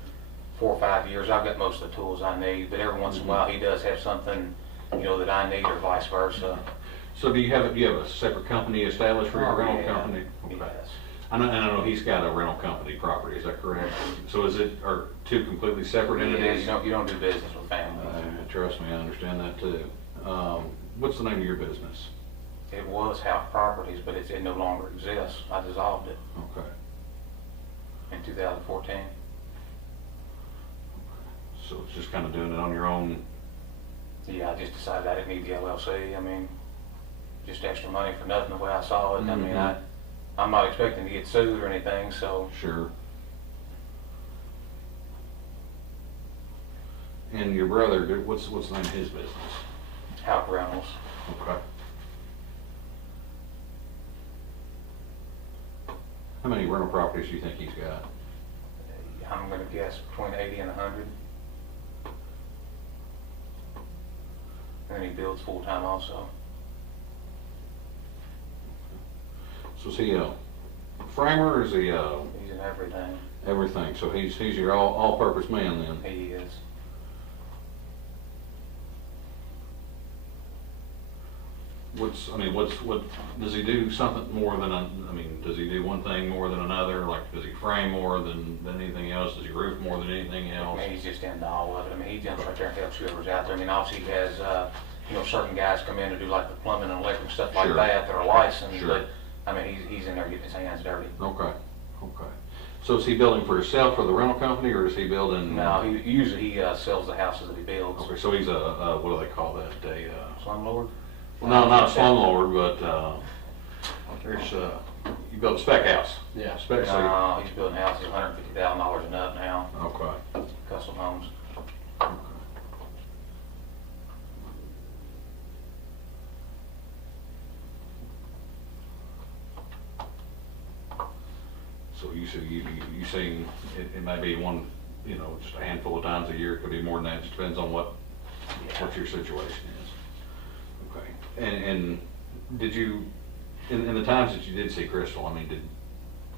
4 or 5 years. I've got most of the tools I need, but every once in a while, he does have something, you know, that I need, or vice versa. So do you have a separate company established for your rental company? He Okay. does. I know he's got a rental company property, is that correct? So are two completely separate Yeah, entities? you don't do business with families. Trust me, I understand that too. What's the name of your business? It was Houck Properties, but it no longer exists. I dissolved it Okay. in 2014. So it's just kind of doing it on your own? Yeah, I just decided I didn't need the LLC. I mean, just extra money for nothing the way I saw it. I mean, Mhm. I'm not expecting to get sued or anything, so. Sure. And your brother, what's the name of his business? Houck Rentals. Okay. How many rental properties do you think he's got? I'm gonna guess between 80 and 100. And he builds full-time also. So is he a framer, or is he He's in everything. everything? So he's your all-purpose man then? He is. What does he do something more than does he do one thing more than another? Like, does he frame more than anything else? Does he roof more than anything else? I mean, he's just into all of it. I mean, he jumps right there and helps whoever's out there. I mean, obviously he has, you know, certain guys come in to do like the plumbing and electric stuff like Sure. that are licensed, Sure. but, I mean, he's in there getting his hands dirty. Okay, okay. So is he building for himself for the rental company, or is he building? No, he sells the houses that he builds. Okay, so he's what do they call that? Slumlord? Well, no, not a slumlord, but There's, you built a spec house. Yeah. Spec, so, No, he's building houses $150,000 and up now, okay. custom homes. So you say, you saying it may be one, you know, just a handful of times a year, it could be more than that, it just depends on what your situation is. Okay, and did you, in the times that you did see Crystal, I mean,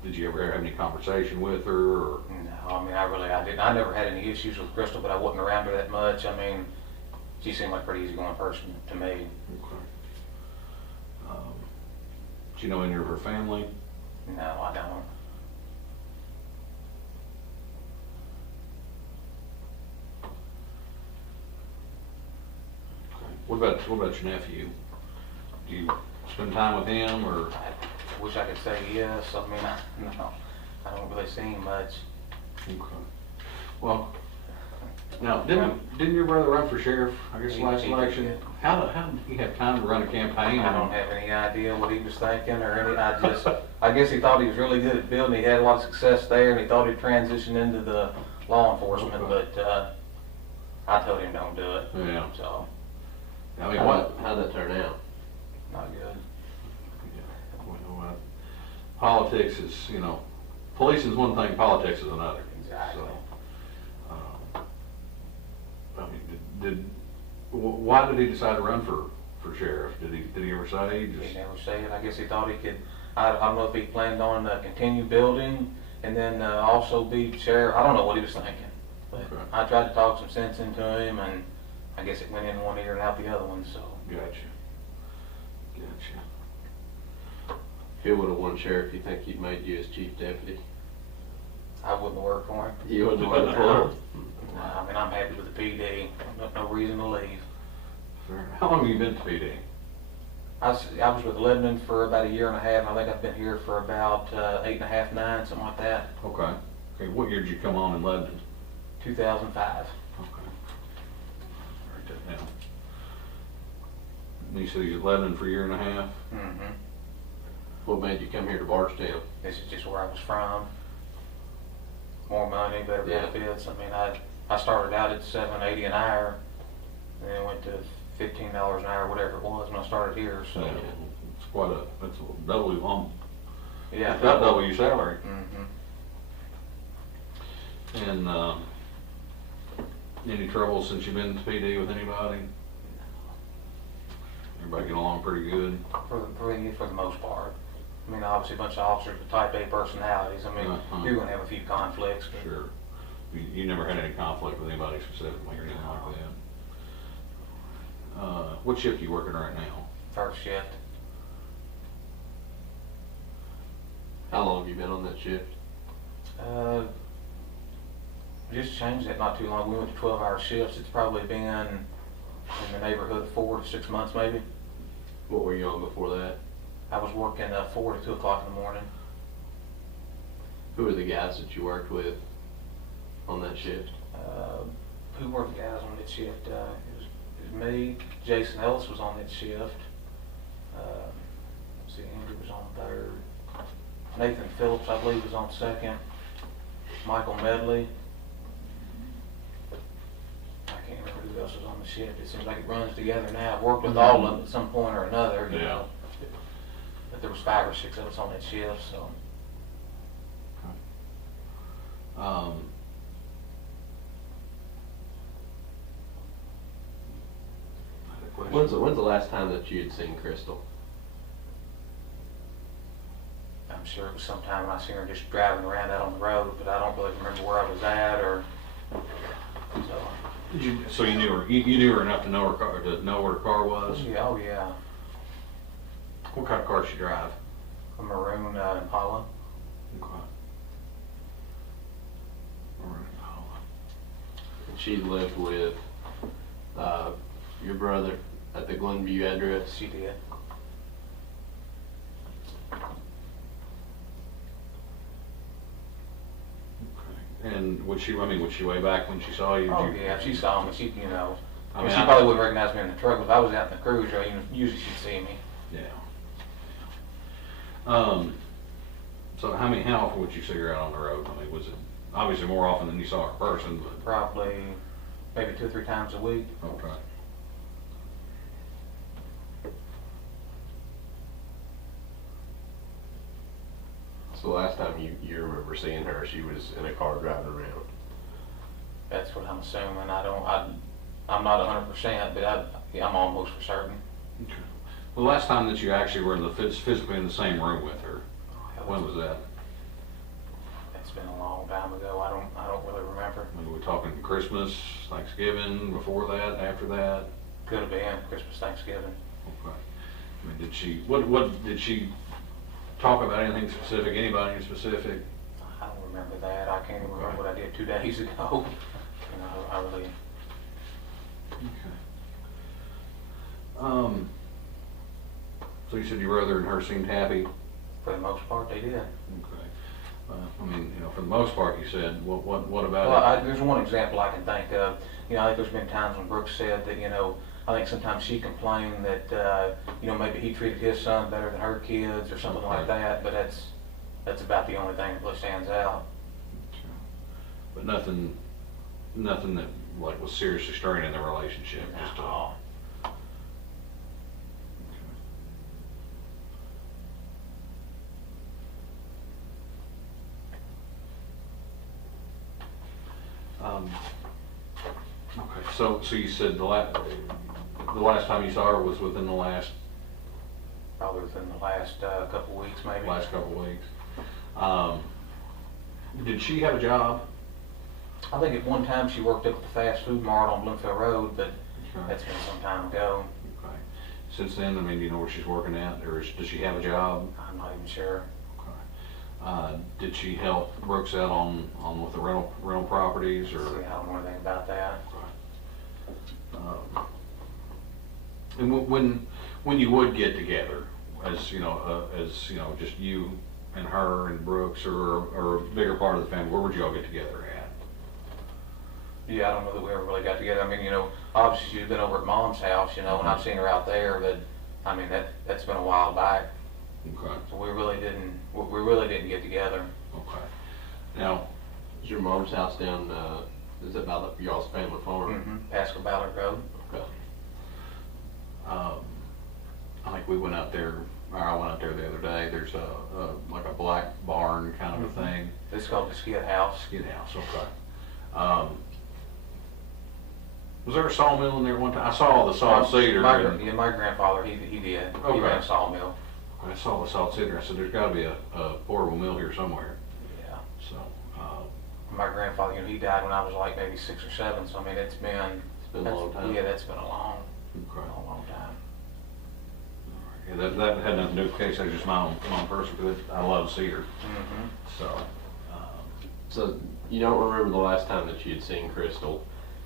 did you ever have any conversation with her, or? No, I mean, I didn't. I never had any issues with Crystal, but I wasn't around her that much. I mean, she seemed like a pretty easygoing person to me. Okay. Do you know any of her family? No, I don't. Okay. What about your nephew? Do you spend time with him, or? I wish I could say yes. I mean, no, I don't really see him much. Okay. Well, now, didn't your brother run for sheriff, I guess, He- last he election? did. How did he have time to run a campaign? I don't have any idea what he was thinking or any. I guess he thought he was really good at building. He had a lot of success there, and he thought he'd transition into the law enforcement. Okay. But I told him don't do it. Yeah. So I mean, what? How'd that turn out? not good. Well, politics is, you know, policing's one thing, politics is another. Exactly. So, I mean, why did he decide to run for sheriff? Did he ever say? He never said it. I guess he thought he could. I don't know if he planned on continue building and then also be sheriff. I don't know what he was thinking. But Okay. I tried to talk some sense into him, and I guess it went in one ear and out the other one. So Gotcha. If you would have won sheriff, you think he'd made you as chief deputy? I wouldn't work for him. You wouldn't have worked for him? No, I mean, I'm happy with the PD. No reason to leave. How long have you been to PD? I was with Lebanon for about a year and a half. And I think I've been here for about 8.5, 9, something like that. Okay. Okay, what year did you come on in Lebanon? 2005. Okay. Write that down. And you said you was at Lebanon for a year and a half? Mm-hmm. What made you come here to Bardstown? This is just where I was from. More money, better Yeah. benefits. I mean, I started out at $7.80 an hour, and then went to $15 an hour, whatever it was, when I started here. So Yeah, it's that's a double lump. yeah, About double your salary. Mm-hmm. And, any trouble since you've been to PD with anybody? Everybody get along pretty good? For the most part. I mean, obviously a bunch of officers with type A personalities. I mean, Uh-huh. you're going to have a few conflicts. But Sure. You never had any conflict with anybody specifically or anything like that? What shift are you working right now? First shift. How long have you been on that shift? Just changed that not too long. We went to 12-hour shifts. It's probably been in the neighborhood of 4 to 6 months maybe. What were you on before that? I was working 4 to 2 o'clock in the morning. Who were the guys that you worked with on that shift? Who were the guys on that shift? It was me. Jason Ellis was on that shift. Let's see, Andrew was on third. Nathan Phillips, I believe, was on second. Michael Medley. I can't remember who else was on the shift. It seems like it runs together now. I've worked with all of them at some point or another. You Yeah. know. But there was 5 or 6 of us on that shift, so. When's the last time that you had seen Crystal? I'm sure it was sometime when I seen her just driving around out on the road, but I don't really remember where I was at or so. So you knew her, you knew her enough to know her car, to know where her car was? Yeah, oh yeah. What kind of car did she drive? A maroon Impala. Okay. Maroon Impala. And she lived with your brother at the Glenview address? She did. And would she way back when she saw you? Oh yeah, if she saw me, she, you know, I mean, she probably wouldn't recognize me in the truck, but if I was out in the cruiser, usually she'd see me. Yeah. So how often would you see her out on the road? I mean, was it obviously more often than you saw her in person, but? Probably maybe 2 or 3 times a week. Okay. So the last time you remember seeing her, she was in a car driving around. That's what I'm assuming. I'm not 100%, but I'm almost for certain. Okay. The last time that you actually were physically in the same room with her, when was that? It's been a long time ago. I don't really remember. I mean, we're talking Christmas, Thanksgiving, before that, after that? Could have been Christmas, Thanksgiving. Okay. I mean, what did she talk about anything specific, anybody in specific? I don't remember that. I can't even remember what I did 2 days ago. You know, I really. Okay. So you said your brother and her seemed happy? For the most part, they did. Okay. I mean, you know, for the most part, you said, what about Well, it? there's one example I can think of. You know, I think there's been times when Brooks said that, you know, I think sometimes she complained that, you know, maybe he treated his son better than her kids or something like that, but that's about the only thing that really stands out. But nothing that like was seriously straining the relationship. Just No. Okay, so you said the last time you saw her was within the last Probably within the last couple weeks, maybe. couple of weeks. Did she have a job? I think at one time she worked up at the fast food mart on Bloomfield Road, but Okay. that's been some time ago. Okay. Since then, I mean, do you know where she's working at, or does she have a job? I'm not even sure. Okay. Did she help Brooks out on with the rental properties, or? See, I don't know anything about that. And when you would get together, as you know, just you and her and Brooks, or a bigger part of the family, where would you all get together at? Yeah, I don't know that we ever really got together. I mean, you know, obviously she's been over at Mom's house, you know, and I've seen her out there, but I mean that's been a while back. Okay. So we really didn't get together. Okay. Now, Is your mom's house down, is it by y'all's family farm? Pasco Ballard Road. Okay. I think we went out there, or I went out there the other day. There's like a black barn kind of a thing. It's called the Skid House. Skid house, okay. Was there a sawmill in there one time? I saw the sawed cedar. Yeah, my grandfather, he did. Okay. He ran a sawmill. I saw the sawed cedar. I said, there's got to be a portable mill here somewhere. Yeah. So, My grandfather, you know, he died when I was like maybe 6 or 7. So I mean, it's been a long time. Yeah, that's been a long time. yeah, that had nothing to do with the case. That's just my own person, because I love cedar. So, So you don't remember the last time that you had seen Crystal.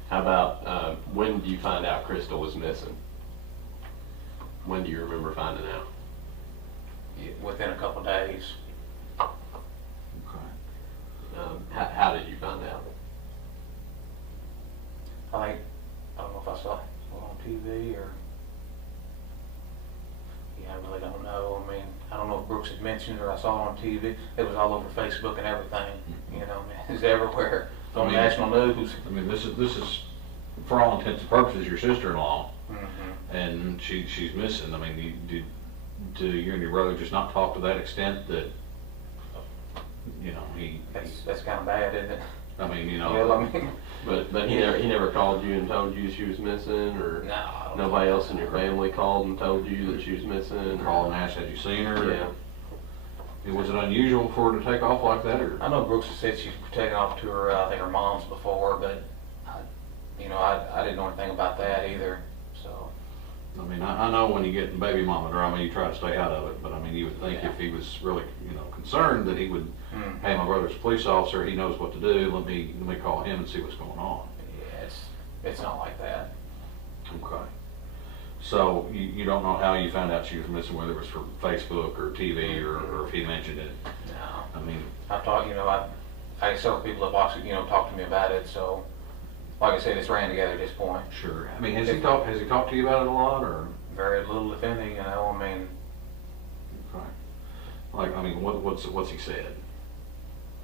How about, when do you find out Crystal was missing? When do you remember finding out? Yeah, within a couple days. okay. How did you find out? I don't know if I saw it on TV or. Yeah, I really don't know. I mean, I don't know if Brooks had mentioned it or I saw it on TV. It was all over Facebook and everything. You know, it's everywhere. It's on national news. I mean, this is, for all intents and purposes, your sister-in-law, Mm-hmm. and she's missing. I mean, do you and your brother just not talk to that extent that, you know, That's kind of bad, isn't it? I mean, you know. Yeah, I mean, But he never called you and told you she was missing, or no. I don't nobody know. else in your family called and told you that she was missing? Called and asked, had you seen her? Yeah. Was it unusual for her to take off like that, or? I know Brooks has said she's taken off to her, I think her mom's before, but I didn't know anything about that either. So. I mean, I know when you get in baby mama drama, you try to stay out of it, but I mean, you would think if he was really, you know, concerned, that he would, hey, my brother's a police officer, he knows what to do, let me call him and see what's going on. Yeah, it's not like that. Okay. So you don't know how you found out she was missing, whether it was from Facebook or TV or if he mentioned it? No. I mean, I've talked, I had several people have actually, talked to me about it, so, like I said, it's ran together at this point. sure. I mean, has he talked to you about it a lot, or? Very little, if any, I mean. Okay. Like, I mean, what's he said?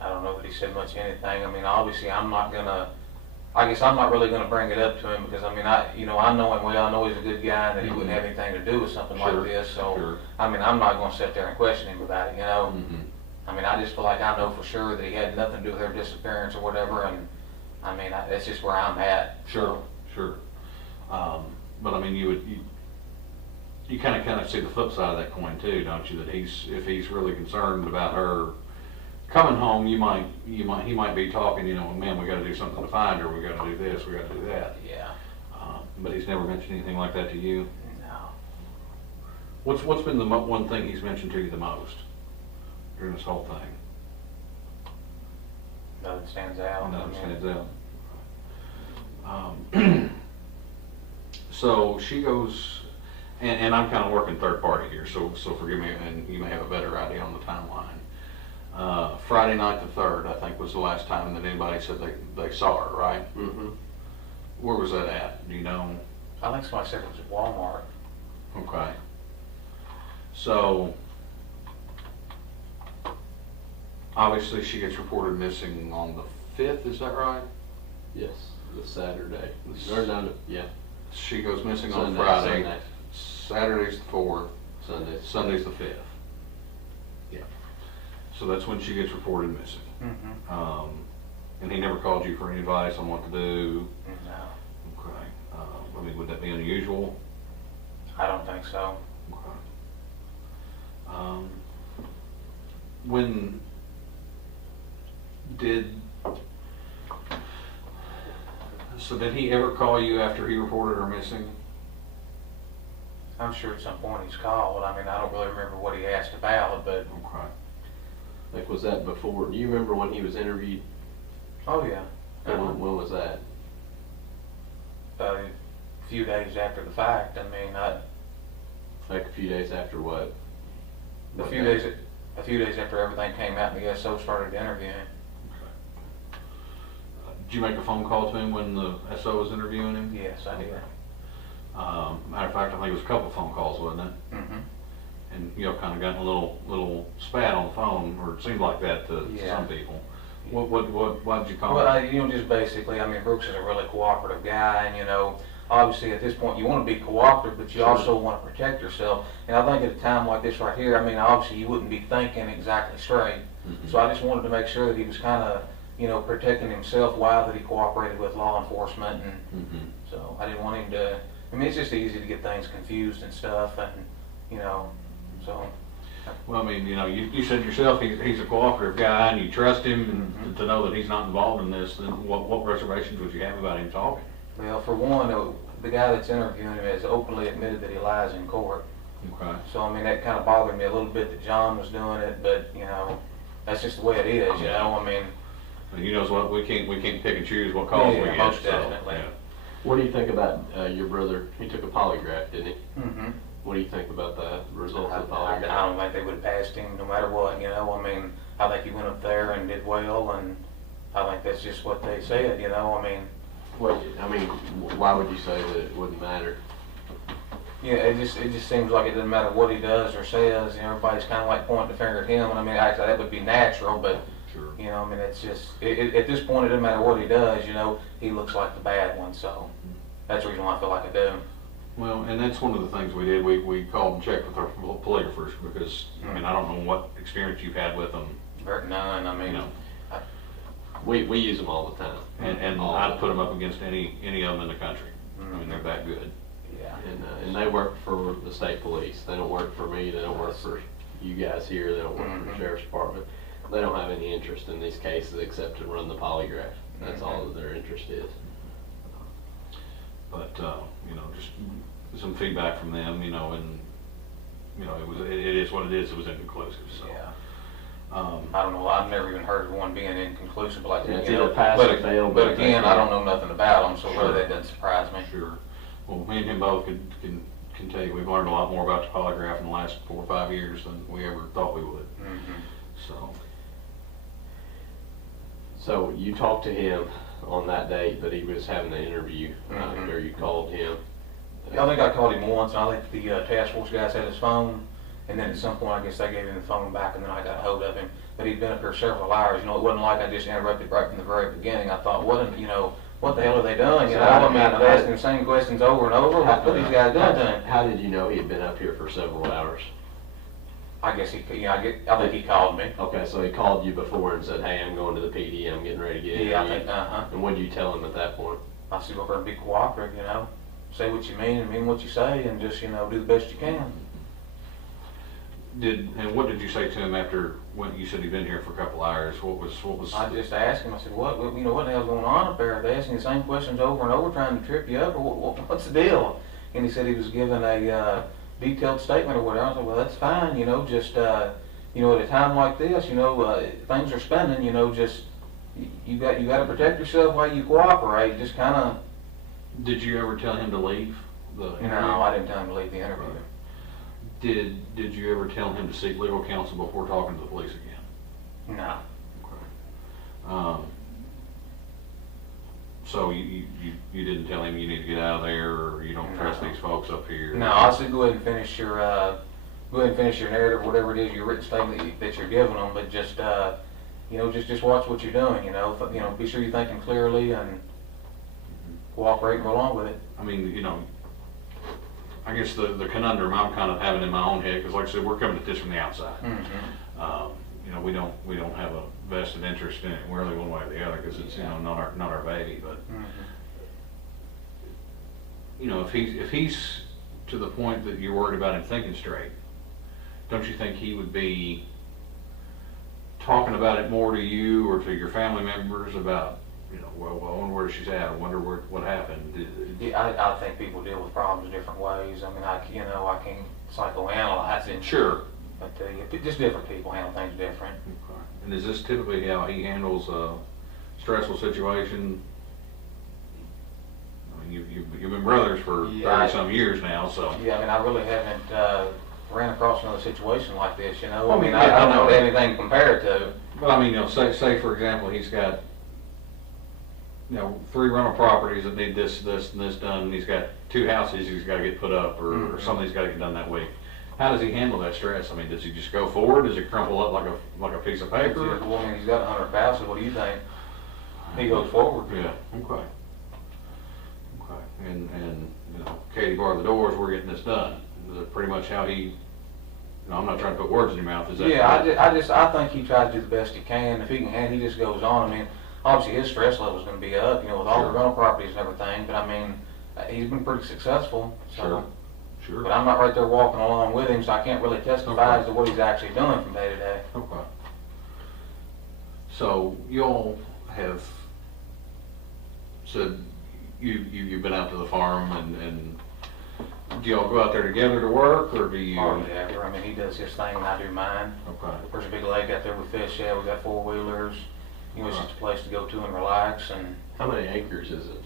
I don't know that he said much of anything. I mean, obviously, I guess I'm not really gonna bring it up to him because, I mean, I know him well. I know he's a good guy and that he wouldn't have anything to do with something like this. So, Sure. I mean, I'm not gonna sit there and question him about it, Mm-hmm. I mean, I just feel like I know for sure that he had nothing to do with her disappearance or whatever, and, I mean, that's just where I'm at. Sure, sure. But I mean, you kind of see the flip side of that coin too, don't you? That if he's really concerned about her coming home, he might be talking, man, we got to do something to find her. We got to do this. We got to do that. Yeah. But he's never mentioned anything like that to you. No. What's been the one thing he's mentioned to you the most during this whole thing? Nothing stands out. Nothing I mean, stands out. So she goes, and I'm kind of working third party here, so forgive me, and you may have a better idea on the timeline. Friday night the 3rd, I think, was the last time that anybody said they saw her, right? Mm-hmm. Where was that at? Do you know? I think somebody said it was at Walmart. Okay. So, obviously she gets reported missing on the 5th, is that right? Yes, the Saturday. Or no, yeah. She goes missing on Sunday, Friday. Sunday. Saturday's the 4th. Sunday's the 5th. Yeah. So that's when she gets reported missing. Mm-hmm. And he never called you for any advice on what to do? No, Okay. I mean, would that be unusual? I don't think so. Okay. When did he ever call you after he reported her missing? I'm sure at some point he's called. I mean, I don't really remember what he asked about, but Okay. Like, was that before? Do you remember when he was interviewed? oh yeah. When was that? A few days after the fact. I mean, Like a few days after what? a few days after everything came out and the SO started interviewing. Did you make a phone call to him when the SO was interviewing him? Yes, I did. Matter of fact, I think it was a couple phone calls, wasn't it? Mm-hmm. And kind of got a little spat on the phone, or it seemed like that to Yeah. some people. Why did you call Well, him? just basically, I mean, Brooks is a really cooperative guy, and obviously at this point you want to be cooperative, but you Sure. also want to protect yourself. And I think at a time like this right here, I mean, obviously you wouldn't be thinking exactly straight. Mhm. So I just wanted to make sure that he was kind of, protecting himself while that he cooperated with law enforcement, and Mhm. so I didn't want him to. I mean, it's just easy to get things confused and stuff, and so. Well, I mean, you said yourself he's a cooperative guy, and you trust him, and to know that he's not involved in this. Then what reservations would you have about him talking? Well, for one, the guy that's interviewing him has openly admitted that he lies in court. Okay. So, I mean, that kind of bothered me a little bit that John was doing it, but, that's just the way it is, I mean. And he knows what we can't pick and choose what calls we Yeah, get. most so, definitely. yeah. What do you think about your brother? He took a polygraph, didn't he? Mm-hmm. What do you think about the results I of the polygraph? don't think they would have passed him no matter what, I mean, I think he went up there and did well, and I think that's just what they said, I mean. Why would you say that it wouldn't matter? Yeah, it just seems like it doesn't matter what he does or says, everybody's kind of like pointing the finger at him, and I mean, actually that would be natural, but, Sure. I mean, it's just, at this point, it doesn't matter what he does, he looks like the bad one, so that's the reason why I feel like I do. Well, and that's one of the things we did. We called and checked with our polygraphers because, I mean, I don't know what experience you've had with them, None, I mean, We use them all the time. and All I'd the put them up against any of them in the country. I mean, they're that good. yeah. And they work for the state police. They don't work for me. They don't work for you guys here. They don't work for the sheriff's department. They don't have any interest in these cases except to run the polygraph. That's all that their interest is. But just some feedback from them, and it is what it is. It was inconclusive. So. Yeah. I don't know, I've never even heard of one being inconclusive like Yeah, that. it's either pass or fail, But but again, they I don't know nothing about them, so Sure. really that doesn't surprise me. Sure. Well, me and him both can tell you we've learned a lot more about the polygraph in the last 4 or 5 years than we ever thought we would. Mm-hmm. So you talked to him on that date that he was having the interview, or you called him. I think I called him once, and I think the task force guys had his phone, And then at some point, I guess they gave him the phone back, and then I got a hold of him. But he'd been up here several hours. You know, it wasn't like I just interrupted right from the very beginning. I thought, what the hell are they doing? You know, I mean, I'm asking the same questions over and over. What are these guys doing to him? How did you know he had been up here for several hours? I guess I think he called me. Okay, so he called you before and said, hey, I'm going to the PD, I'm getting ready to get Yeah, I here. think, And what did you tell him at that point? I said, go over and be cooperative, you know. Say what you mean and mean what you say, and just, do the best you can. And what did you say to him after, when you said he'd been here for a couple hours? What was? I just asked him, I said, what the hell's going on up there? Are they asking the same questions over and over, trying to trip you up, or what's the deal? And he said he was given a detailed statement or whatever. I said, well, that's fine, just, at a time like this, things are spinning, just, you got to protect yourself while you cooperate, just kind of. Did you ever tell him to leave the interview? No, I didn't tell him to leave the interview. Right. Did you ever tell him to seek legal counsel before talking to the police again? No. Okay. So you didn't tell him you need to get out of there, or you don't trust these folks up here? No, I said go ahead and finish your narrative, whatever it is, your written statement that you're giving them, but just just watch what you're doing. Be sure you're thinking clearly and cooperate and go along with it. I mean, I guess the conundrum I'm kind of having in my own head, because like I said, we're coming at this from the outside. Mm-hmm. We don't have a vested interest in it, really one way or the other, because it's not our baby. But if he's to the point that you're worried about him thinking straight, don't you think he would be talking about it more to you or to your family members about, well, I wonder where she's at, I wonder what happened? Yeah, I think people deal with problems different ways. I mean, I can't psychoanalyze it. Sure. But just different people handle things different. Okay. And is this typically how he handles a stressful situation? I mean, you've been brothers for 30-some years now, so. Yeah, I mean, I really haven't ran across another situation like this, Well, I don't know anything to compare it to. But I mean, say for example, he's got 3 rental properties that need this, and this done, and he's got 2 houses he's got to get put up, or something's got to get done that week. How does he handle that stress? I mean, does he just go forward? Does it crumple up like a piece of paper? Well, I mean, he's got 100 houses. What do you think? He goes forward. Yeah. Okay. And Katie barred the doors. We're getting this done. Is that pretty much how he? I'm not trying to put words in your mouth. Is that? Yeah, I think he tries to do the best he can. If he can, he just goes on. I mean, obviously his stress level is going to be up, with all the rental properties and everything. But I mean, he's been pretty successful. So. Sure. But I'm not right there walking along with him, so I can't really testify as to what he's actually doing from day to day. Okay. So you all have said you've been out to the farm, and do y'all go out there together to work, or do you? Hardly ever. I mean, he does his thing and I do mine. Okay. There's a big lake out there we fish at. We got 4-wheelers. It's just a place to go to and relax. And How many acres is it?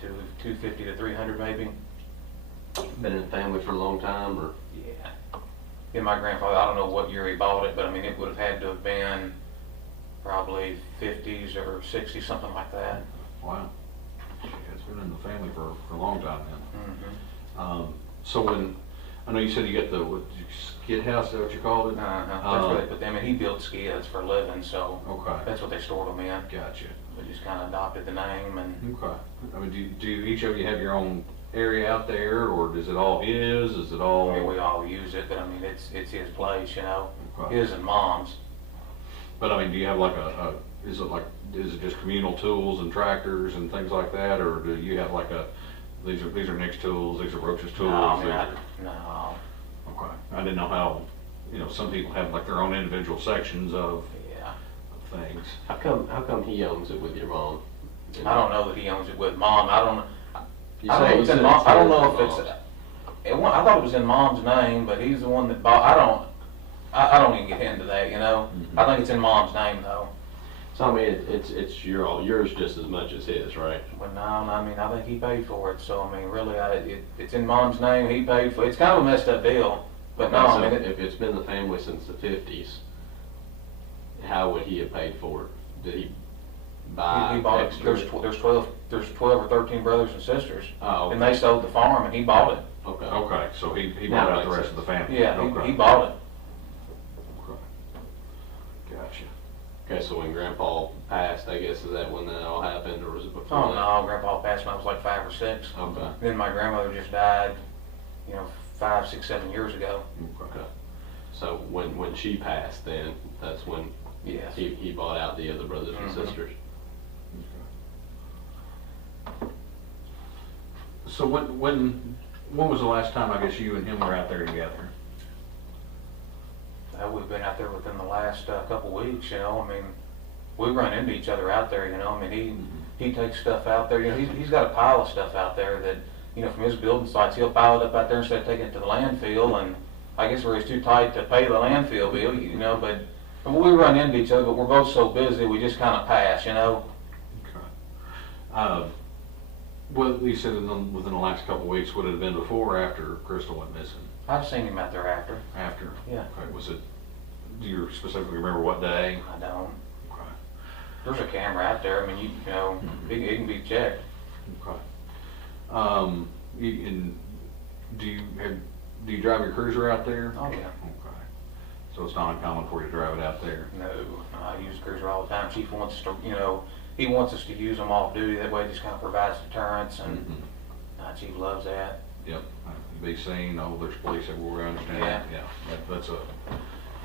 250 to 300 maybe. Been in the family for a long time, or? Yeah. Yeah, my grandfather, I don't know what year he bought it, but I mean, it would have had to have been probably 50s or 60s, something like that. Wow. It's been in the family for a long time then. Mm-hmm. So when, I know you said you got the skid house, is that what you called it? That's where they put them in. He built skids for a living, so Okay. that's what they stored them in. Gotcha. We just kind of adopted the name and. Okay. I mean, do each of you have your own area out there, or is it all his? Is it all? I mean, we all use it, but I mean, it's his place, Okay. His and Mom's. But I mean, do you have like is it just communal tools and tractors and things like that, or do you have like these are Nick's tools, these are Roach's tools? No, I mean, no. Okay. I didn't know how, some people have like their own individual sections of things. How come he owns it with your mom? I don't know that he owns it with Mom. I don't know. You I don't say know if it's you in said Mom. I don't know if mom's. I thought it was in Mom's name, but he's the one that bought. I don't even get into that, I think it's in Mom's name though. So I mean, it's yours just as much as his, right? But no, I mean, I think he paid for it. So I mean, really, it's in Mom's name. He paid for it. It's kind of a messed up deal. But no, So I mean, if it's been the family since the 50s, how would he have paid for it? buy He bought it, extra? there's 12 or 13 brothers and sisters, Oh, and okay. they sold the farm and he bought it. Okay. Okay, so he Now bought it out the makes rest of the family? Yeah, Okay. he bought it. Okay. Gotcha. Okay, so when Grandpa passed, I guess, is that when that all happened, or was it before Oh that? no, Grandpa passed when I was like 5 or 6. Okay. Then my grandmother just died, 5, 6, 7 years ago. Okay. So when she passed, then that's when Yes. he bought out the other brothers and Mhm. sisters. So when was the last time, I guess, you and him were out there together? We've been out there within the last couple weeks, I mean, we run into each other out there, I mean, he takes stuff out there, he's got a pile of stuff out there that, from his building sites, he'll pile it up out there instead of taking it to the landfill, and I guess where he's too tight to pay the landfill bill, but we run into each other, but we're both so busy, we just kind of pass, Okay. Well, you said within the last couple of weeks, would it have been before or after Crystal went missing? I've seen him out there after. After? Yeah. Okay, was it, do you specifically remember what day? I don't. Okay. There's a camera out there, I mean, it can be checked. Okay. And do you drive your cruiser out there? Oh, yeah. Okay. So it's not uncommon for you to drive it out there? No, I use the cruiser all the time. Chief wants us to, he wants us to use them off duty. That way it just kind of provides deterrence, and Chief loves that. Yep. Be seen, there's police everywhere, I understand. Yeah. Yeah, that's a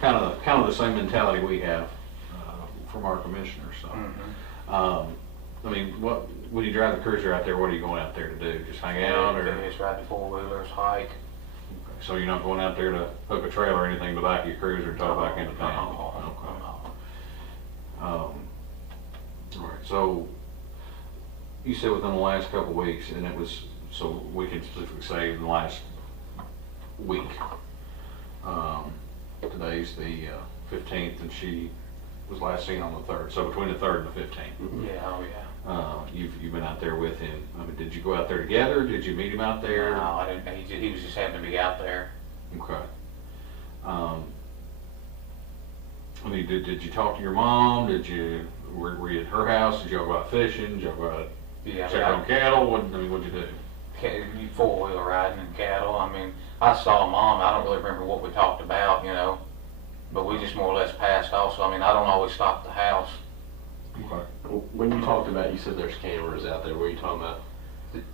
kind of the same mentality we have from our commissioner, so. I mean, when you drive the cruiser out there, what are you going out there to do? Just hang out, or? Just ride the 4-wheelers, hike. So you're not going out there to hook a trailer or anything to the back of your cruiser and tow back into town? No. All right, so you said within the last couple of weeks, and it was, so we can specifically say in the last week. Today's the 15th, and she was last seen on the 3rd, so between the 3rd and the 15th. Yeah, oh yeah. You've been out there with him. I mean, did you go out there together? Did you meet him out there? No, I didn't. He was just happened to be out there. Okay. I mean, did you talk to your mom? Were you at her house? Did y'all go out fishing? Did y'all go out Yeah, check on cattle? What'd you do? 4-wheel riding and cattle. I mean, I saw Mom. I don't really remember what we talked about, but we just more or less passed off. So I mean, I don't always stop at the house. Okay. When you talked about, you said there's cameras out there. What are you talking about?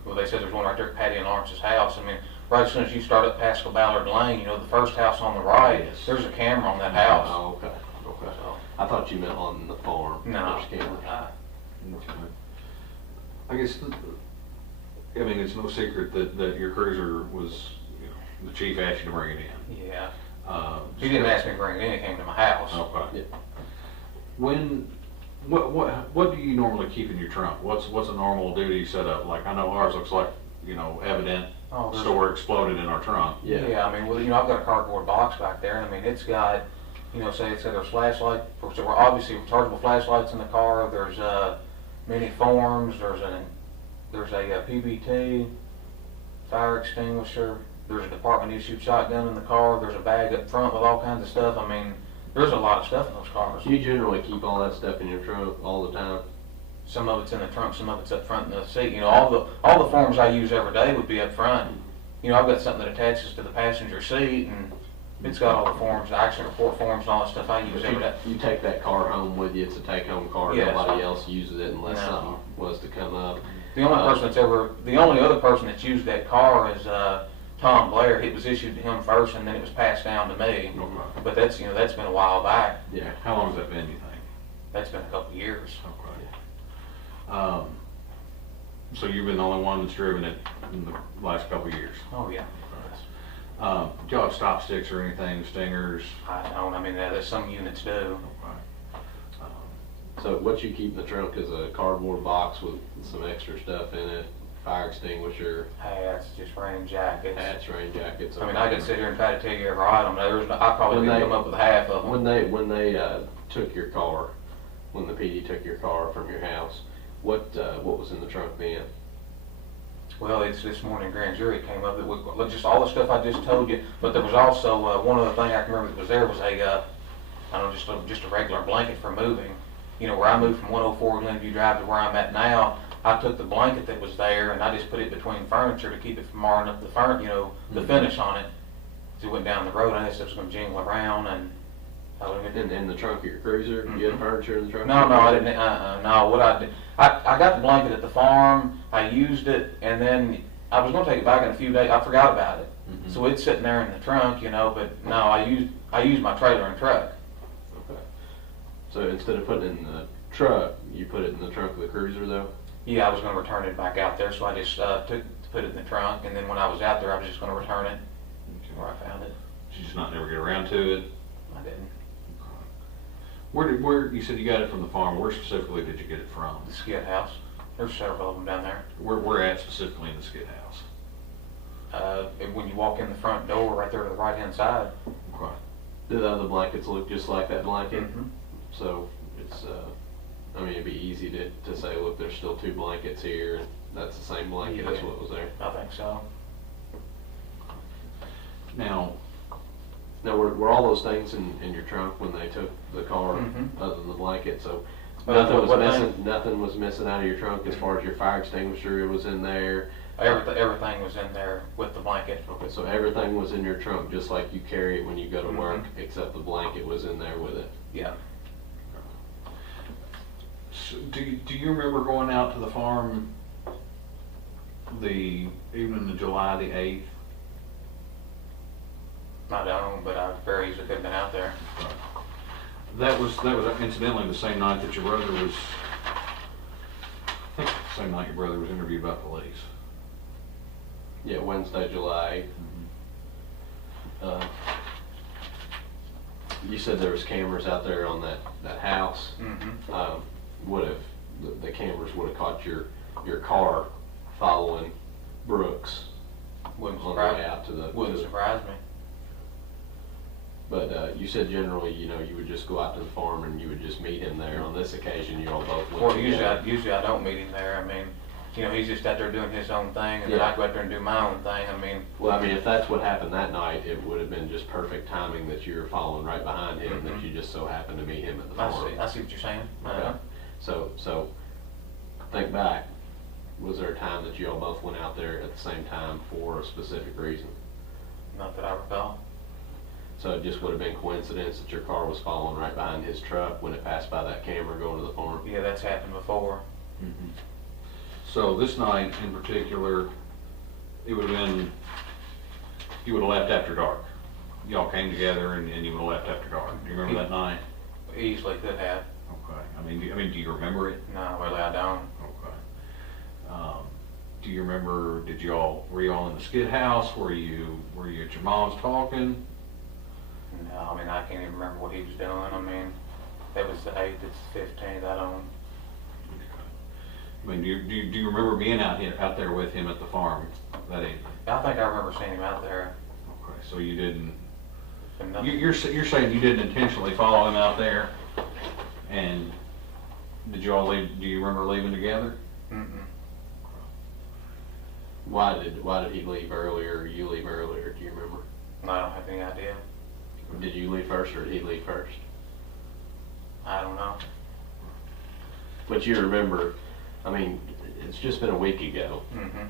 Well, they said there's one right there at Patty and Lawrence's house. I mean, right as soon as you start up past Ballard Lane, the first house on the right, Yes. there's a camera on that house. Oh, okay. Okay. So, I thought you meant on the farm. no. There's cameras. Okay. I guess, I mean, it's no secret that your cruiser was, the chief asked you to bring it in. Yeah. He He didn't ask me to bring it in. It came to my house. Okay. Yeah. What do you normally keep in your trunk? What's a normal duty setup? Like, I know ours looks like, evident Oh, there's store exploded in our trunk. Yeah. Yeah, I mean, well, I've got a cardboard box back there, and I mean, it's got, say there's flashlight, so we're obviously rechargeable flashlights in the car. There's many forms. There's a PBT, fire extinguisher. There's a department issued shotgun in the car. There's a bag up front with all kinds of stuff. I mean, there's a lot of stuff in those cars. You generally keep all that stuff in your trunk all the time? Some of it's in the trunk, some of it's up front in the seat. All the forms I use every day would be up front. I've got something that attaches to the passenger seat, and it's got all the forms, the accident report forms, and all that stuff I use every day. You take that car home with you. It's a take-home car. Yes. Nobody else uses it unless No. something was to come up. The only other person that's used that car is Tom Blair. It was issued to him first, and then it was passed down to me. Okay. But that's been a while back. Yeah. How long has that been, you think? That's been a couple of years. Okay. So you've been the only one that's driven it in the last couple of years? Oh yeah. Do y'all have stop sticks or anything, stingers? I don't. I mean, there's some units do. Okay. So what you keep in the trunk is a cardboard box with some extra stuff in it, fire extinguisher, Hats, just rain jackets. hats, rain jackets. I mean, I could sit here and try to tell you every item. I probably didn't come up with half of them. When they took your car, when the PD took your car from your house, what was in the trunk then? Well, it's this morning grand jury came up that just all the stuff I just told you. But there was also one other thing I can remember that was there was just a regular blanket for moving. you know, where I moved from 104 Glenview Drive to where I'm at now, I took the blanket that was there and I just put it between furniture to keep it from marring up the you know, the finish on it. As it went down the road, I guess it was going to jingle around and I wouldn't get In the trunk of your cruiser? You had furniture in the trunk? No, I didn't. No, what I did, I got the blanket at the farm. I used it, and then I was going to take it back in a few days. I forgot about it, so it's sitting there in the trunk, you know. But no, I used my trailer and truck. Okay. So instead of putting it in the truck, you put it in the trunk of the cruiser, though? Yeah, I was going to return it back out there, so I just put it in the trunk, and then when I was out there, I was just going to return it where I found it. Did you just not never get around to it? I didn't. Where you said you got it from the farm? Where specifically did you get it from? The skid house. There's several of them down there. Where at specifically in the skid house? When you walk in the front door, right there to the right-hand side. Okay. Do the other blankets look just like that blanket? Mm-hmm. So it's, I mean, it'd be easy to say, look, there's still 2 blankets here, and that's the same blanket, that's what was there. I think so. Now, were all those things in your trunk when they took the car, Mhm. other than the blanket? So Well, nothing was what missing. thing? Nothing was missing out of your trunk as far as your fire extinguisher was in there. Everything was in there with the blanket. Okay, so everything was in your trunk, just like you carry it when you go to work, except the blanket was in there with it. Yeah. so do you remember going out to the farm the evening of July the 8th? I don't, but I very easily could have been out there. That was incidentally the same night that your brother was. I think the same night your brother was interviewed by police. Yeah, Wednesday, July 8th. You said there was cameras out there on that house. Mm-hmm. Would have the cameras would have caught your car following Brooks Wouldn't on the way out to the. Wouldn't surprise me. But you said generally, you know, you would just go out to the farm and you would just meet him there. On this occasion, you all both went Well, together. usually I don't meet him there. I mean, you know, he's just out there doing his own thing, and then I go out there and do my own thing. I mean. Well, I mean, if that's what happened that night, it would have been just perfect timing that you were following right behind him, that you just so happened to meet him at the farm. I see what you're saying. Okay. So think back. Was there a time that you all both went out there at the same time for a specific reason? Not that I recall. So it just would have been coincidence that your car was following right behind his truck when it passed by that camera going to the farm? Yeah, that's happened before. So this night in particular, it would have been, you would have left after dark. Y'all came together and you would have left after dark. Do you remember that night? Easily could have. Okay. I mean, do you remember it? No, really I don't. Okay. Do you remember, were you all in the skid house? Were you at your mom's talking? No, I mean, I can't even remember what he was doing. I mean, it was the 8th, it's the 15th, I don't. I mean, do you remember being out there with him at the farm that evening? I think I remember seeing him out there. Okay, so you didn't, And nothing. you're saying you didn't intentionally follow him out there? And did you all leave, do you remember leaving together? Mm-mm. Why did he leave earlier or you leave earlier? Do you remember? I don't have any idea. Did you leave first or did he leave first? I don't know. But you remember, I mean, it's just been a week ago. Mm-hmm.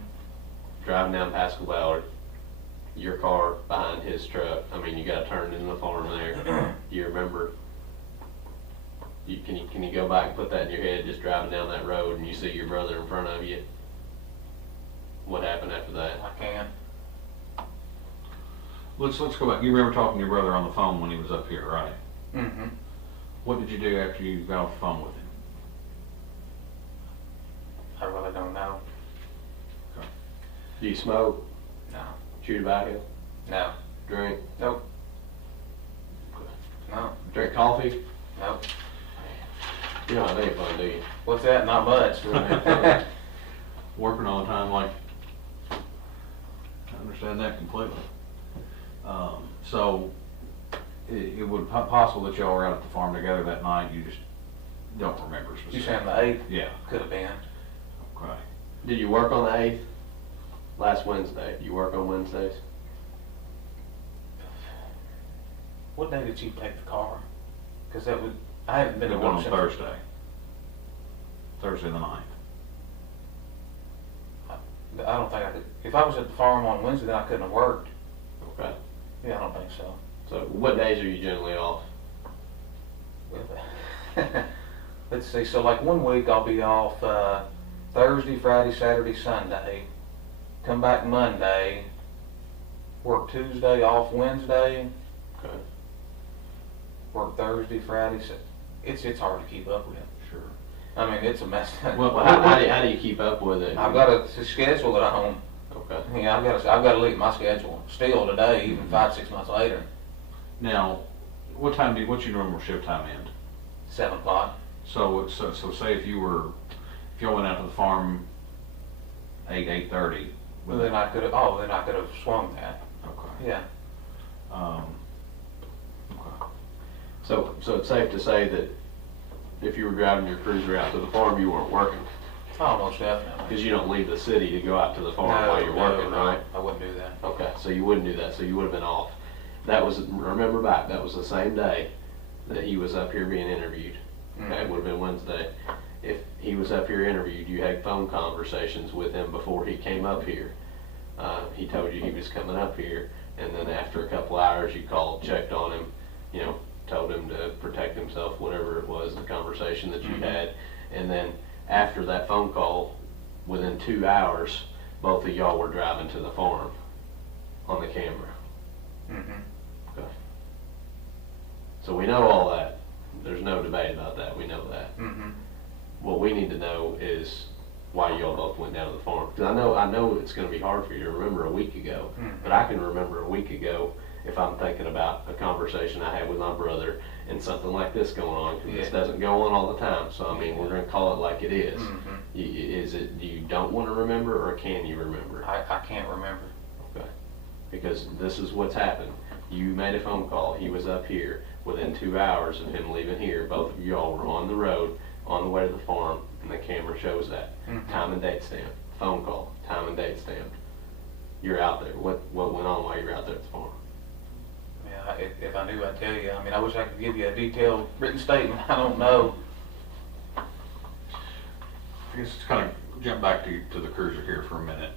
Driving down Pascal Ballard, your car behind his truck. I mean, you got turned into the farm there. Do you remember? Can you go back and put that in your head, just driving down that road and you see your brother in front of you? What happened after that? I can't. Let's go back. You remember talking to your brother on the phone when he was up here, right? Mm-hmm. What did you do after you got off the phone with him? I really don't know. Do you smoke? No. Chew tobacco? No. Drink? Nope. No. Drink coffee? Nope. You don't have any fun, do you? What's that? Not much. Working all the time, like, I understand that completely. So, it would possible that y'all were out at the farm together that night, you just don't remember You specifically. saying the 8th? Yeah, Could have been. okay. Did you work on the 8th? Last Wednesday. Do you work on Wednesdays? What day did you take the car? Because that would, I haven't been It to went work on since. Thursday. Thursday the 9th. I don't think I could, if I was at the farm on Wednesday, then I couldn't have worked. Okay. Yeah, I don't think so. So what days are you generally off? Let's see, so like one week I'll be off Thursday, Friday, Saturday, Sunday. Come back Monday. Work Tuesday, off Wednesday. Okay. Work Thursday, Friday. It's hard to keep up with. Sure. I mean, it's a mess. Well, how do you keep up with it? I've got a schedule at home. Okay. Yeah, I've got to look at my schedule still today, even 5-6 months later. Now, what's your normal shift time end? 7 o'clock. So say if y'all went out to the farm 8:30. Well, then I could have swung that. Okay. Yeah. Okay. So it's safe to say that if you were driving your cruiser out to the farm, you weren't working, Almost definitely. because you don't leave the city to go out to the farm while you're working, right? I wouldn't do that. Okay, so you wouldn't do that, so you would have been off. That was, remember back, that was the same day that he was up here being interviewed. Okay, it would have been Wednesday. If he was up here interviewed, you had phone conversations with him before he came up here. He told you he was coming up here, and then after a couple hours, you called, checked on him, you know, told him to protect himself, whatever it was, the conversation that you had. And then after that phone call, within 2 hours, both of y'all were driving to the farm on the camera. Mm-hmm. Okay. So we know all that. There's no debate about that. We know that. Mm-hmm. What we need to know is why y'all both went down to the farm. Because I know it's going to be hard for you to remember a week ago, but I can remember a week ago if I'm thinking about a conversation I had with my brother and something like this going on. Because this doesn't go on all the time. So I mean, we're going to call it like it is. Is it you don't want to remember, or can you remember? I can't remember. Okay. Because this is what's happened. You made a phone call. He was up here. Within 2 hours of him leaving here, both of y'all were on the road, on the way to the farm, and the camera shows that. Time and date stamped. Phone call. Time and date stamped. You're out there. What went on while you were out there at the farm? Yeah, if I knew, I'd tell you. I mean, I wish I could give you a detailed written statement. I don't know. I guess to kind of jump back to the cruiser here for a minute.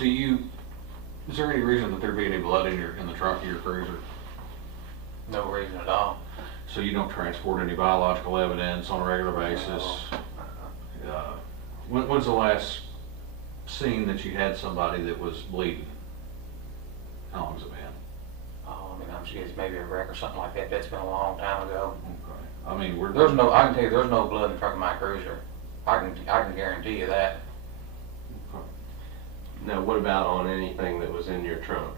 Is there any reason that there'd be any blood in the trunk of your cruiser? No reason at all. So you don't transport any biological evidence on a regular basis? When's the last scene that you had somebody that was bleeding? How long has it been? Oh, I mean, I'm sure it's maybe a wreck or something like that. That's been a long time ago. Okay. I mean, I can tell you, there's no blood in the trunk of my cruiser. I can guarantee you that. Okay. Now, what about on anything that was in your trunk?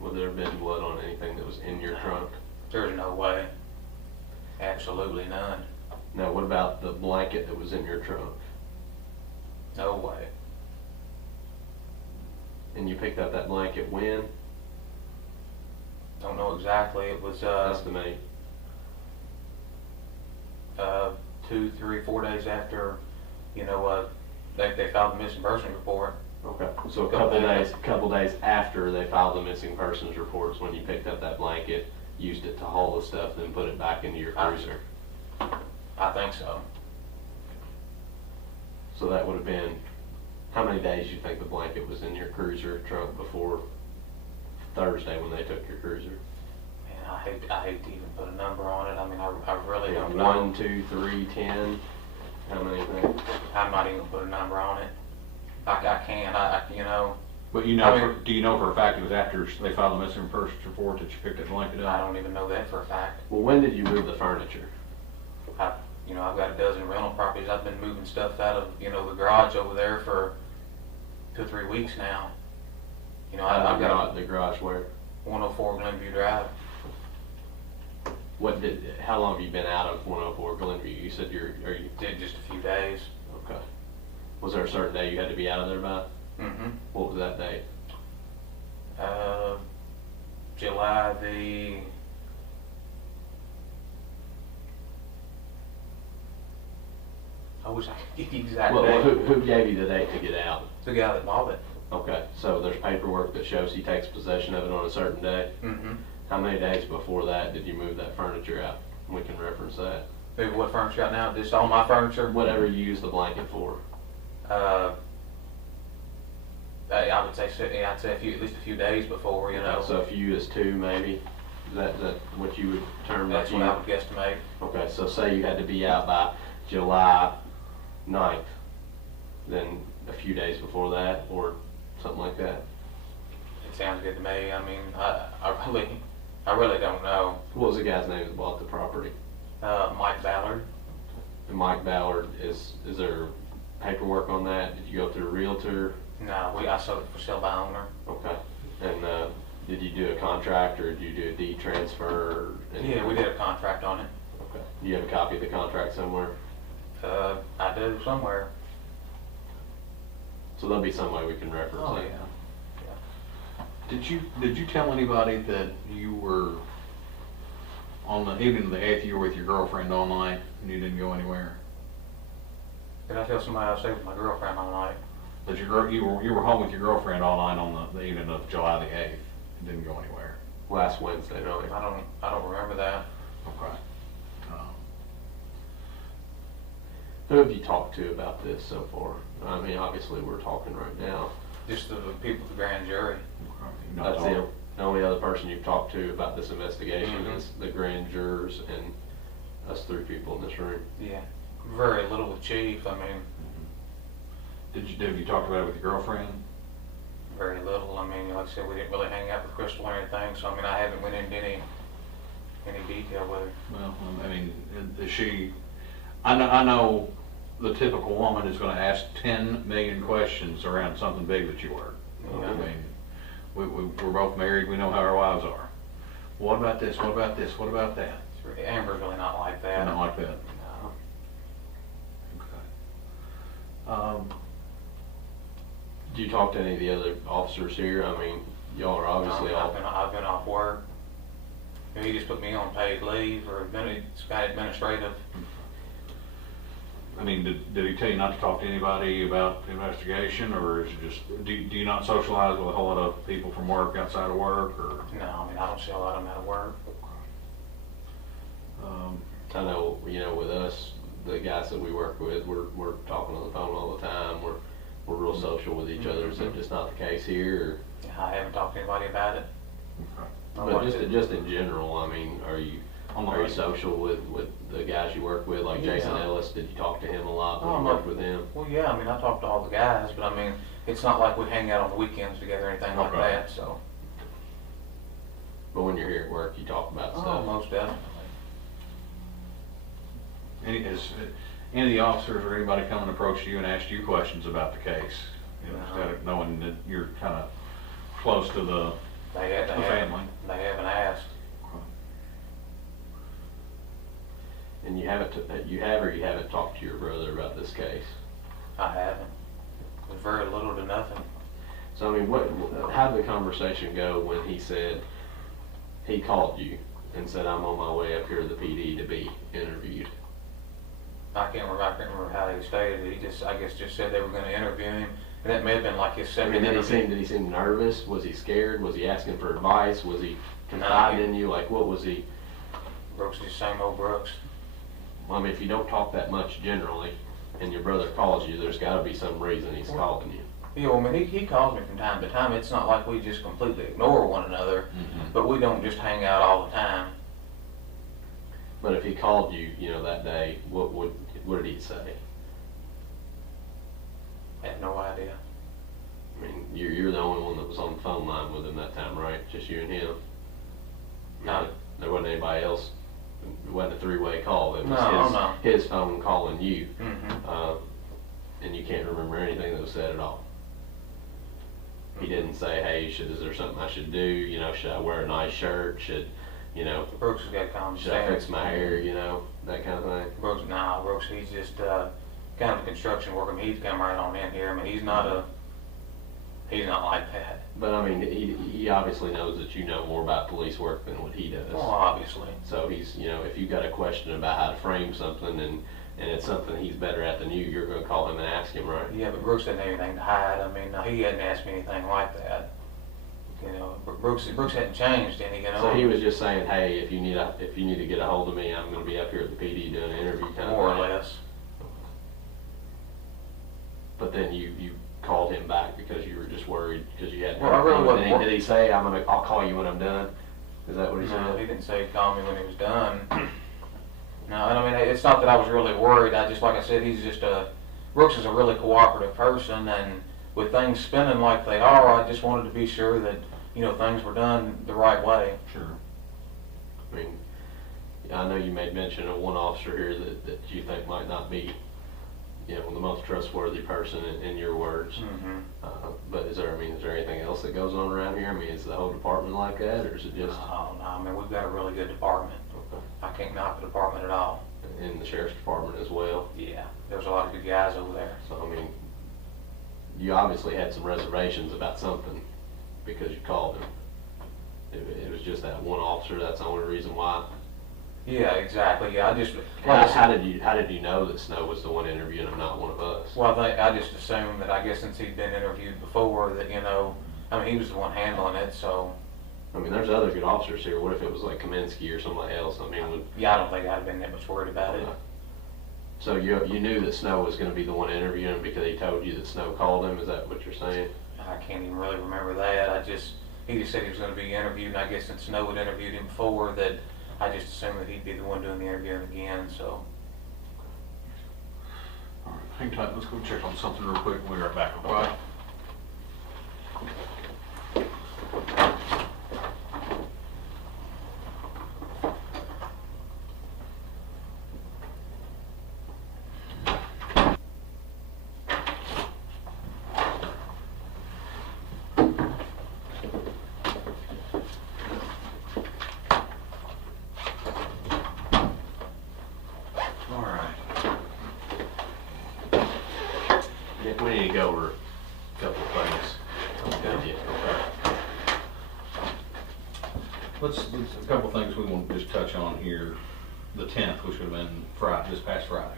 Would there have been blood on anything that was in your trunk? There's no way. Absolutely none. Now, what about the blanket that was in your trunk? No way. And you picked up that blanket when? Don't know exactly. It was Estimate. 2, 3, 4 days after, they filed the missing person report. Okay. So a couple days after they filed the missing persons reports, when you picked up that blanket, used it to haul the stuff, then put it back into your cruiser. I think so. So that would have been, how many days you think the blanket was in your cruiser trunk before Thursday when they took your cruiser? Man, I hate to even put a number on it. I mean, I really don't know. 1, 2, 3, 10. How many think? I'm not even gonna put a number on it. I can't. But do you know for a fact it was after they filed the missing persons report that you picked that blanket I up? don't even know that for a fact. Well, when did you move the furniture? I've got a dozen rental properties. I've been moving stuff out of, the garage over there for 2 or 3 weeks now. I've got the garage where? 104 Glenview Drive. How long have you been out of 104 Glenview? You said you Did just a few days. okay. Was there a certain day you had to be out of there by? Mm-hmm. What was that date? July the... I wish I could give you the exact date. Who gave you the date to get out? The guy that bought it. Okay, so there's paperwork that shows he takes possession of it on a certain day. Mm-hmm. How many days before that did you move that furniture out? We can reference that. Maybe what furniture out now? Just all my furniture? Whatever you use the blanket for. I would say, I'd say at least a few days before, you know. So a few is 2 maybe? Is that what you would term that? That's what I would guesstimate. Okay, so say you had to be out by July 9th, then a few days before that, or something like that? It sounds good to me. I mean, I really don't know. What was the guy's name that bought the property? Mike Ballard. And Mike Ballard, is there paperwork on that? Did you go through a realtor? No, I sold it for sale by owner. Okay. And did you do a contract, or did you do a deed transfer? Yeah, we did a contract on it. Okay. Do you have a copy of the contract somewhere? I do somewhere. So there'll be some way we can reference Oh, it. yeah. Did you tell anybody that you were on the evening of the 8th, you were with your girlfriend all night and you didn't go anywhere? Did I tell somebody I stayed with my girlfriend all night? That you were home with your girlfriend all night on the evening of July the 8th and didn't go anywhere? Last Wednesday night. I don't remember that. Okay. Who have you talked to about this so far? I mean, obviously we're talking right now. Just the people at the grand jury. That's the only other person you've talked to about this investigation Mhm. is the grand jurors and us 3 people in this room. Yeah. Very little with Chief. I mean, Have you talked about it with your girlfriend? very little. I mean, like I said, we didn't really hang out with Crystal or anything, so I mean, I haven't went into any detail with her. Well, I mean, is she, I know the typical woman is gonna ask 10 million questions around something big that you work. Yeah. I mean, we're both married, we know how our wives are. What about this, what about this, what about that? Amber's really not like that. Not like that. No. Okay. Do you talk to any of the other officers here? I mean, y'all are obviously all. I've been off work. You know, he just put me on paid leave or it's got administrative. I mean, did he tell you not to talk to anybody about the investigation, or is it just, do you not socialize with a whole lot of people from work outside of work, or? No, I mean, I don't see a lot of them out of work. I know, you know, with us, the guys that we work with, we're talking on the phone all the time. We're real social with each other. Is that just not the case here? Yeah, I haven't talked to anybody about it. But just in general, I mean, are you social with the guys you work with, like Jason Yeah. Ellis? Did you talk to him a lot when Oh, you no. worked with him? Well, yeah, I mean, I talk to all the guys, but I mean, it's not like we hang out on the weekends together or anything like Okay. that, so. But when you're here at work, you talk about Oh, stuff. most definitely. Any of the officers or anybody come and approach you and ask you questions about the case? You know, No. instead of knowing that you're kind of close to the They family? They haven't asked. And you haven't talked to your brother about this case. I haven't. There's very little to nothing. So I mean, how did the conversation go when he called you and said, "I'm on my way up here to the PD to be interviewed"? I can't remember how he stated it. He just, I guess, just said they were going to interview him, and that may have been like his I second mean, interview. did he seem nervous? Was he scared? Was he asking for advice? Was he confiding in you? Like, what was he? Brooks is the same old Brooks. Well, I mean, if you don't talk that much generally, and your brother calls you, there's got to be some reason he's calling you. Yeah, well, I mean, he calls me from time to time. It's not like we just completely ignore one another, but we don't just hang out all the time. But if he called you, you know, that day, what did he say? I have no idea. I mean, you're the only one that was on the phone line with him that time, right? Just you and him? No. There wasn't anybody else. It wasn't a 3-way call. It was No. his phone calling you. Mm-hmm. And you can't remember anything that was said at all. He didn't say, "Hey, is there something I should do? You know, should I wear a nice shirt? Should Brooks has got common should I sense. fix my hair? You know, that kind of thing." Brooks, he's just kind of a construction worker. I mean, he's come right on in here. I mean, he's not like that. But I mean, he obviously knows that you know more about police work than what he does. Well, obviously. So he's, you know, if you've got a question about how to frame something and it's something he's better at than you're going to call him and ask him, right? Yeah, but Brooks didn't have anything to hide. I mean, no, he hadn't asked me anything like that. You know, Brooks hadn't changed any, you know. So he was just saying, hey, if you need to get a hold of me, I'm going to be up here at the PD doing an interview kind more of or thing. less. But then you called him back because you were just worried because you hadn't Well, I heard really from him. wasn't Did he say, I'll call you when I'm done? Is that what he No, he said? didn't say he'd call me when he was done. No, and I mean, it's not that I was really worried. I just, like I said, Brooks is a really cooperative person, and with things spinning like they are, I just wanted to be sure that, you know, things were done the right way. Sure. I mean, I know you made mention of one officer here that you think might not be, you know, the most trustworthy person in your words. But is there anything else that goes on around here? I mean, is the whole department like that, or is it just Oh, no, I mean, we've got a really good department. I can't knock the department at all. in the sheriff's department as well? Yeah, there's a lot of good guys over there. So, I mean, you obviously had some reservations about something because you called him. It was just that one officer, that's the only reason why? Yeah, exactly. Yeah, I just, like I How said, did you know that Snow was the one interviewing him, not one of us? well, I just assumed that, I guess since he'd been interviewed before, that, you know, I mean, he was the one handling it, so, I mean, there's other good officers here. What if it was like Kaminsky or somebody else? I mean, yeah, I don't think I'd have been that much worried about it. so you knew that Snow was going to be the one interviewing him because he told you that Snow called him? Is that what you're saying? I can't even really remember that. He just said he was going to be interviewed, and I guess since Snow had interviewed him before, that I just assumed that he'd be the one doing the interviewing again, so. All right, hang tight, let's go check on something real quick and we'll be right back, okay? All right. Nick, we need to go over a couple of things. Okay. Let's a couple of things we want to just touch on here. The 10th, which would have been Friday, this past Friday.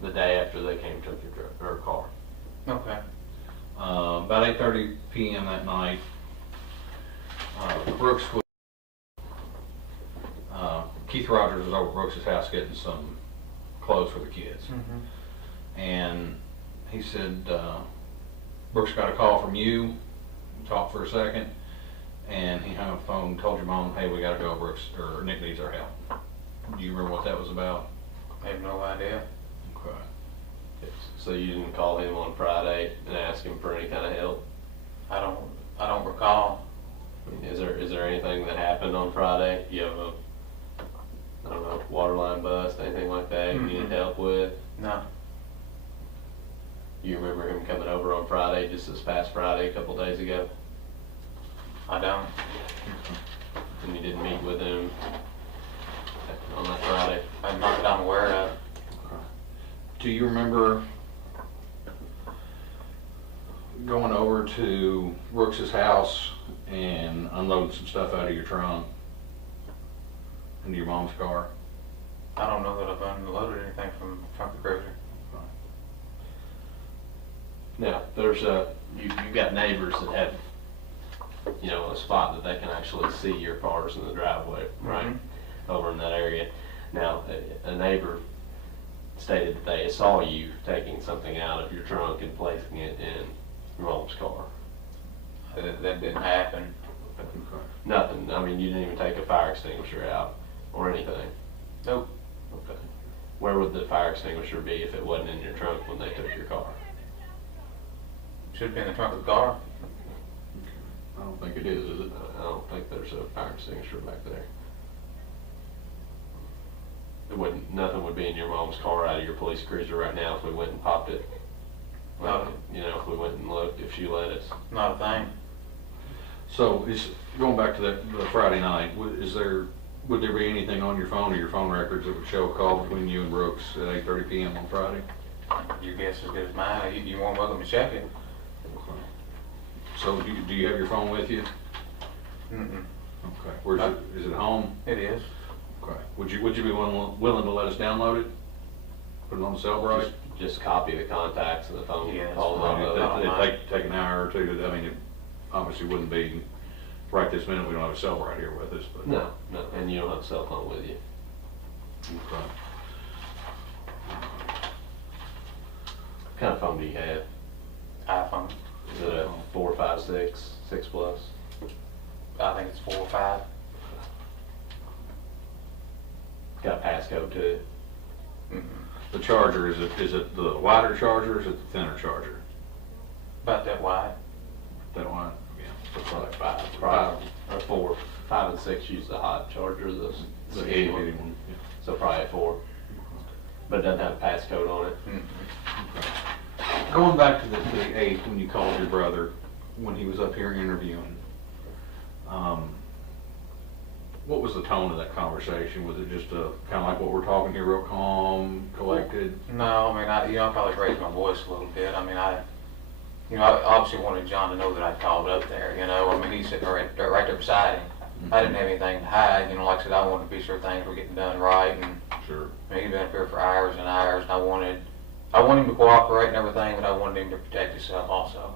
The day after they came and took your car. Okay. About 8:30 p.m. that night, Brooks was, Keith Rogers was over at Brooks' house getting some clothes for the kids. And he said, Brooks got a call from you, talked for a second, and he hung up the phone and told your mom, hey, we gotta go, Brooks, or Nick needs our help. Do you remember what that was about? I have no idea. Okay. So you didn't call him on Friday and ask him for any kind of help? I don't recall. I mean, is there anything that happened on Friday? You have a, I don't know, water line bust, anything like that you needed help with? No. You remember him coming over on Friday, just this past Friday, a couple days ago? I don't. And you didn't meet with him on that Friday? Not that I'm aware of. Do you remember going over to Brooks's house and unloading some stuff out of your trunk into your mom's car? I don't know that I've unloaded anything from the cruiser. Now, there's you've got neighbors that have, you know, a spot that they can actually see your cars in the driveway, right? Over in that area. Now, a neighbor stated that they saw you taking something out of your trunk and placing it in your mom's car. That didn't happen. Nothing. I mean, you didn't even take a fire extinguisher out or anything. Nope. Okay. Where would the fire extinguisher be if it wasn't in your trunk when they took your car? Should have been in the trunk of the car. I don't think it is it? I don't think there's a fire extinguisher back there. Nothing would be in your mom's car out of your police cruiser right now if we went and popped it. No. You know, if we went and looked, if she let us. Not a thing. So, going back to the Friday night, would there be anything on your phone or your phone records that would show a call between you and Brooks at 8:30 p.m. on Friday? Your guess is as good as mine. You want welcome to check it. So, do you have your phone with you? Mm-mm. Okay. Where's it? Is it home? It is. Okay. Would you be willing to let us download it? Put it on the cell right? Just copy the contacts and the phone Yeah, calls that's off fine. of it. It'd take an hour or two to, I mean, it obviously wouldn't be, right this minute, we don't have a cell right here with us, but. No, and you don't have a cell phone with you. Okay. What kind of phone do you have? iPhone. Is it a 4, 5, 6, 6 plus? I think it's 4 or 5. Got a passcode to it. The charger, is it the wider charger or is it the thinner charger? About that wide. That one? Yeah. So probably 5, or 4. 5 and 6 use the hot charger, the The skinny itty one. bitty one, yeah. So probably a 4. But it doesn't have a passcode on it. Going back to the 8th, when you called your brother, when he was up here interviewing, what was the tone of that conversation? Was it just kind of like what we're talking here, real calm, collected? No, I mean, I probably raised my voice a little bit. I mean, I obviously wanted John to know that I'd called up there, I mean, he's sitting right there beside him. I didn't have anything to hide, like I said, I wanted to be sure things were getting done right, and Sure. I mean, he'd been up here for hours and hours, and I wanted him to cooperate and everything, but I wanted him to protect himself also.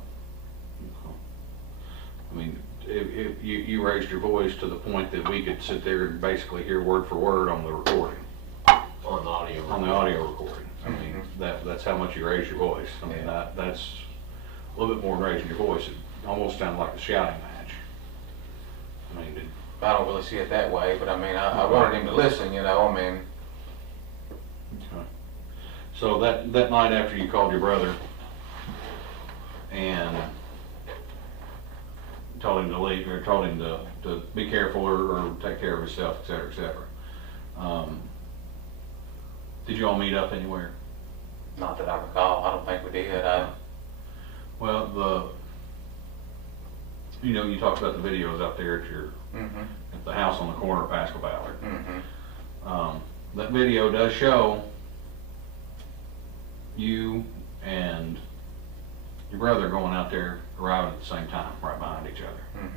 I mean, if you raised your voice to the point that we could sit there and basically hear word for word on the recording, On the audio. on the audio recording. I mean, that's how much you raised your voice. I mean, that's a little bit more than raising your voice. It almost sounded like a shouting match. I mean, I don't really see it that way, but I mean, I wanted him to listen, I mean. okay. So that night after you called your brother and told him to leave, or told him to be careful or take care of himself, et cetera, et cetera. Did you all meet up anywhere? Not that I recall. I don't think we did. Well, you talked about the videos out there at the house on the corner of Pascal Ballard. That video does show you and your brother going out there, arriving at the same time, right behind each other.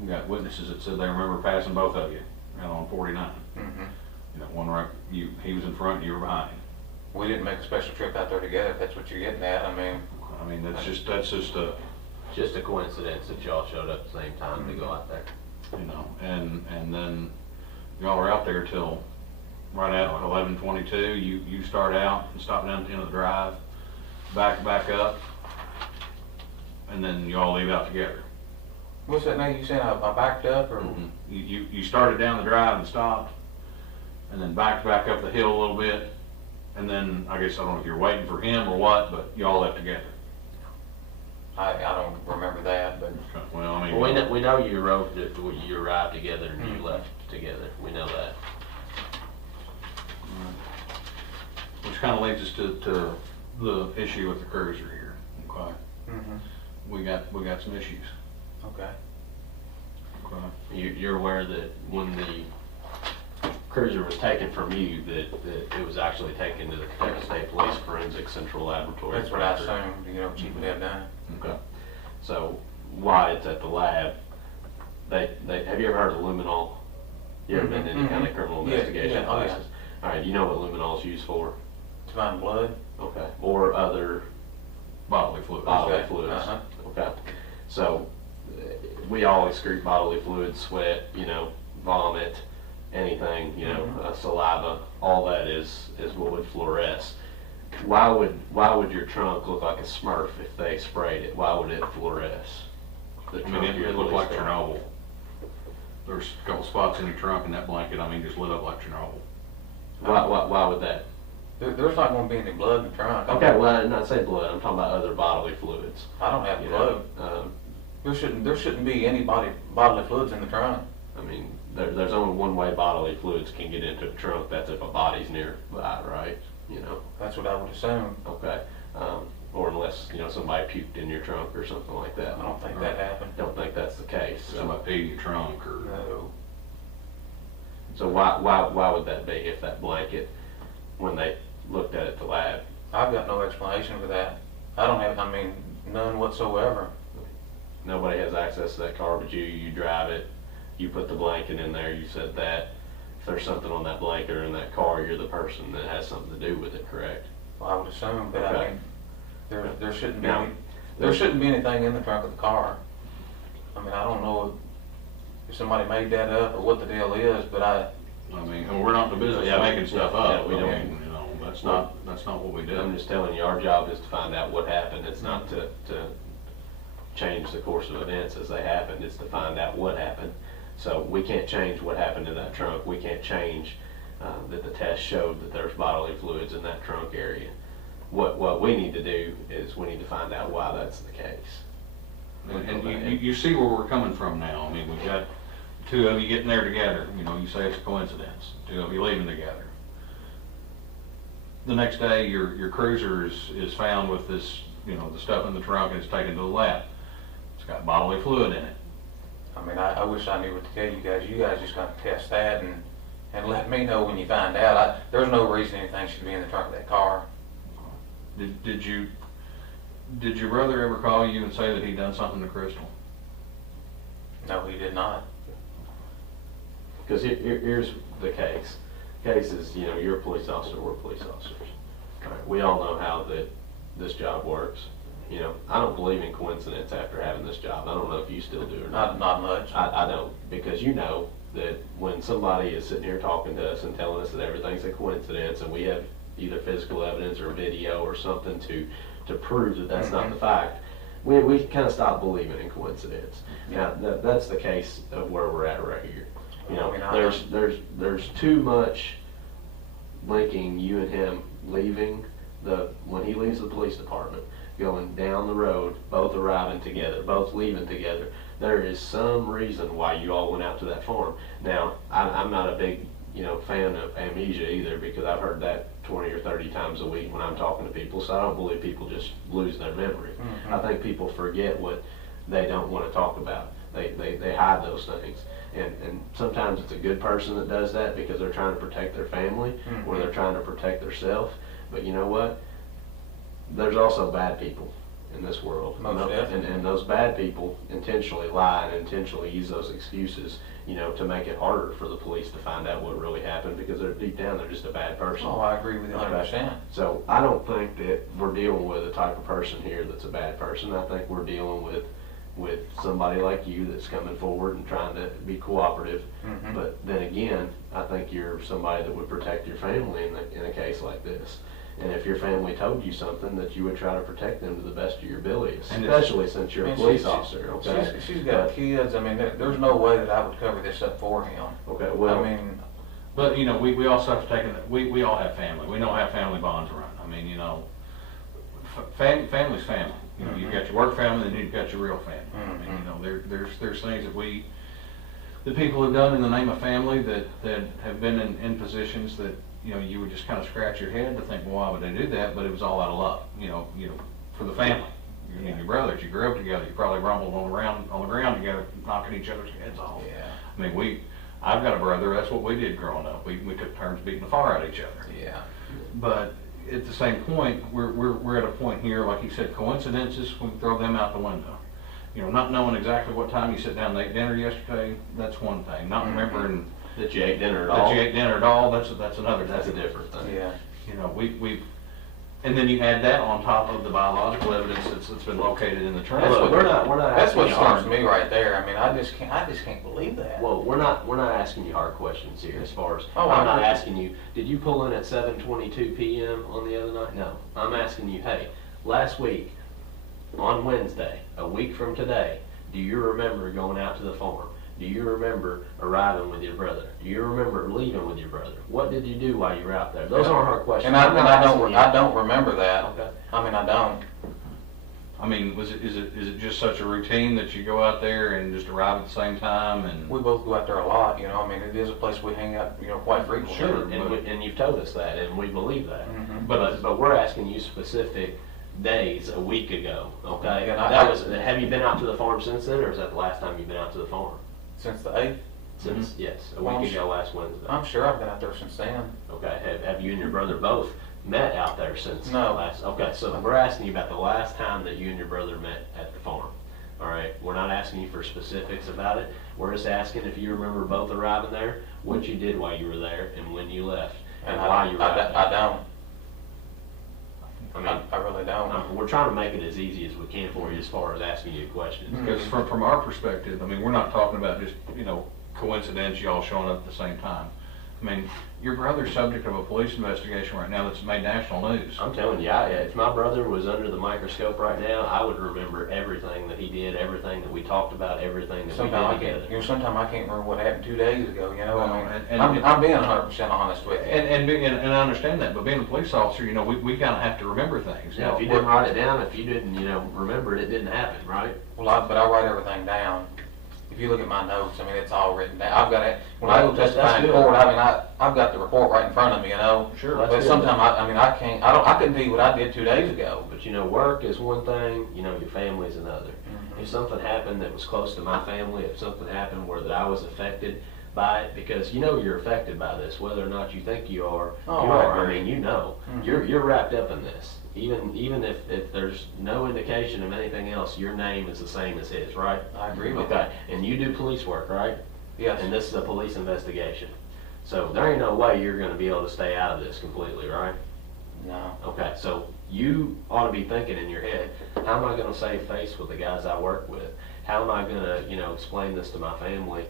We got witnesses that said they remember passing both of you out on 49. One right, he was in front, you were behind him. We didn't make a special trip out there together, if that's what you're getting at. I mean, that's just a, Just a coincidence that y'all showed up at the same time to go out there. and then y'all were out there till right at 11:22. You start out and stop down at the end of the drive, back up, and then you all leave out together. what's that name you saying? I backed up, or? You started down the drive and stopped, and then backed back up the hill a little bit, and then I guess I don't know if you're waiting for him or what, but you all left together. I don't remember that, but. Well, I mean, Well, we know you arrived together and you left together. We know that. which kind of leads us to the issue with the cruiser here. Okay, we got some issues. Okay. Okay. You're aware that when the cruiser was taken from you, that it was actually taken to the Kentucky State Police Forensic Central Laboratory. That's what I assumed, Chief would have done. Okay. So why it's at the lab? Have you ever heard of luminol? You ever been in any kind of criminal investigation classes? All right. You know what luminol is used for? To find blood? Okay. Or other Bodily fluids. bodily fluids. Okay. So we all excrete bodily fluids, sweat, vomit, anything, saliva. All that is what would fluoresce. Why would your trunk look like a Smurf if they sprayed it? Why would it fluoresce? I mean, it looked like Chernobyl. There's a couple spots in your trunk and that blanket, just lit up like Chernobyl. Why would that? There's not going to be any blood in the trunk. Okay, well, I did not say blood. I'm talking about other bodily fluids. I don't have blood. There shouldn't be any bodily fluids in the trunk. I mean, there's only one way bodily fluids can get into a trunk. That's if a body's nearby, right? That's what I would assume. Okay. Or unless, somebody puked in your trunk or something like that. I don't think that happened. Don't think that's the case. Somebody peed in your trunk or. No. So why would that be if that blanket, when they looked at it at the lab? I've got no explanation for that. I don't have, none whatsoever. Nobody has access to that car but you. You drive it. You put the blanket in there. You said that. if there's something on that blanket or in that car, you're the person that has something to do with it, correct? Well, I would assume, but I Okay. mean, there shouldn't be Now, any, there shouldn't be anything in the trunk of the car. I mean, I don't know if somebody made that up or what the deal is, but I mean, and we're not in the business Yeah, of making stuff up. yeah, we I don't. mean, you know, that's not what we do. I'm just telling you, our job is to find out what happened. It's not to change the course of events as they happened. It's to find out what happened. So we can't change what happened in that trunk. We can't change that the test showed that there's bodily fluids in that trunk area. What we need to do is we need to find out why that's the case. And you see where we're coming from now. I mean, we've got two of you getting there together. You know, you say it's a coincidence. Two of you leaving together. The next day, your cruiser is found with this, you know, the stuff in the trunk, and it's taken to the lab. It's got bodily fluid in it. I mean, I wish I knew what to tell you guys. You guys just gotta test that and let me know when you find out. There's no reason anything should be in the trunk of that car. Did your brother ever call you and say that he'd done something to Crystal? No, he did not. Because here's the case. Case is, you know, you're a police officer, we're police officers. All right, we all know how this job works. You know, I don't believe in coincidence after having this job. I don't know if you still do or not. Not much. I don't, because you know that when somebody is sitting here talking to us and telling us that everything's a coincidence, and we have either physical evidence or video or something to prove that that's not the fact, we kind of stop believing in coincidence. Now, that's the case of where we're at right here. You know, there's too much linking you and him leaving when he leaves the police department, going down the road, both arriving together, both leaving together. There is some reason why you all went out to that farm. Now, I'm not a big, you know, fan of amnesia either, because I've heard that 20 or 30 times a week when I'm talking to people, so I don't believe people just lose their memory. I think people forget what they don't want to talk about. They hide those things. And sometimes it's a good person that does that because they're trying to protect their family or they're trying to protect themselves. But you know what? There's also bad people in this world. And those bad people intentionally lie and intentionally use those excuses, you know, to make it harder for the police to find out what really happened, because they're deep down, they're just a bad person. Oh, I agree with you 100%. So I don't think that we're dealing with a type of person here that's a bad person. I think we're dealing with somebody like you that's coming forward and trying to be cooperative. But then again, I think you're somebody that would protect your family in a case like this. And if your family told you something, that you would try to protect them to the best of your ability, especially since you're a police officer. Okay. She's got kids. I mean, there's no way that I would cover this up for him. Okay. Well, I mean, But, you know, we also have to take it, we all have family. We know how family bonds run. I mean, you know, family's family. You know, you've got your work family, and you've got your real family. I mean, you know, there's things that people have done in the name of family that have been in positions that, you know, you would just kind of scratch your head to think, well, why would they do that? But it was all out of love, you know, for the family. You and your brothers, you grew up together, you probably rumbled on the ground together, knocking each other's heads off. yeah. I mean, I've got a brother, that's what we did growing up. We took turns beating the fire out of each other. Yeah. But at the same point, we're at a point here, like you said, coincidences, we can throw them out the window. You know, not knowing exactly what time you sit down and ate dinner yesterday, that's one thing. Not remembering that you ate dinner at all. that you ate dinner at all, that's another thing. That's a different thing. Yeah. You know, we've and then you add that on top of the biological evidence that's been located in the trunk. We're not That's asking what you starts hard. me right there. I mean, I just can't believe that. Well, we're not asking you hard questions here as far as, Oh, I'm not I agree. asking you, did you pull in at 7:22 p.m. on the other night? No. I'm asking you, hey, last week, on Wednesday, a week from today, do you remember going out to the farm? Do you remember arriving with your brother? Do you remember leaving with your brother? What did you do while you were out there? Those aren't hard questions. And I don't remember that. Okay. I mean, I don't. I mean, is it just such a routine that you go out there and just arrive at the same time and? We both go out there a lot, you know. I mean, it is a place we hang out, you know, quite frequently. Sure, and you've told us that, and we believe that. But But we're asking you specific days a week ago, okay? And Have you been out to the farm since then, or is that the last time you've been out to the farm? Since the 8th, Since, yes, a Well, week ago last Wednesday. I'm sure I've been out there since then. Okay, have you and your brother both met out there since No. last? Okay, so we're asking you about the last time that you and your brother met at the farm. All right, we're not asking you for specifics about it. We're just asking if you remember both arriving there, what you did while you were there, and when you left, and why you arrived there. I don't. I mean, I really don't. we're trying to make it as easy as we can for you as far as asking you questions. Because from our perspective, I mean, we're not talking about just, coincidence, y'all showing up at the same time. I mean, your brother's subject of a police investigation right now that's made national news. I'm telling you, if my brother was under the microscope right now, I would remember everything that he did, everything that we talked about, everything that we did together. Sometimes I can't remember what happened 2 days ago, Well, I'm being 100% honest with you. And I understand that, but being a police officer, we kind of have to remember things. Yeah, if you didn't write it down, if you didn't, remember it, it didn't happen, right? Well, but I write everything down. If you look at my notes, I mean, it's all written down. I've got it, when I go testify in court, I mean, I've got the report right in front of me, Sure. But sometimes, I can't, I couldn't tell you what I did 2 days ago. But work is one thing, your family's another. If something happened that was close to my family, if something happened where that I was affected by it, because you're affected by this, whether or not you think you are, Oh, you I are. agree. I mean, you're wrapped up in this. Even if there's no indication of anything else, your name is the same as his, right? I agree with Okay, that. and you do police work, right? Yes. And this is a police investigation. So there ain't no way you're gonna be able to stay out of this completely, right? No. Okay, so you ought to be thinking in your head, how am I gonna save face with the guys I work with? How am I gonna, explain this to my family?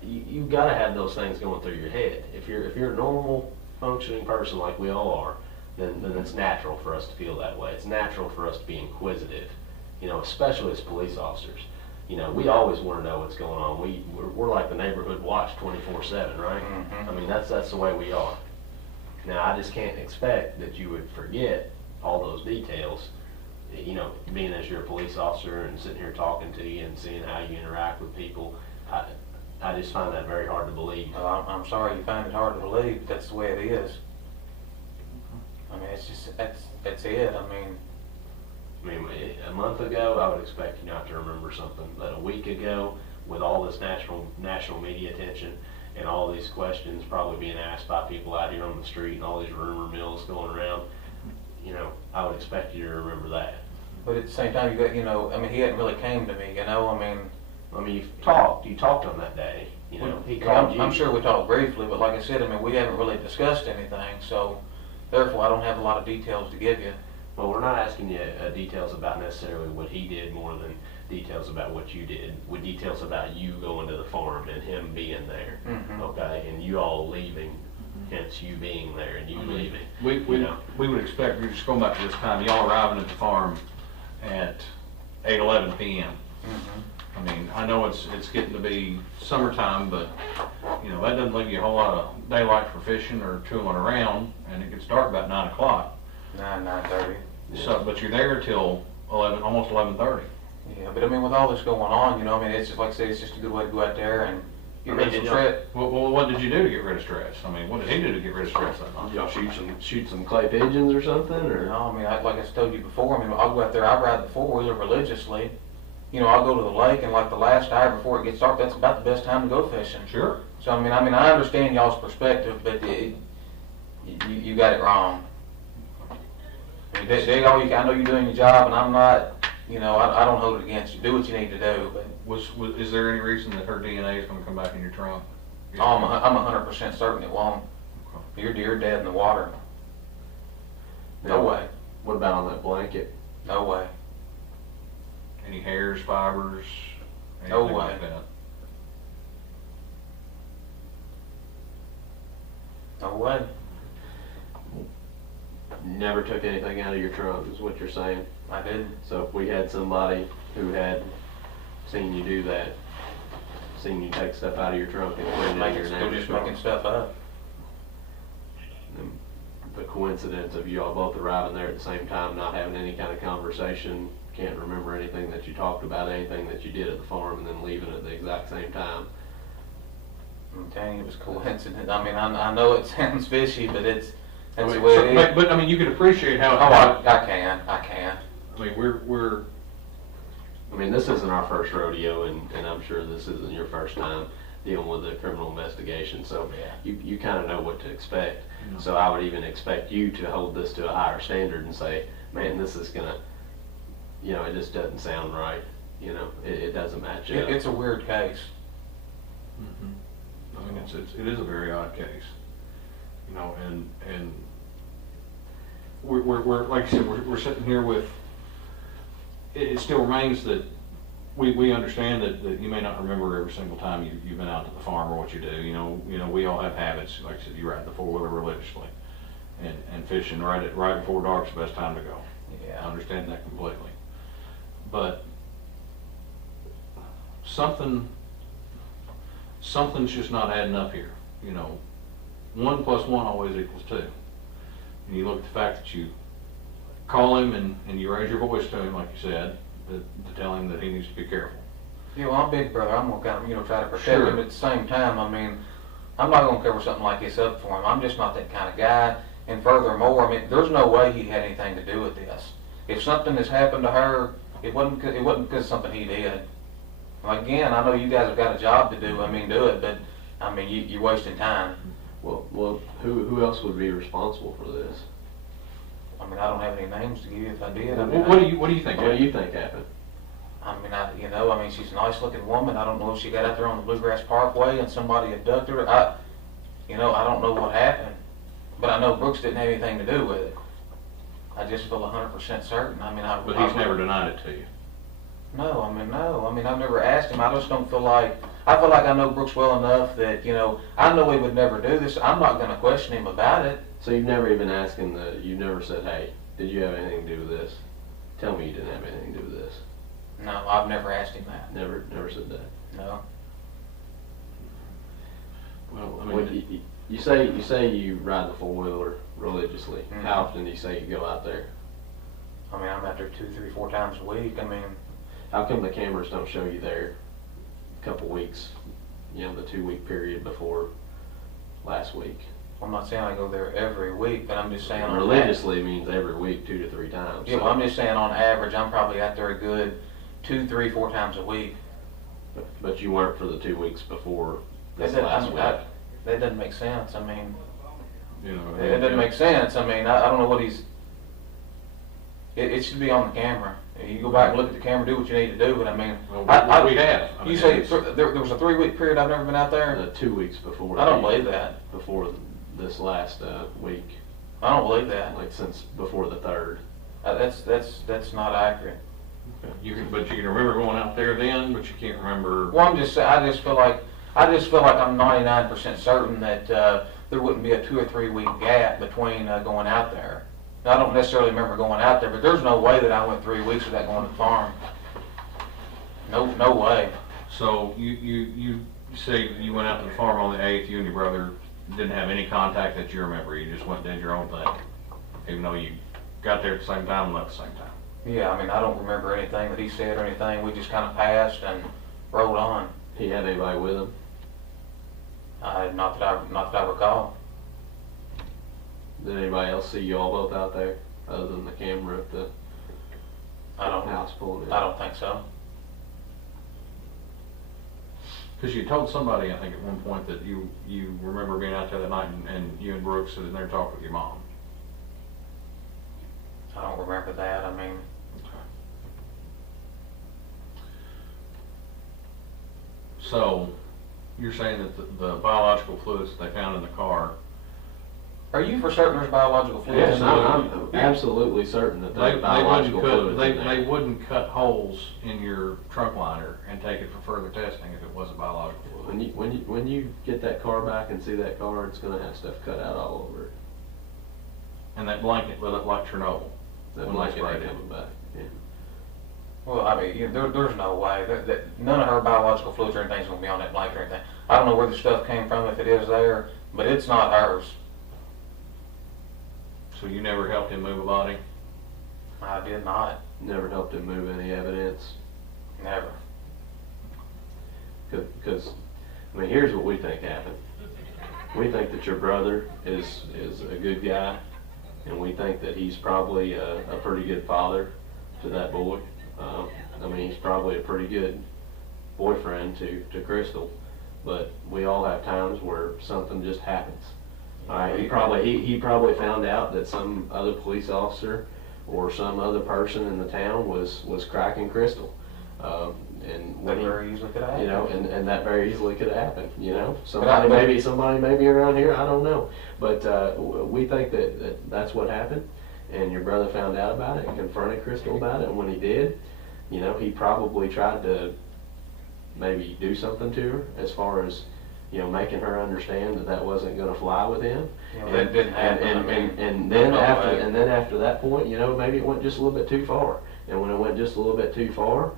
You've gotta have those things going through your head. If you're a normal functioning person like we all are, then it's natural for us to feel that way. It's natural for us to be inquisitive, especially as police officers. We always want to know what's going on. We're like the neighborhood watch 24/7, right? Mhm. I mean, that's the way we are. Now, I just can't expect that you would forget all those details, being as you're a police officer and sitting here talking to you and seeing how you interact with people. I just find that very hard to believe. Well, I'm sorry you find it hard to believe, but that's the way it is. I mean, it's just, that's it. I mean, a month ago, I would expect you not to remember something, but a week ago, with all this national media attention and all these questions probably being asked by people out here on the street and all these rumor mills going around, I would expect you to remember that. But at the same time, he hadn't really came to me, I mean, you talked on that day, he called you. I'm sure we talked briefly, but like I said, we haven't really discussed anything, so therefore I don't have a lot of details to give you. Well, we're not asking you details about necessarily what he did more than details about what you did, with details about you going to the farm and him being there, okay, and you all leaving, hence you being there and you leaving. We would expect, we're just going back to this time, y'all arriving at the farm at 8:11 p.m. I mean, I know it's getting to be summertime, but, that doesn't leave you a whole lot of daylight for fishing or tooling around, and it gets dark about 9 o'clock. 9:30. So, but you're there till 11, almost 11:30. Yeah, but with all this going on, it's just like I say, it's just a good way to go out there and get rid of some stress. Well, what did you do to get rid of stress? I mean, what did he do to get rid of stress that night? Y'all shoot some clay pigeons or something, or? No, like I told you before, I'll go out there, I ride the four-wheeler religiously. I'll go to the lake, and like the last hour before it gets dark, that's about the best time to go fishing. Sure. So, I understand y'all's perspective, but you got it wrong. I know you're doing your job, and I'm not, I don't hold it against you. Do what you need to do, but. Is there any reason that her DNA is going to come back in your trunk? I'm 100% certain it won't. You're dead in the water. No way. What about on that blanket? No way. Any hairs, fibers, No anything way. like that? No way. Never took anything out of your trunk, is what you're saying? I didn't. So if we had somebody who had seen you do that, seen you take stuff out of your trunk and put it in your Still neighbor's just trunk, making stuff up. the coincidence of you all both arriving there at the same time, not having any kind of conversation, can't remember anything that you talked about, anything that you did at the farm, and then leaving at the exact same time. I'm telling you, it was coincidence. I know it sounds fishy, but that's the way So, it is. but you can appreciate how. I can. I mean, we're. I mean, this isn't our first rodeo, and I'm sure this isn't your first time dealing with a criminal investigation, so you kind of know what to expect. So I would even expect you to hold this to a higher standard and say, man, this is gonna, it just doesn't sound right. you know, it doesn't match up. It's a weird case. I mean, it is a very odd case, you know, and we're like I said, we're sitting here with, it still remains that we understand that you may not remember every single time you've been out to the farm or what you do. You know, we all have habits. Like I said, you ride the four-wheeler religiously, and fishing right before dark's the best time to go. Yeah. I understand that completely. But something's just not adding up here. You know, 1 + 1 always equals 2. And you look at the fact that you call him and you raise your voice to him, like you said, to tell him that he needs to be careful. Yeah, well, I'm big brother. I'm gonna kind of, try to protect Sure. him. At the same time, I mean, I'm not gonna cover something like this up for him. I'm just not that kind of guy. And furthermore, I mean, there's no way he had anything to do with this. If something has happened to her, it wasn't because of something he did. Again, I know you guys have got a job to do. I mean, do it, but I mean, you're wasting time. Well, who else would be responsible for this? I mean, I don't have any names to give you if I did. I mean, What do you think? What do you think happened? I mean, she's a nice looking woman. I don't know if she got out there on the Bluegrass Parkway and somebody abducted her. I don't know what happened, but I know Brooks didn't have anything to do with it. I just feel 100% certain. I mean, But he's never denied it to you. No. I mean, I've never asked him. I just don't feel like, I feel like I know Brooks well enough that, I know he would never do this. I'm not going to question him about it. So you've never even asked him you've never said, hey, did you have anything to do with this? Tell me you didn't have anything to do with this. No, I've never asked him that. Never said that. No. Well, I Well, mean, you say you ride the four-wheeler religiously. Mhm. How often do you say you go out there? I mean, I'm out there 2, 3, 4 times a week. I mean, How come the cameras don't show you there a couple weeks, the 2-week period before last week? I'm not saying I go there every week, but I'm just saying on Religiously means every week, 2 to 3 times. Yeah, So- well, I'm just saying on average, I'm probably out there a good 2, 3, 4 times a week. But you weren't for the 2 weeks before this That last doesn't, week. that doesn't make sense. I mean, you know, it doesn't make sense. I mean, I don't know what he's. It should be on the camera. You go back and look at the camera, do what you need to do. But I mean, Well, I we have. I You mean, say it's- there was a 3-week period I've never been out there. 2 weeks before. I don't believe that. Before this last week, I don't believe that. like since before the 3rd. That's not accurate. But you can remember going out there then, but you can't remember. Well, I'm just saying. I just feel like I'm 99% certain that there wouldn't be a 2 or 3 week gap between going out there. Now, I don't necessarily remember going out there, but there's no way that I went 3 weeks without going to the farm. No way. So you say you went out to the farm on the 8th. You and your brother didn't have any contact that you remember. You just went and did your own thing, even though you got there at the same time and left at the same time. Yeah, I mean, I don't remember anything that he said or anything. We just kind of passed and rolled on. He had anybody with him? Not that I recall. Did anybody else see you all both out there, other than the camera at the I don't. house pulling in? I don't think so. Because you told somebody, I think, at one point that you remember being out there that night and you and Brooks sitting there talking with your mom. I don't remember that. I mean, So you're saying that the biological fluids that they found in the car, are you for certain there's biological fluids? Yes, in there? I'm absolutely certain that they there's biological fluids in they there. wouldn't cut holes in your trunk liner and take it for further testing if it wasn't biological fluid. When you get that car back and see that car, it's gonna have stuff cut out all over it. And that blanket will look like Chernobyl. That When blanket they ain't sprayed it. coming back. Yeah. Well, I mean, there's no way that none of her biological fluids or anything's gonna be on that blanket or anything. I don't know where the stuff came from, if it is there, but it's not hers. So you never helped him move a body? I did not. Never helped him move any evidence. Never. Because, I mean, here's what we think happened. We think that your brother is a good guy, and we think that he's probably a pretty good father to that boy. I mean, he's probably a pretty good boyfriend to Crystal, but we all have times where something just happens. All right, he probably found out that some other police officer or some other person in the town was cracking Crystal. And That when he, very easily could have happened. you know, and that very easily could have happened, you know. But Somebody maybe around here, I don't know. But we think that that's what happened, and your brother found out about it and confronted Crystal about it, and when he did, you know, he probably tried to maybe do something to her as far as, you know, making her understand that that wasn't going to fly with him. You know, that didn't happen. And then no after way. and then after that point, you know, maybe it went just a little bit too far. And when it went just a little bit too far,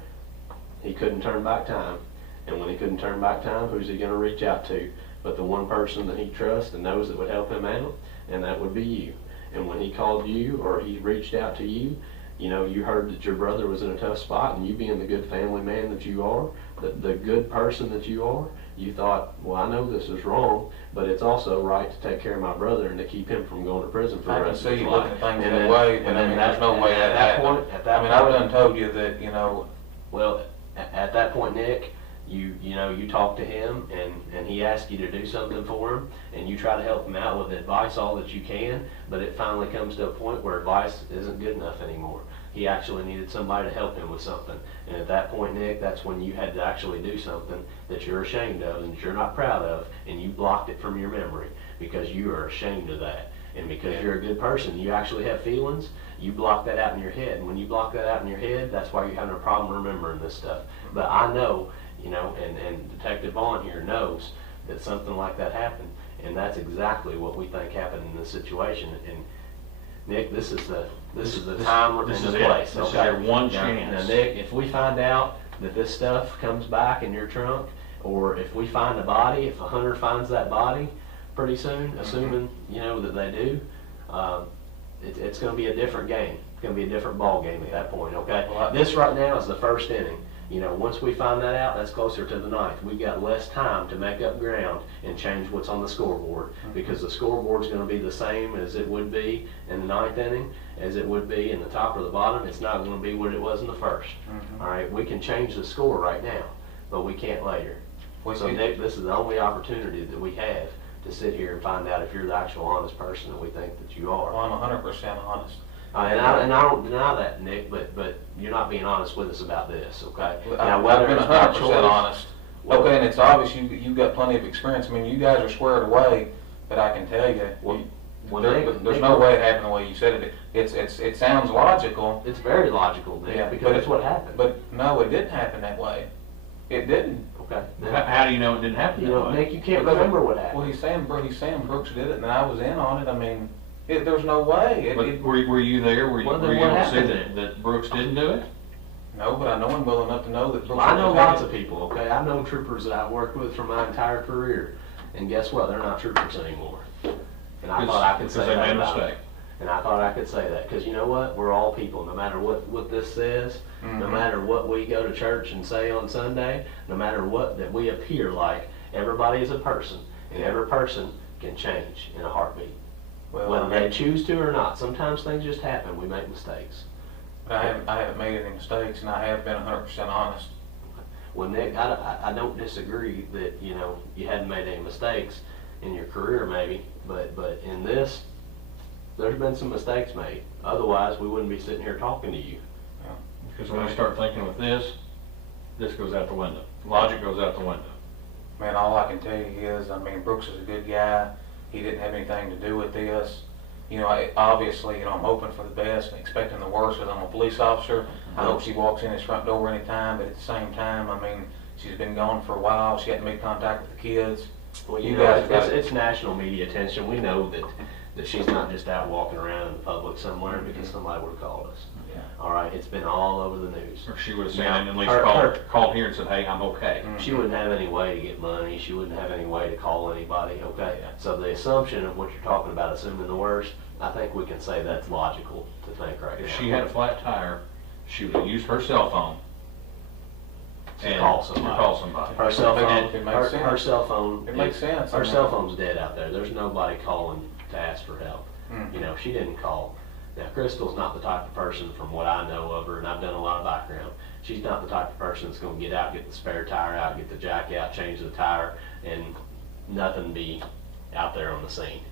he couldn't turn back time. And when he couldn't turn back time, who's he going to reach out to? But the one person that he trusts and knows that would help him out, and that would be you. And when he called you or he reached out to you, you know, you heard that your brother was in a tough spot, and you being the good family man that you are, the good person that you are, you thought, well, I know this is wrong, but it's also right to take care of my brother and to keep him from going to prison for I the can rest see of his you life. looking at things And that then- way, and but I then mean, there's no way at that that happened. point, at that I mean, I've point, done told you that, you know, well, at that point, Nick, you know, you talk to him and he asks you to do something for him, and you try to help him out with advice all that you can, but it finally comes to a point where advice isn't good enough anymore. He actually needed somebody to help him with something. And at that point, Nick, that's when you had to actually do something that you're ashamed of and that you're not proud of, and you blocked it from your memory because you are ashamed of that. And because you're a good person, you actually have feelings, you block that out in your head. And when you block that out in your head, that's why you're having a problem remembering this stuff. But I know, you know, and Detective Vaughn here knows that something like that happened. And that's exactly what we think happened in this situation. And Nick, this is the time and this the is it. place. This is Okay? your one Now, chance. Nick, if we find out that this stuff comes back in your trunk, or if we find a body, if a hunter finds that body pretty soon, assuming, you know, that they do, it's going to be a different game. It's going to be a different ball game at that point, okay? Well, This right now is the first inning. You know, once we find that out, that's closer to the ninth. We've got less time to make up ground and change what's on the scoreboard, because the scoreboard's going to be the same as it would be in the ninth inning, as it would be in the top or the bottom. It's not going to be what it was in the first. All right, we can change the score right now, but we can't later. So Nick, this is the only opportunity that we have to sit here and find out if you're the actual honest person that we think that you are. well, I'm 100% honest. And I don't deny that, Nick, but you're not being honest with us about this, okay? I've whether been it's by 100% choice- honest. Okay, and it's obvious you've got plenty of experience. I mean, you guys are squared away, but I can tell you, Well, there's Nick, no way it happened the way you said it. It sounds logical, It's very logical, Nick, Yeah, because that's what happened. but no, it didn't happen that way. It didn't. Okay. How do you know it didn't happen You that know, way? Nick, you can't Because- remember what Well, happened. he's saying Brooks did it, and I was in on it. I mean, there's no way. But were you there? Were you Well, then able what to see happened? that Brooks didn't do it? No, but I know him well enough to know that Brooks. Well, I know didn't lots do of it. people, okay? I know troopers that I've worked with for my entire career, and guess what? They're not troopers anymore. And I thought I could say Because they that made a about them. mistake. And I thought I could say that, because you know what? We're all people, no matter what this says, no matter what we go to church and say on Sunday, no matter what that we appear like, everybody is a person, and every person can change in a heartbeat. Well, Whether I they mean, choose to or not. Sometimes things just happen, we make mistakes. I haven't made any mistakes, and I have been 100% honest. Well, Nick, I don't disagree that, you know, you hadn't made any mistakes in your career maybe, but in this, there's been some mistakes made. Otherwise, we wouldn't be sitting here talking to you. Because when you start thinking with this goes out the window. Logic goes out the window. Man, all I can tell you is, I mean, Brooks is a good guy. He didn't have anything to do with this. You know, obviously, you know, I'm hoping for the best and expecting the worst because I'm a police officer. I hope she walks in his front door anytime, but at the same time, I mean, she's been gone for a while. She hadn't made contact with the kids. Well, You you know, guys got it's national media attention. We know that she's not just out walking around in the public somewhere because somebody would have called us. Yeah. All right, it's been all over the news. Or she would have seen Now, it and at least her- called here and said, hey, I'm okay. She wouldn't have any way to get money. She wouldn't have any way to call anybody, okay? Yeah. So the assumption of what you're talking about, assuming the worst, I think we can say that's logical to think right now. If she had a flat tire, she would have used her cell phone To call somebody. To call somebody. Her cell phone, It makes sense. her cell phone. It makes sense. Her cell phone's dead out there. There's nobody calling to ask for help. Mhm. You know, she didn't call. Now, Crystal's not the type of person, from what I know of her, and I've done a lot of background, she's not the type of person that's gonna get out, get the spare tire out, get the jack out, change the tire, and nothing be out there on the scene.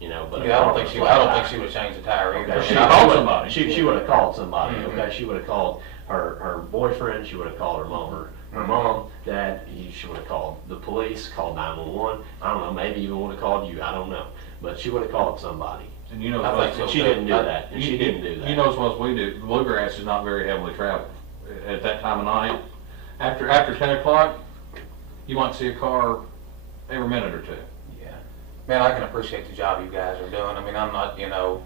You know, but Yeah, I don't think she would have changed the tire either. Okay, She called somebody. She would have called somebody, okay? She would have called her boyfriend, she would have called her mom. Her mom, dad, she would have called the police, called 911. I don't know, maybe even would have called you. I don't know, but she would have called somebody. And you know, I think And she didn't do that. And she didn't do that. You know as well as we do, the bluegrass is not very heavily traveled at that time of night. After 10 o'clock, you might see a car every minute or two. Yeah. Man, I can appreciate the job you guys are doing. I mean, I'm not, you know,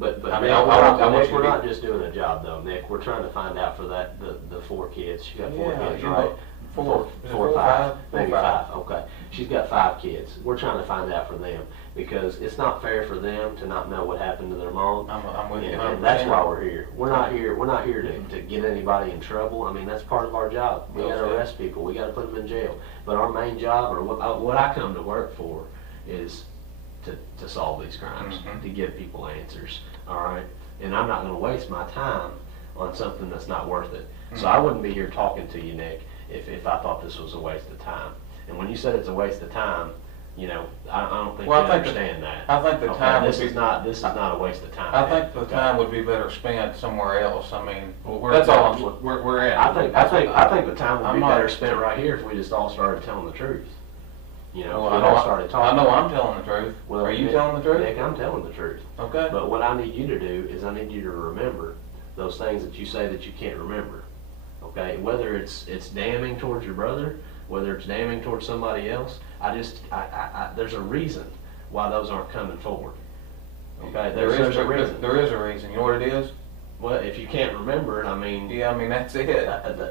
But I mean, Nick, I want you Nick, to we're be- not just doing a job though, Nick. We're trying to find out for the 4 kids. She got 4 Yeah, kids, you right? know, four. Is it 4 or four or 5, five? maybe Four or 5. Okay, she's got 5 kids. We're trying to find out for them because it's not fair for them to not know what happened to their mom. I'm with you And 100%. that's why we're here. We're not here to get anybody in trouble. I mean, that's part of our job. We Well got to said. arrest people. We got to put them in jail. But our main job, or what I come to work for, is to solve these crimes, Mhm. to give people answers. All right, and I'm not going to waste my time on something that's not worth it. So I wouldn't be here talking to you, Nick, if I thought this was a waste of time. And when you said it's a waste of time, you know, I don't think Well, you I think understand that. I think the Okay, time would this be, is not a waste of time. I Nick. think the Okay. time would be better spent somewhere else. I mean, Well, that's all I'm. We're at. I think the time would I'm be not- better spent right here if we just all started telling the truth. You know, Well, if we I know all started I talking. know I'm telling the truth. Well, Are you Nick- telling the truth? Nick, I'm telling the truth. Okay. But what I need you to do is I need you to remember those things that you say that you can't remember. Okay, whether it's damning towards your brother, whether it's damning towards somebody else, there's a reason why those aren't coming forward. Okay, there's a reason. There is a reason. You know what it is? Well, if you can't remember it, I mean, Yeah, I mean that's it.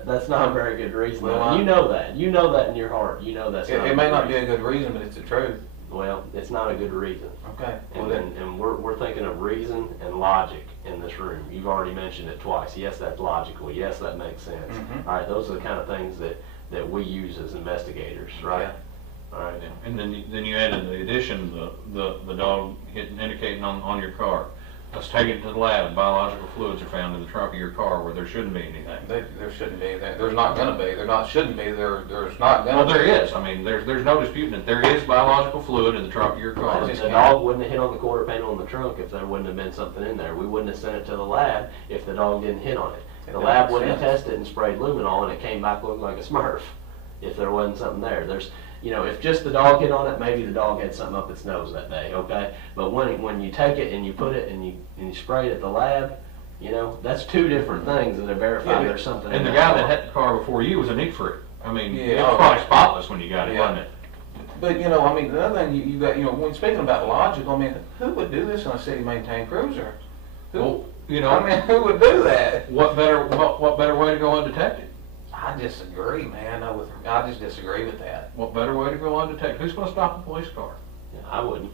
that's not a very good reason. Well, You know that. You know that in your heart. You know that's not. It may not be a good reason, but it's the truth. Well, it's not a good reason. Okay. Well And, then, and we're thinking of reason and logic in this room. You've already mentioned it twice. Yes, that's logical. Yes, that makes sense. Mhm. All right, those are the kind of things that we use as investigators, right? All right. And then you added the addition, the dog indicating on your car. Let's take it to the lab. Biological fluids are found in the trunk of your car where there shouldn't be anything. there shouldn't be. There's not going to be. Shouldn't be. There's not going to Well, be. there is. I mean, there's no disputing it. There is biological fluid in the trunk of your car. The dog wouldn't have hit on the quarter panel on the trunk if there wouldn't have been something in there. We wouldn't have sent it to the lab if the dog didn't hit on it. The That lab makes wouldn't have sense. tested and sprayed luminol and it came back looking like a Smurf if there wasn't something there. If just the dog hit on it, maybe the dog had something up its nose that day, okay? But when you take it and you put it and you spray it at the lab, that's 2 different things that are verified there's something in And the that guy car. that had the car before you was a neat freak. I mean, Yeah, it was probably spotless when you got it, Yeah. wasn't it? But I mean, the other thing you got, when speaking about logic, I mean, who would do this in a city-maintained cruiser? Well, I mean, who would do that? what better way to go undetected? I disagree, man. I just disagree with that. What better way to go undetected? Who's going to stop a police car? Yeah, I wouldn't.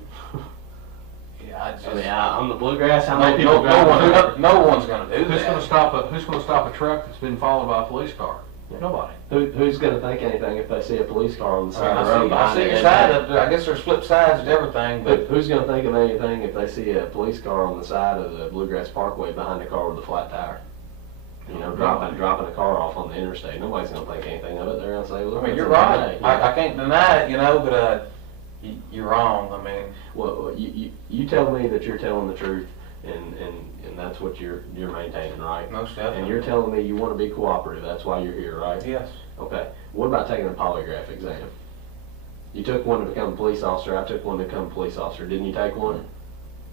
Yeah, I just. I mean, on the bluegrass, how no, many people no, drive one, there? no one's going to do Who's going to that. stop a truck that's been followed by a police car? Nobody. Who's going to think anything if they see a police car on the side of the I road? see behind your it? side of it. I guess there's flip sides to everything, but Who's going to think of anything if they see a police car on the side of the Bluegrass Parkway behind a car with a flat tire? Dropping a car off on the interstate. Nobody's going to think anything of it. They're going to say, "Look, I mean, it's you're a right. day." I can't deny it, but you're wrong. I mean, Well, you tell me that you're telling the truth, and that's what you're maintaining, right? most definitely. And you're telling me you want to be cooperative. That's why you're here, right? Yes. Okay. What about taking a polygraph exam? You took one to become a police officer. I took one to become a police officer. Didn't you take one?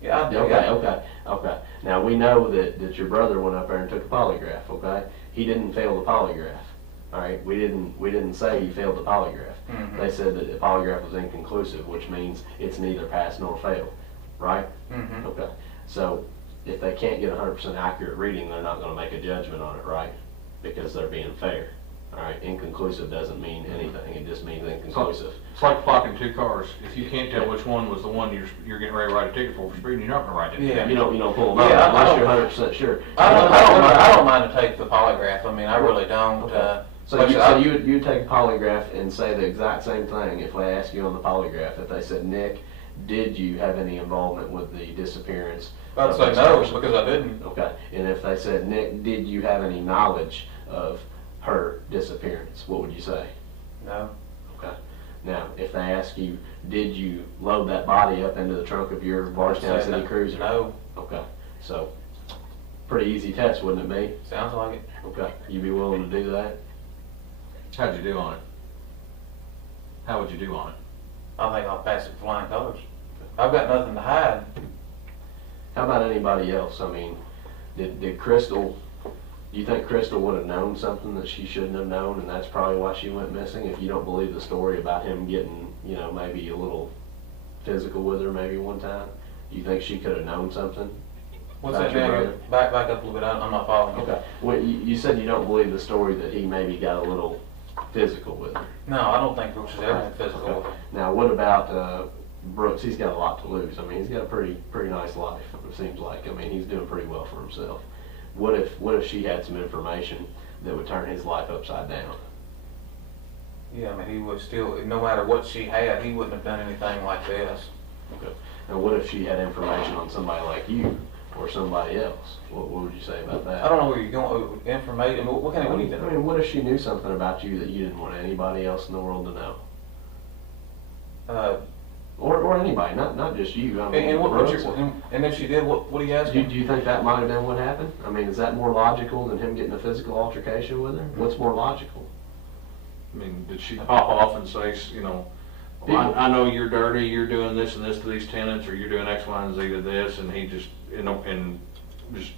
Yeah, I do. Okay. Now we know that your brother went up there and took a polygraph. Okay. He didn't fail the polygraph. All right. We didn't say he failed the polygraph. Mhm. They said that the polygraph was inconclusive, which means it's neither pass nor fail. Right? Mhm. Okay. So if they can't get 100% accurate reading, they're not going to make a judgment on it, right? Because they're being fair. All right. Inconclusive doesn't mean anything. It just means inconclusive. It's like flocking 2 cars. If you can't tell which one was the one you're getting ready to write a ticket for speeding, you're not going to write it. Yeah. You don't pull them Yeah, up I unless don't- you're 100% sure. I don't mind to take the polygraph. I mean, I really don't. Okay. So like you take a polygraph and say the exact same thing if they ask you on the polygraph. If they said, Nick, did you have any involvement with the disappearance? I'd of say this no person? because I didn't. Okay. And if they said, Nick, did you have any knowledge of her disappearance? What would you say? No. Okay. Now, if they ask you, did you load that body up into the trunk of your Barstown Say City no. Cruiser? No. Okay. So Pretty easy test, wouldn't it be? Sounds like it. Okay, you be willing to do that? How'd you do on it? How would you do on it? I think I'll pass it with flying colors. I've got nothing to hide. How about anybody else? I mean, did Crystal, do you think Crystal would have known something that she shouldn't have known, and that's probably why she went missing? If you don't believe the story about him getting, you know, maybe a little physical with her maybe one time, you think she could have known something? What's About that your now? brother? Back up a little bit. I'm not following you. Okay. Well, you said you don't believe the story that he maybe got a little physical with her. No, I don't think Brooks has ever been physical with her. Now, what about Brooks? He's got a lot to lose. I mean, he's got a pretty nice life, it seems like. I mean, he's doing pretty well for himself. What if she had some information that would turn his life upside down? Yeah, I mean, he would still, no matter what she had, he wouldn't have done anything like this. Okay. Now, what if she had information on somebody like you or somebody else? What would you say about that? I don't know where you're going. Information. I mean, what do you I think? mean, what if she knew something about you that you didn't want anybody else in the world to know? Or anybody, not just you. I mean, Brooks. And if she did, what do you ask Do him? you think that might have been what happened? I mean, is that more logical than him getting a physical altercation with her? What's more logical? I mean, did she pop off and say, you know, well, I know you're dirty, you're doing this and this to these tenants, or you're doing X, Y, and Z to this, and he just, you know, and just,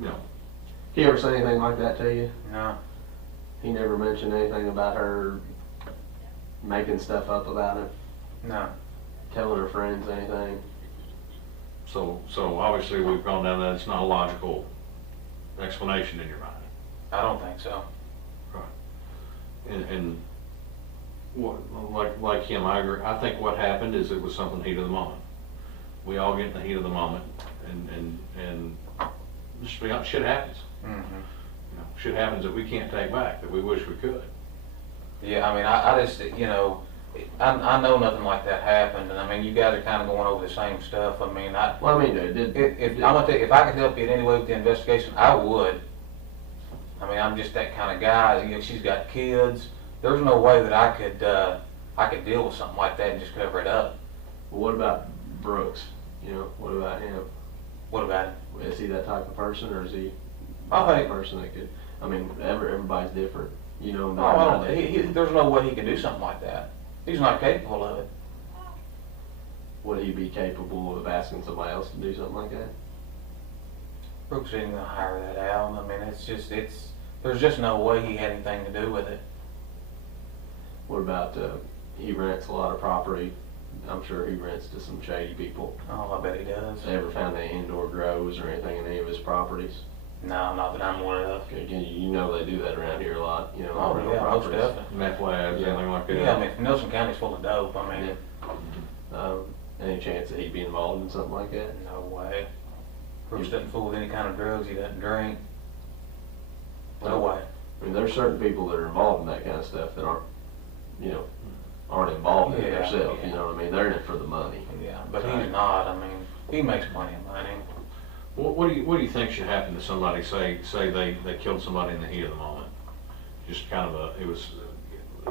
you know. He ever say anything like that to you? No. He never mentioned anything about her making stuff up about him, No. telling her friends anything? So obviously we've gone down that, it's not a logical explanation in your mind. I don't think so. And what, like him, I agree. I think what happened is it was something heat of the moment. We all get in the heat of the moment, and just be honest, shit happens. Mm-hmm. You know, shit happens that we can't take back, that we wish we could. Yeah, I mean, I just, you know, I know nothing like that happened, and I mean, you guys are kind of going over the same stuff. I mean, Well, I mean, if I'm gonna tell you, if I could help you in any way with the investigation, I would. I mean, I'm just that kind of guy. You know, she's got kids. There's no way that I could deal with something like that and just cover it up. what about Brooks? You know, what about him? What about it? Is he that type of person, or is he I the type think. of person that could? I mean, everybody's different. You know, No, I don't. There's no way he can do something like that. He's not capable of it. Would he be capable of asking somebody else to do something like that? Brooks isn't gonna hire that out. I mean, there's just no way he had anything to do with it. What about, he rents a lot of property. I'm sure he rents to some shady people. Oh, I bet he does. They ever found any indoor grows or anything in any of his properties? No, not that I'm aware of. Again, you know they do that around here a lot, you know, Oh, on rental yeah, most properties. definitely. Meth labs, Yeah. anything like that. Yeah, I mean, Nelson County's full of dope. I mean, Any chance that he'd be involved in something like that? no way. Brooks doesn't fool with any kind of drugs. He doesn't drink. No way. I mean, there's certain people that are involved in that kind of stuff that aren't, you know, aren't involved in it Yeah, themselves, yeah. you know what I mean? They're in it for the money. Yeah, but he's not. I mean, he makes plenty of money. What do you think should happen to somebody, say they killed somebody in the heat of the moment? Just kind of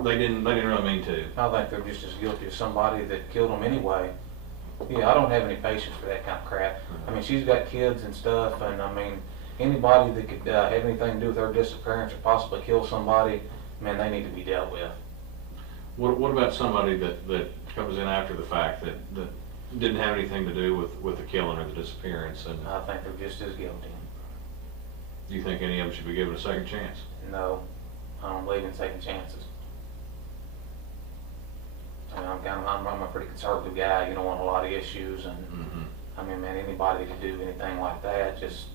they didn't really mean to. I think they're just as guilty as somebody that killed him anyway. Yeah, I don't have any patience for that kind of crap. I mean, she's got kids and stuff, and I mean, anybody that could have anything to do with her disappearance or possibly kill somebody, man, they need to be dealt with. What about somebody that comes in after the fact that didn't have anything to do with the killing or the disappearance? And I think they're just as guilty. do you think any of them should be given a second chance? No, I don't believe in second chances. I mean, I'm a pretty conservative guy. You don't want a lot of issues, and I mean, man, anybody that could do anything like that, just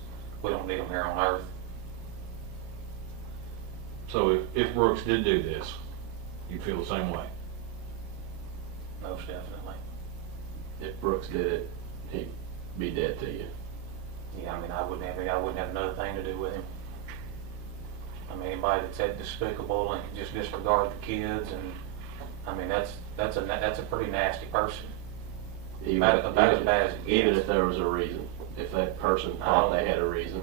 we don't need them here on Earth. So if Brooks did do this, you'd feel the same way? Most definitely. If Brooks did it, he'd be dead to you. Yeah, I mean, I wouldn't have another thing to do with him. I mean, anybody that's that despicable and can just disregard the kids, and I mean, that's a pretty nasty person. About as bad as it Even gets. if there was a reason, if that person thought they had a reason.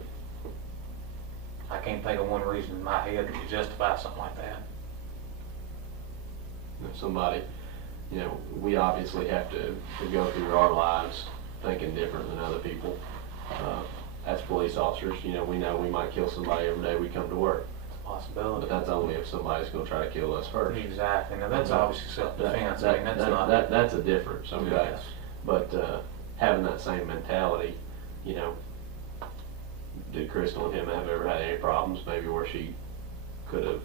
I can't think of one reason in my head that could justify something like that. If somebody, you know, we obviously have to go through our lives thinking different than other people. as police officers, you know we might kill somebody every day we come to work. It's a possibility. But that's only if somebody's gonna try to kill us first. Exactly. Now that's obviously self-defense. I mean, That's a difference, okay? Yes. But having that same mentality, you know, did Crystal and him have ever had any problems? Maybe where she could have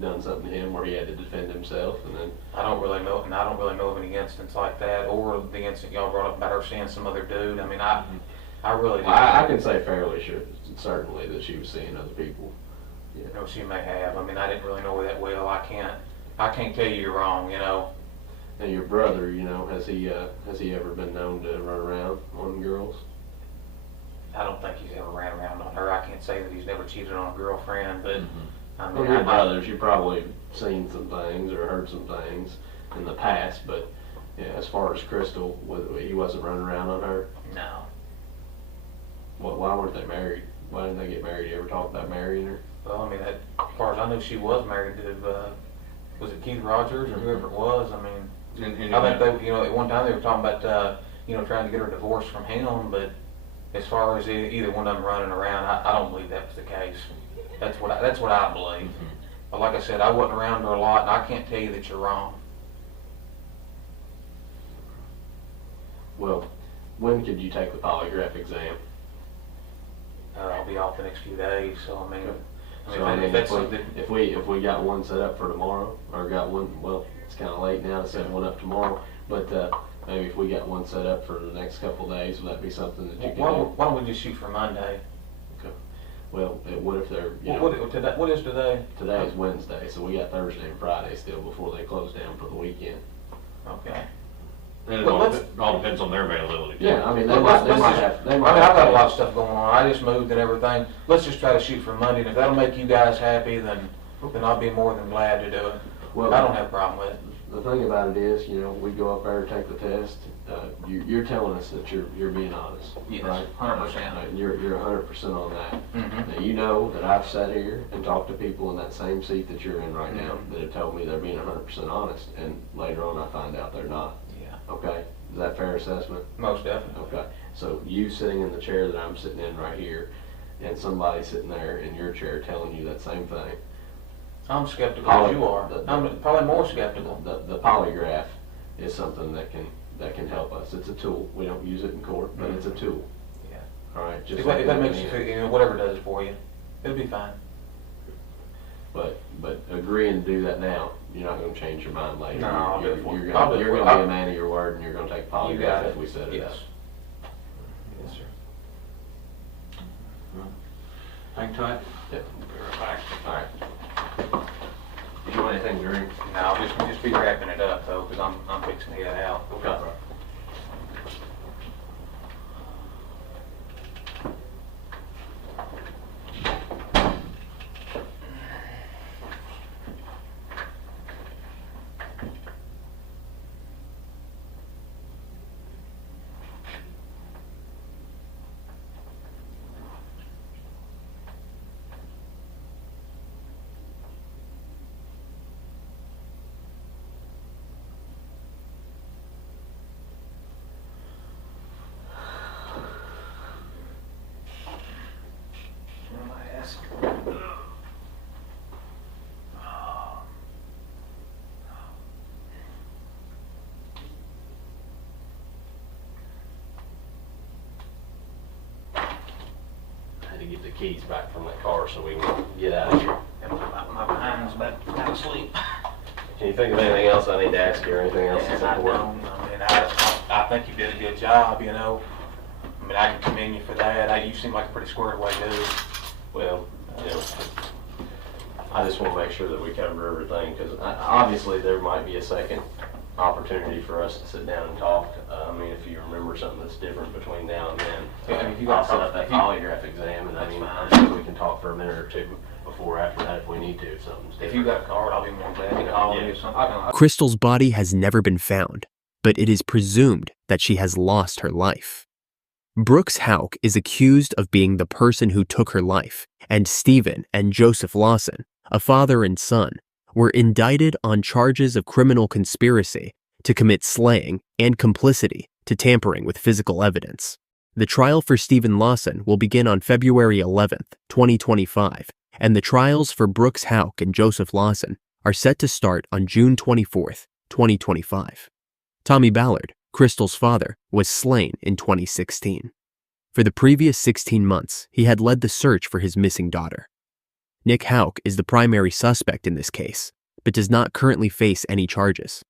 done something to him where he had to defend himself, and then I don't really know, and I don't really know of any instance like that, or the incident y'all brought up about her seeing some other dude. I mean, I really don't. I can say fairly sure, certainly, that she was seeing other people. You know, she may have. I mean, I didn't really know her that well. I can't tell you you're wrong. You know. And your brother, you know, has he ever been known to run around on girls? I don't think he's ever ran around on her. I can't say that he's never cheated on a girlfriend, but I mean, Well, your brothers, you've probably seen some things or heard some things in the past, but yeah, as far as Crystal, he wasn't running around on her. no. Well, why weren't they married? Why didn't they get married? You ever talk about marrying her? Well, I mean, as far as I know, she was married to, was it Keith Rogers or whoever it was? I mean, And I think they, you know, at one time they were talking about, you know, trying to get her divorced from him, but as far as either one of them running around, I don't believe that was the case. That's what I believe. But like I said, I wasn't around her a lot, and I can't tell you that you're wrong. Well, when could you take the polygraph exam? I'll be off the next few days, so I mean, So if that's something. if we got one set up for tomorrow, or got one, well, it's kind of late now to set one up tomorrow, but maybe if we got one set up for the next couple of days, would that be something that you could do? Why don't we just shoot for Monday? Okay. Well, what if they're, you know, What is today? today is Wednesday, so we got Thursday and Friday still before they close down for the weekend. Okay. And it Well, all depends on their availability. too. Yeah, I mean, they Let's might just- have, I mean, I've got a lot of stuff going on. I just moved and everything. Let's just try to shoot for Monday, and if that'll make you guys happy, then I'll be more than glad to do it. Well, I don't have a problem with it. the thing about it is, you know, we go up there, take the test, you're telling us that you're being honest, Yes, right? 100%. You're 100% on that. Mm-hmm. Now, you know that I've sat here and talked to people in that same seat that you're in right now that have told me they're being 100% honest, and later on I find out they're not. Yeah, Okay? Is that a fair assessment? most definitely. Okay. So you sitting in the chair that I'm sitting in right here, and somebody sitting there in your chair telling you that same thing. I'm skeptical as you are. I'm probably more skeptical. The polygraph is something that can help us. It's a tool. We don't use it in court, but it's a tool. Yeah. All right. Just If like that makes anything you feel, else. you know, whatever it does for you, it'll be fine. But agreeing to do that now, you're not going to change your mind later. No, I'll do you're it for you. you're I'll do going it to for you. be a man of your word, and you're going to take a You got polygraph it. if we set it Yes. up. Yes, sir. Hang tight. Yep. We'll be right back. All right. Do you want anything to drink? No, I'll just be wrapping it up though, because I'm fixing to get out. Okay. To get the keys back from that car so we can get out of here. And my behind's about to sleep. Can you think of anything else I need to ask you or anything else that's And I important? don't. I mean, I think you did a good job, you know. I mean, I can commend you for that. You seem like a pretty squared away dude. Well, you know, I just want to make sure that we cover everything because obviously there might be a second opportunity for us to sit down and talk. I mean, if you remember something that's different between now and then, Yeah, I mean, if you I'll got set up that if you- polygraph exam, and I That's mean, fine. I'm sure we can talk for a minute or two before or after that if we need to. If something's If you different. got a card, I'll be more than glad to call you or something. Crystal's body has never been found, but it is presumed that she has lost her life. Brooks Houck is accused of being the person who took her life, and Stephen and Joseph Lawson, a father and son, were indicted on charges of criminal conspiracy to commit slaying and complicity to tampering with physical evidence. The trial for Stephen Lawson will begin on February 11th, 2025, and the trials for Brooks Houck and Joseph Lawson are set to start on June 24th, 2025. Tommy Ballard, Crystal's father, was slain in 2016. For the previous 16 months, he had led the search for his missing daughter. Nick Houck is the primary suspect in this case, but does not currently face any charges.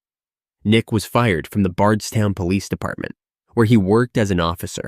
Nick was fired from the Bardstown Police Department, where he worked as an officer.